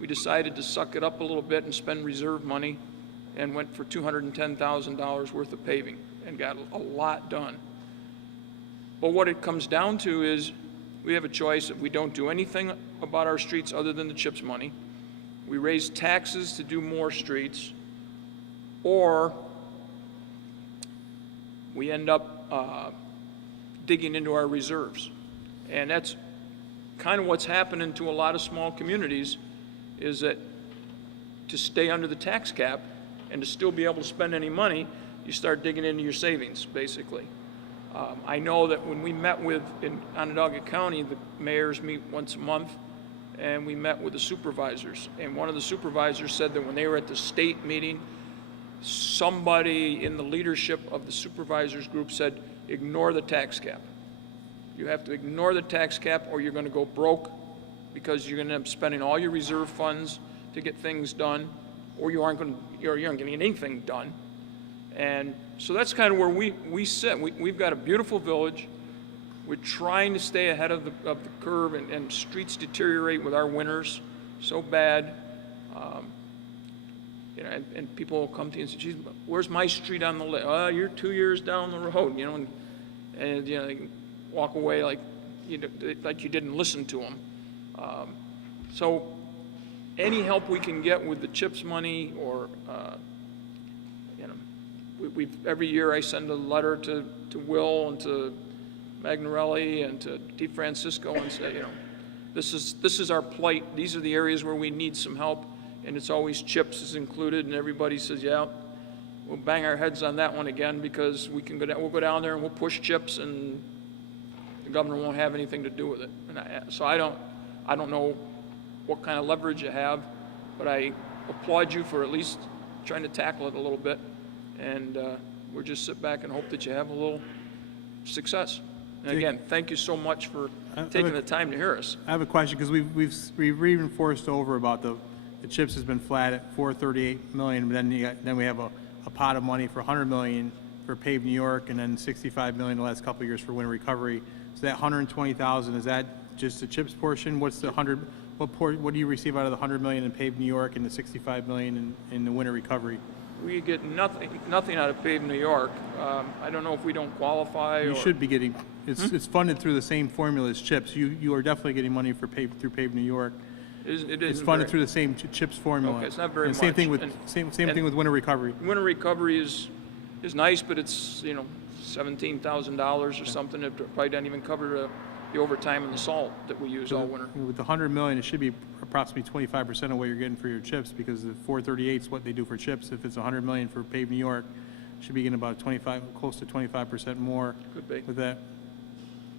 we decided to suck it up a little bit and spend reserve money and went for $210,000 worth of paving and got a lot done. But what it comes down to is we have a choice. If we don't do anything about our streets other than the CHIPS money, we raise taxes to do more streets, or we end up digging into our reserves. And that's kind of what's happening to a lot of small communities, is that to stay under the tax cap and to still be able to spend any money, you start digging into your savings, basically. I know that when we met in Onondaga County, the mayors meet once a month, and we met with the supervisors. And one of the supervisors said that when they were at the state meeting, somebody in the leadership of the supervisors group said, ignore the tax cap. You have to ignore the tax cap or you're going to go broke because you're going to end up spending all your reserve funds to get things done, or you aren't going to get anything done. And so that's kind of where we sit. We've got a beautiful village. We're trying to stay ahead of the curve, and streets deteriorate with our winters so bad. You know, and people will come to you and say, geez, where's my street on the list? Oh, you're 2 years down the road, you know, and you know, they walk away like you didn't listen to them. So any help we can get with the CHIPS money, or you know, every year I send a letter to Will and to Magnarelli and to DeFrancisco and say, you know, this is our plight. These are the areas where we need some help, and it's always CHIPS is included, and everybody says, yeah, we'll bang our heads on that one again because we can go down. We'll go down there and we'll push CHIPS, and the governor won't have anything to do with it. And so I don't know what kind of leverage you have, but I applaud you for at least trying to tackle it a little bit, and we'll just sit back and hope that you have a little success. And again, thank you so much for taking the time to hear us. I have a question, because we've reinforced over about the CHIPS has been flat at $438 million, but then we have a pot of money for $100 million for Pave New York, and then $65 million the last couple of years for winter recovery. So that $120,000, is that just the CHIPS portion? What's the 100? What do you receive out of the $100 million in Pave New York and the $65 million in the winter recovery? We get nothing out of Pave New York. I don't know if we don't qualify. You should be getting. It's funded through the same formula as CHIPS. You are definitely getting money for through Pave New York. It's funded through the same CHIPS formula. Okay, it's not very and same much. Thing with same thing with winter recovery. Winter recovery is nice, but it's, you know, $17,000 or something. It probably doesn't even cover the overtime and the salt that we use all winter. With the $100 million, it should be approximately 25% of what you're getting for your CHIPS, because the 438 is what they do for CHIPS. If it's $100 million for Pave New York, it should be getting about close to 25% more. Could be. With that.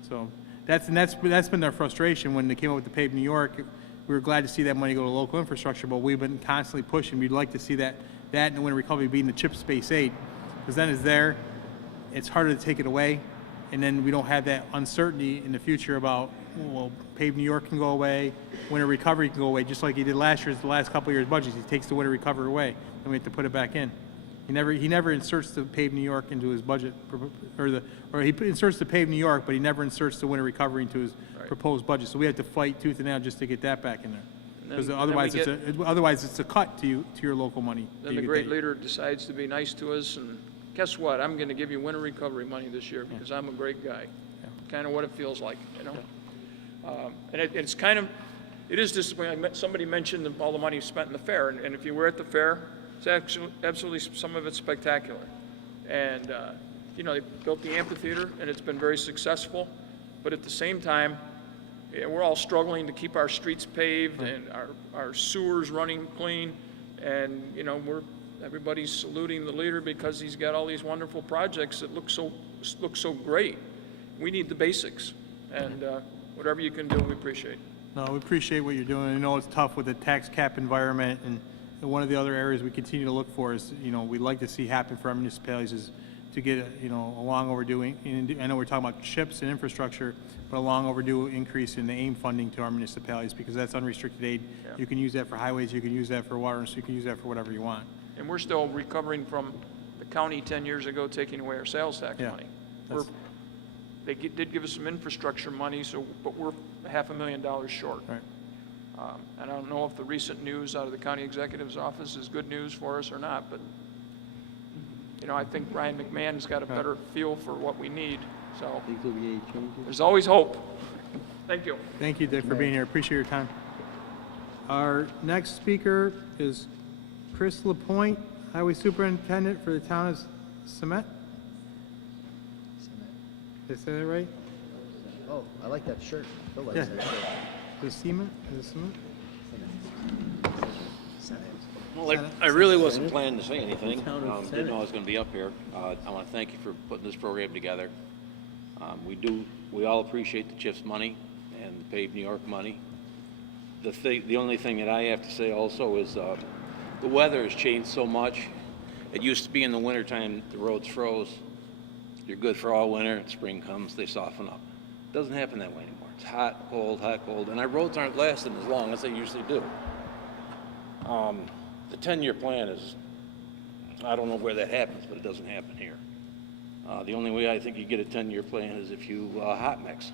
So that's been our frustration when they came up with the Pave New York. We were glad to see that money go to local infrastructure, but we've been constantly pushing. We'd like to see that and the winter recovery being the CHIPS space aid, because then it's there. It's harder to take it away, and then we don't have that uncertainty in the future about, well, Pave New York can go away, winter recovery can go away, just like he did last year's, the last couple of years' budgets. He takes the winter recovery away, and we have to put it back in. He never inserts the Pave New York into his budget, or he inserts the Pave New York, but he never inserts the winter recovery into his proposed budget. So we have to fight tooth and nail just to get that back in there, because otherwise it's a cut to your local money. Then the great leader decides to be nice to us, and guess what? I'm going to give you winter recovery money this year because I'm a great guy. Yeah. Kind of what it feels like, you know. Yeah. And it's kind of, it is disappointing. Somebody mentioned all the money spent in the fair, and if you were at the fair, it's actually absolutely, some of it's spectacular. And you know, they built the amphitheater, and it's been very successful. But at the same time, we're all struggling to keep our streets paved and our sewers running clean, and you know, everybody's saluting the leader because he's got all these wonderful projects that look so great. We need the basics, and whatever you can do, we appreciate. No, we appreciate what you're doing. I know it's tough with the tax cap environment, and one of the other areas we continue to look for is, you know, we'd like to see happen for our municipalities is to get a long overdue. I know we're talking about CHIPS and infrastructure, but a long overdue increase in the AIM funding to our municipalities, because that's unrestricted aid. Yeah. You can use that for highways, you can use that for water, and so you can use that for whatever you want. And we're still recovering from the county 10 years ago taking away our sales tax money. They did give us some infrastructure money, but we're $500,000 short. Right. And I don't know if the recent news out of the county executive's office is good news for us or not, but you know, I think Brian McMahon's got a better feel for what we need. So there's always hope. Thank you. Thank you, Dick, for being here. Appreciate your time. Our next speaker is Chris LaPointe, Highway Superintendent for the town of Summit. Did I say that right? Oh, I like that shirt. Phil likes that shirt. Is it Cement? Well, I really wasn't planning to say anything. Didn't know I was going to be up here. I want to thank you for putting this program together. We all appreciate the CHIPS money and the Pave New York money. The only thing that I have to say also is the weather has changed so much. It used to be in the wintertime, the roads froze. You're good for all winter. Spring comes, they soften up. Doesn't happen that way anymore. It's hot, cold, and our roads aren't lasting as long as they usually do. The 10-year plan is, I don't know where that happens, but it doesn't happen here. The only way I think you get a 10-year plan is if you hot mix.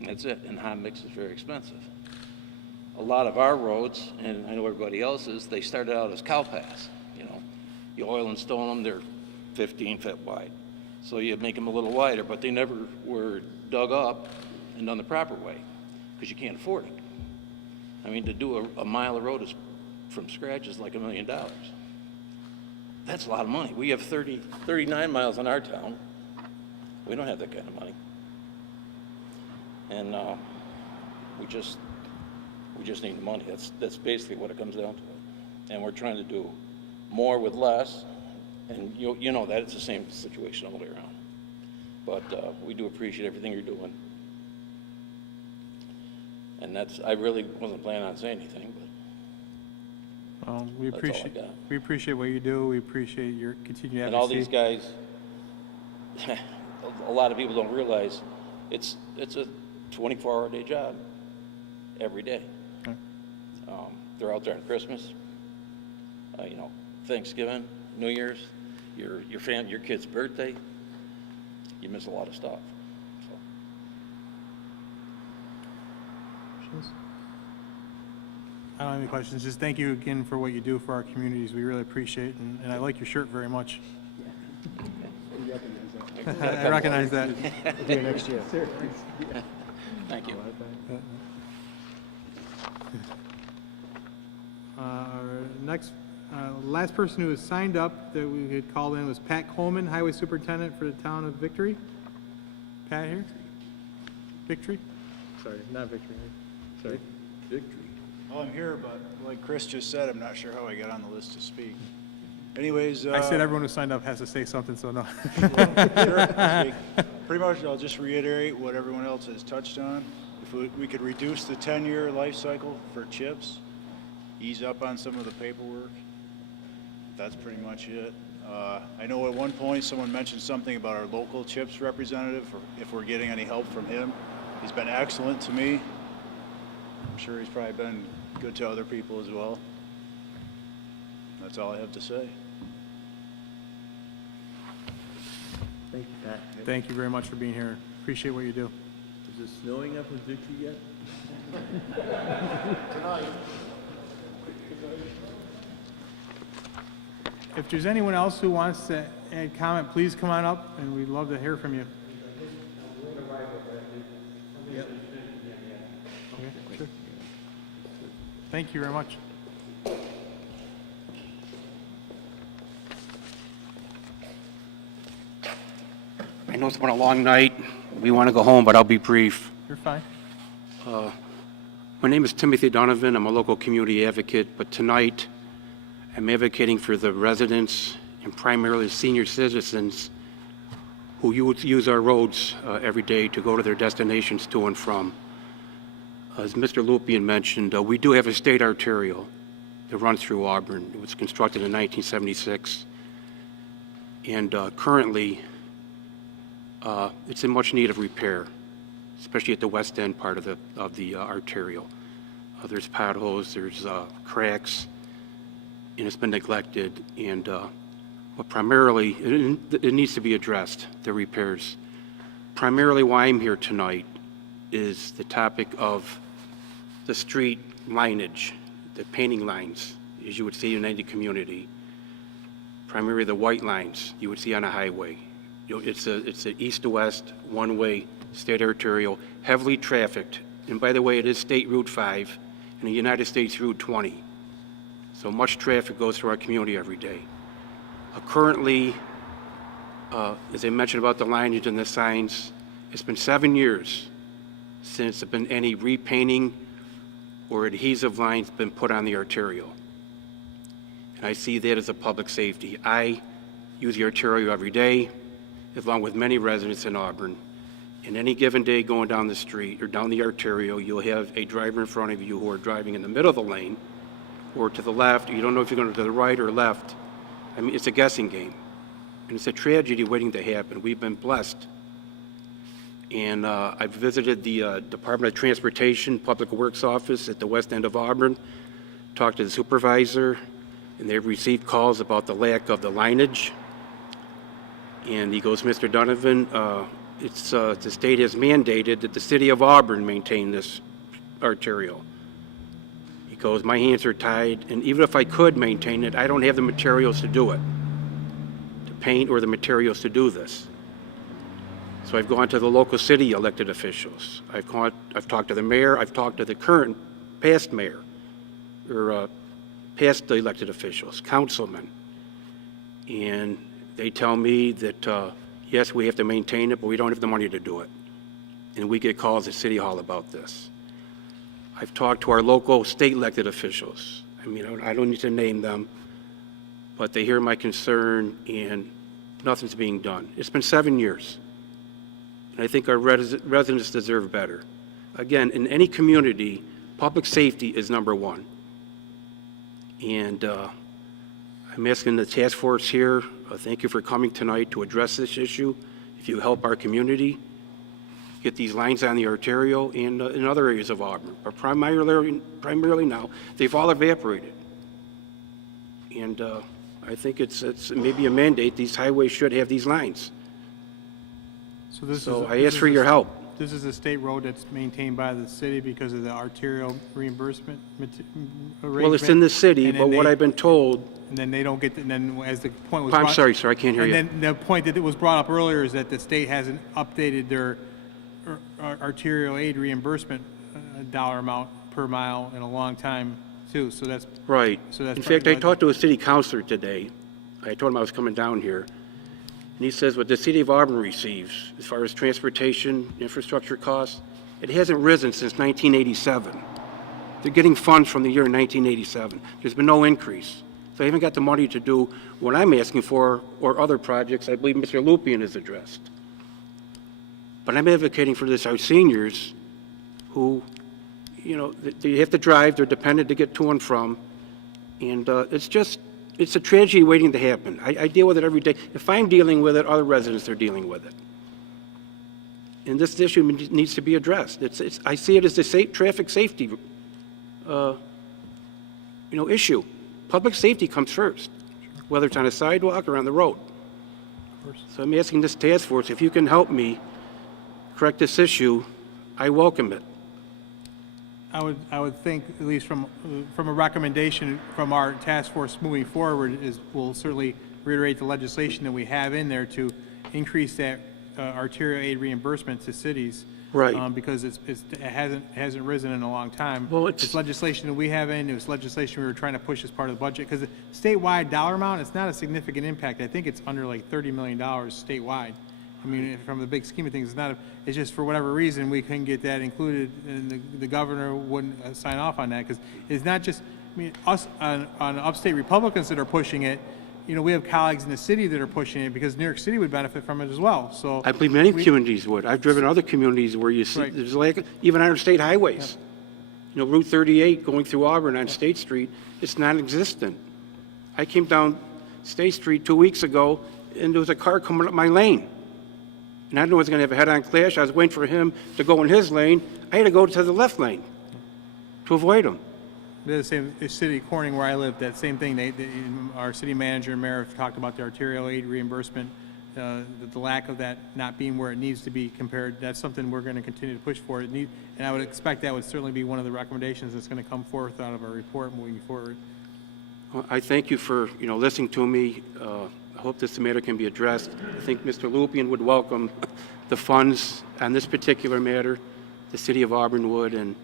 And that's it, and hot mix is very expensive. A lot of our roads, and I know everybody else's, they started out as cow paths. You know, you oil and stone them, they're 15 feet wide. So you make them a little wider, but they never were dug up and done the proper way, because you can't afford it. I mean, to do a mile of road from scratch is like $1 million. That's a lot of money. We have 39 miles in our town. We don't have that kind of money. And we just need the money. That's basically what it comes down to. And we're trying to do more with less. And you know that it's the same situation all the way around. But we do appreciate everything you're doing. And I really wasn't planning on saying anything, but We that's all I appreciate got. we appreciate what you do. We appreciate your continued advocacy. And all these guys, a lot of people don't realize it's a 24-hour day job every day. Okay. They're out there on Christmas, Thanksgiving, New Year's, your kid's birthday. You miss a lot of stuff. So. I don't have any questions. Just thank you again for what you do for our communities. We really appreciate it, and I like your shirt very much. I recognize that. We'll do it next year. Thank you. Last person who was signed up that we had called in was Pat Coleman, Highway Superintendent for the town of Victory. Pat here? Victory? Sorry, not Victory. Sorry. Victory. Well, I'm here, but like Chris just said, I'm not sure how I got on the list to speak. Anyways. I said everyone who signed up has to say something, so no. Sure. Pretty much, I'll just reiterate what everyone else has touched on. If we could reduce the 10-year life cycle for chips, ease up on some of the paperwork, that's pretty much it. I know at one point someone mentioned something about our local chips representative, or if we're getting any help from him. He's been excellent to me. I'm sure he's probably been good to other people as well. That's all I have to say. Thank you, Pat. Thank you very much for being here. Appreciate what you do. Is it snowing up in Victory yet? If there's anyone else who wants to add comment, please come on up, and we'd love to hear from you. Okay, sure. Thank you very much. I know it's been a long night. We want to go home, but I'll be brief. You're fine. My name is Timothy Donovan. I'm a local community advocate, but tonight I'm advocating for the residents and primarily senior citizens who use our roads every day to go to their destinations to and from. As Mr. Lupien mentioned, we do have a state arterial that runs through Auburn. It was constructed in 1976, and currently it's in much need of repair, especially at the west end part of the arterial. There's potholes, there's cracks, and it's been neglected. And but primarily, it needs to be addressed, the repairs. Primarily why I'm here tonight is the topic of the street lineage, the painting lines, as you would see in any community. Primarily the white lines you would see on a highway. It's a east to west, one-way state arterial, heavily trafficked. And by the way, it is State Route 5 and the United States Route 20. So much traffic goes through our community every day. Currently, as I mentioned about the lineage and the signs, it's been 7 years since there's been any repainting or adhesive lines been put on the arterial. And I see that as a public safety. I use the arterial every day, along with many residents in Auburn. And any given day going down the street or down the arterial, you'll have a driver in front of you who are driving in the middle of the lane or to the left. You don't know if you're going to the right or left. I mean, it's a guessing game. And it's a tragedy waiting to happen. We've been blessed. And I've visited the Department of Transportation Public Works Office at the west end of Auburn, talked to the supervisor, and they've received calls about the lack of the lineage. And he goes, Mr. Donovan, the state has mandated that the city of Auburn maintain this arterial. He goes, my hands are tied, and even if I could maintain it, I don't have the materials to do it, to paint or the materials to do this. So I've gone to the local city elected officials. I've talked to the mayor. I've talked to the past mayor, or past elected officials, councilmen. And they tell me that, yes, we have to maintain it, but we don't have the money to do it. And we get calls at City Hall about this. I've talked to our local state elected officials. I mean, I don't need to name them, but they hear my concern and nothing's being done. It's been 7 years. And I think our residents deserve better. Again, in any community, public safety is number one. And I'm asking the task force here, thank you for coming tonight to address this issue. If you help our community get these lines on the arterial and in other areas of Auburn, but primarily now, they've all evaporated. And I think it's maybe a mandate, these highways should have these lines. So I ask for your help. This is a state road that's maintained by the city because of the arterial reimbursement arrangement. Well, it's in the city, but what I've been told. And then they don't get, and then as the point was. I'm sorry, sir, I can't hear you. And then the point that was brought up earlier is that the state hasn't updated their arterial aid reimbursement dollar amount per mile in a long time, too. So that's right. So that's in fact, I talked to a city councilor today. I told him I was coming down here. And he says what the city of Auburn receives as far as transportation, infrastructure costs, it hasn't risen since 1987. They're getting funds from the year 1987. There's been no increase. So they haven't got the money to do what I'm asking for or other projects I believe Mr. Lupien has addressed. But I'm advocating for this, our seniors who, you know, they have to drive, they're dependent to get to and from, and it's a tragedy waiting to happen. I deal with it every day. If I'm dealing with it, other residents are dealing with it. And this issue needs to be addressed. I see it as a traffic safety issue. Public safety comes first, whether it's on a sidewalk or on the road. So I'm asking this task force, if you can help me correct this issue, I welcome it. I would think, at least from a recommendation from our task force moving forward, is we'll certainly reiterate the legislation that we have in there to increase that arterial aid reimbursement to cities. Right. Because it hasn't risen in a long time. Well, it's legislation that we have in. It was legislation we were trying to push as part of the budget because the statewide dollar amount, it's not a significant impact. I think it's under like $30 million statewide. I mean, from the big scheme of things, it's just for whatever reason we couldn't get that included, and the governor wouldn't sign off on that because it's not just, I mean, us on upstate Republicans that are pushing it. You know, we have colleagues in the city that are pushing it because New York City would benefit from it as well. So I believe many communities would. I've driven other communities where you see Right. there's like even on our state highways. Yeah. You know, Route 38 going through Auburn on State Street, it's non-existent. I came down State Street 2 weeks ago, and there was a car coming up my lane. And I knew I was going to have a head-on clash. I was waiting for him to go in his lane. I had to go to the left lane to avoid him. The same city, Corning, where I live, that same thing. Our city manager and mayor have talked about the arterial aid reimbursement, the lack of that not being where it needs to be compared. That's something we're going to continue to push for. And I would expect that would certainly be one of the recommendations that's going to come forth out of our report moving forward. Well, I thank you for listening to me. I hope this matter can be addressed. I think Mr. Lupien would welcome the funds on this particular matter. The city of Auburn would, and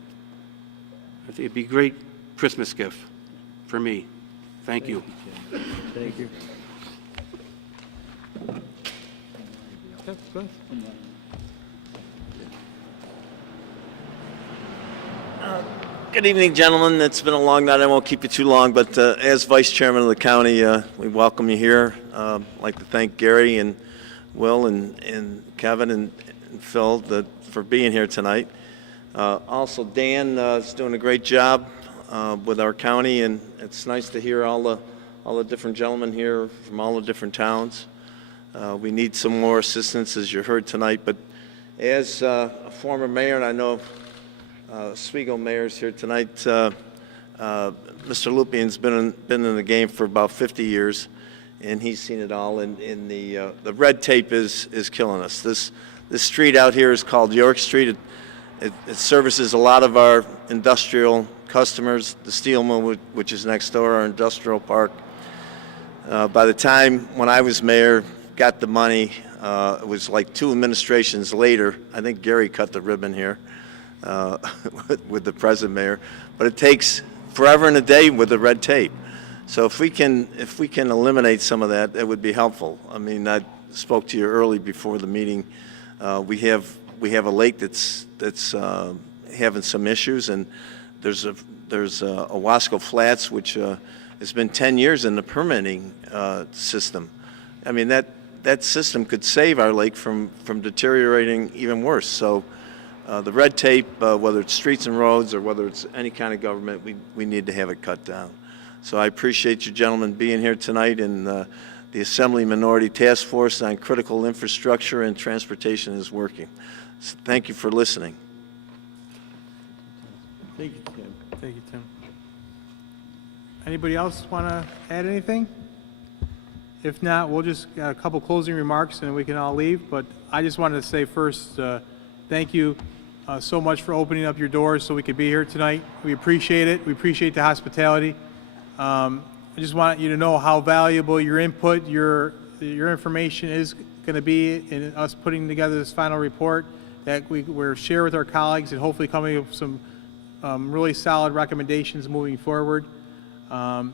I think it'd be a great Christmas gift for me. Thank you. Thank you. Good evening, gentlemen. It's been a long night. I won't keep you too long, but as Vice Chairman of the county, we welcome you here. I'd like to thank Gary and Will and Kevin and Phil for being here tonight. Also, Dan is doing a great job with our county, and it's nice to hear all the different gentlemen here from all the different towns. We need some more assistance, as you heard tonight, but As a former mayor, and I know Oswego mayor's here tonight, Mr. Lupien's been in the game for about 50 years, and he's seen it all. And the red tape is killing us. This street out here is called York Street. It services a lot of our industrial customers. The steel mill, which is next door, our industrial park. By the time when I was mayor, got the money, it was like 2 administrations later. I think Gary cut the ribbon here with the present mayor. But it takes forever and a day with the red tape. So if we can eliminate some of that, it would be helpful. I mean, I spoke to you early before the meeting. We have a lake that's having some issues, and there's Owasco Flats, which has been 10 years in the permitting system. I mean, that system could save our lake from deteriorating even worse. So the red tape, whether it's streets and roads or whether it's any kind of government, we need to have it cut down. So I appreciate you gentlemen being here tonight, and the Assembly Minority Task Force on Critical Infrastructure and Transportation is working. So thank you for listening. Thank you, Tim. Thank you, Tim. Anybody else want to add anything? If not, we'll just got a couple closing remarks and we can all leave. But I just wanted to say first, thank you so much for opening up your doors so we could be here tonight. We appreciate it. We appreciate the hospitality. I just want you to know how valuable your input, your information is going to be in us putting together this final report that we're share with our colleagues and hopefully coming up with some really solid recommendations moving forward. I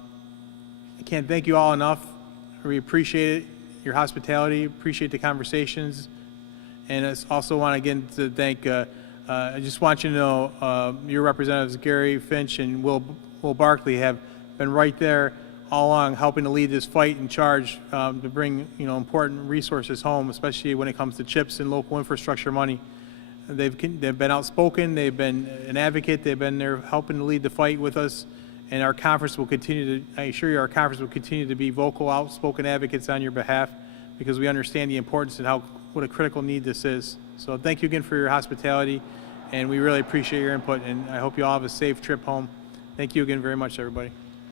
can't thank you all enough. We appreciate it, your hospitality, appreciate the conversations, and I also want again to thank. I just want you to know your representatives Gary Finch and Will Barkley have been right there all along, helping to lead this fight and charge to bring important resources home, especially when it comes to CHIPS and local infrastructure money. They've been outspoken. They've been an advocate. They've been there helping to lead the fight with us. And our conference will continue to, I assure you, our conference will continue to be vocal, outspoken advocates on your behalf, because we understand the importance and what a critical need this is. So thank you again for your hospitality, and we really appreciate your input, and I hope you all have a safe trip home. Thank you again very much, everybody.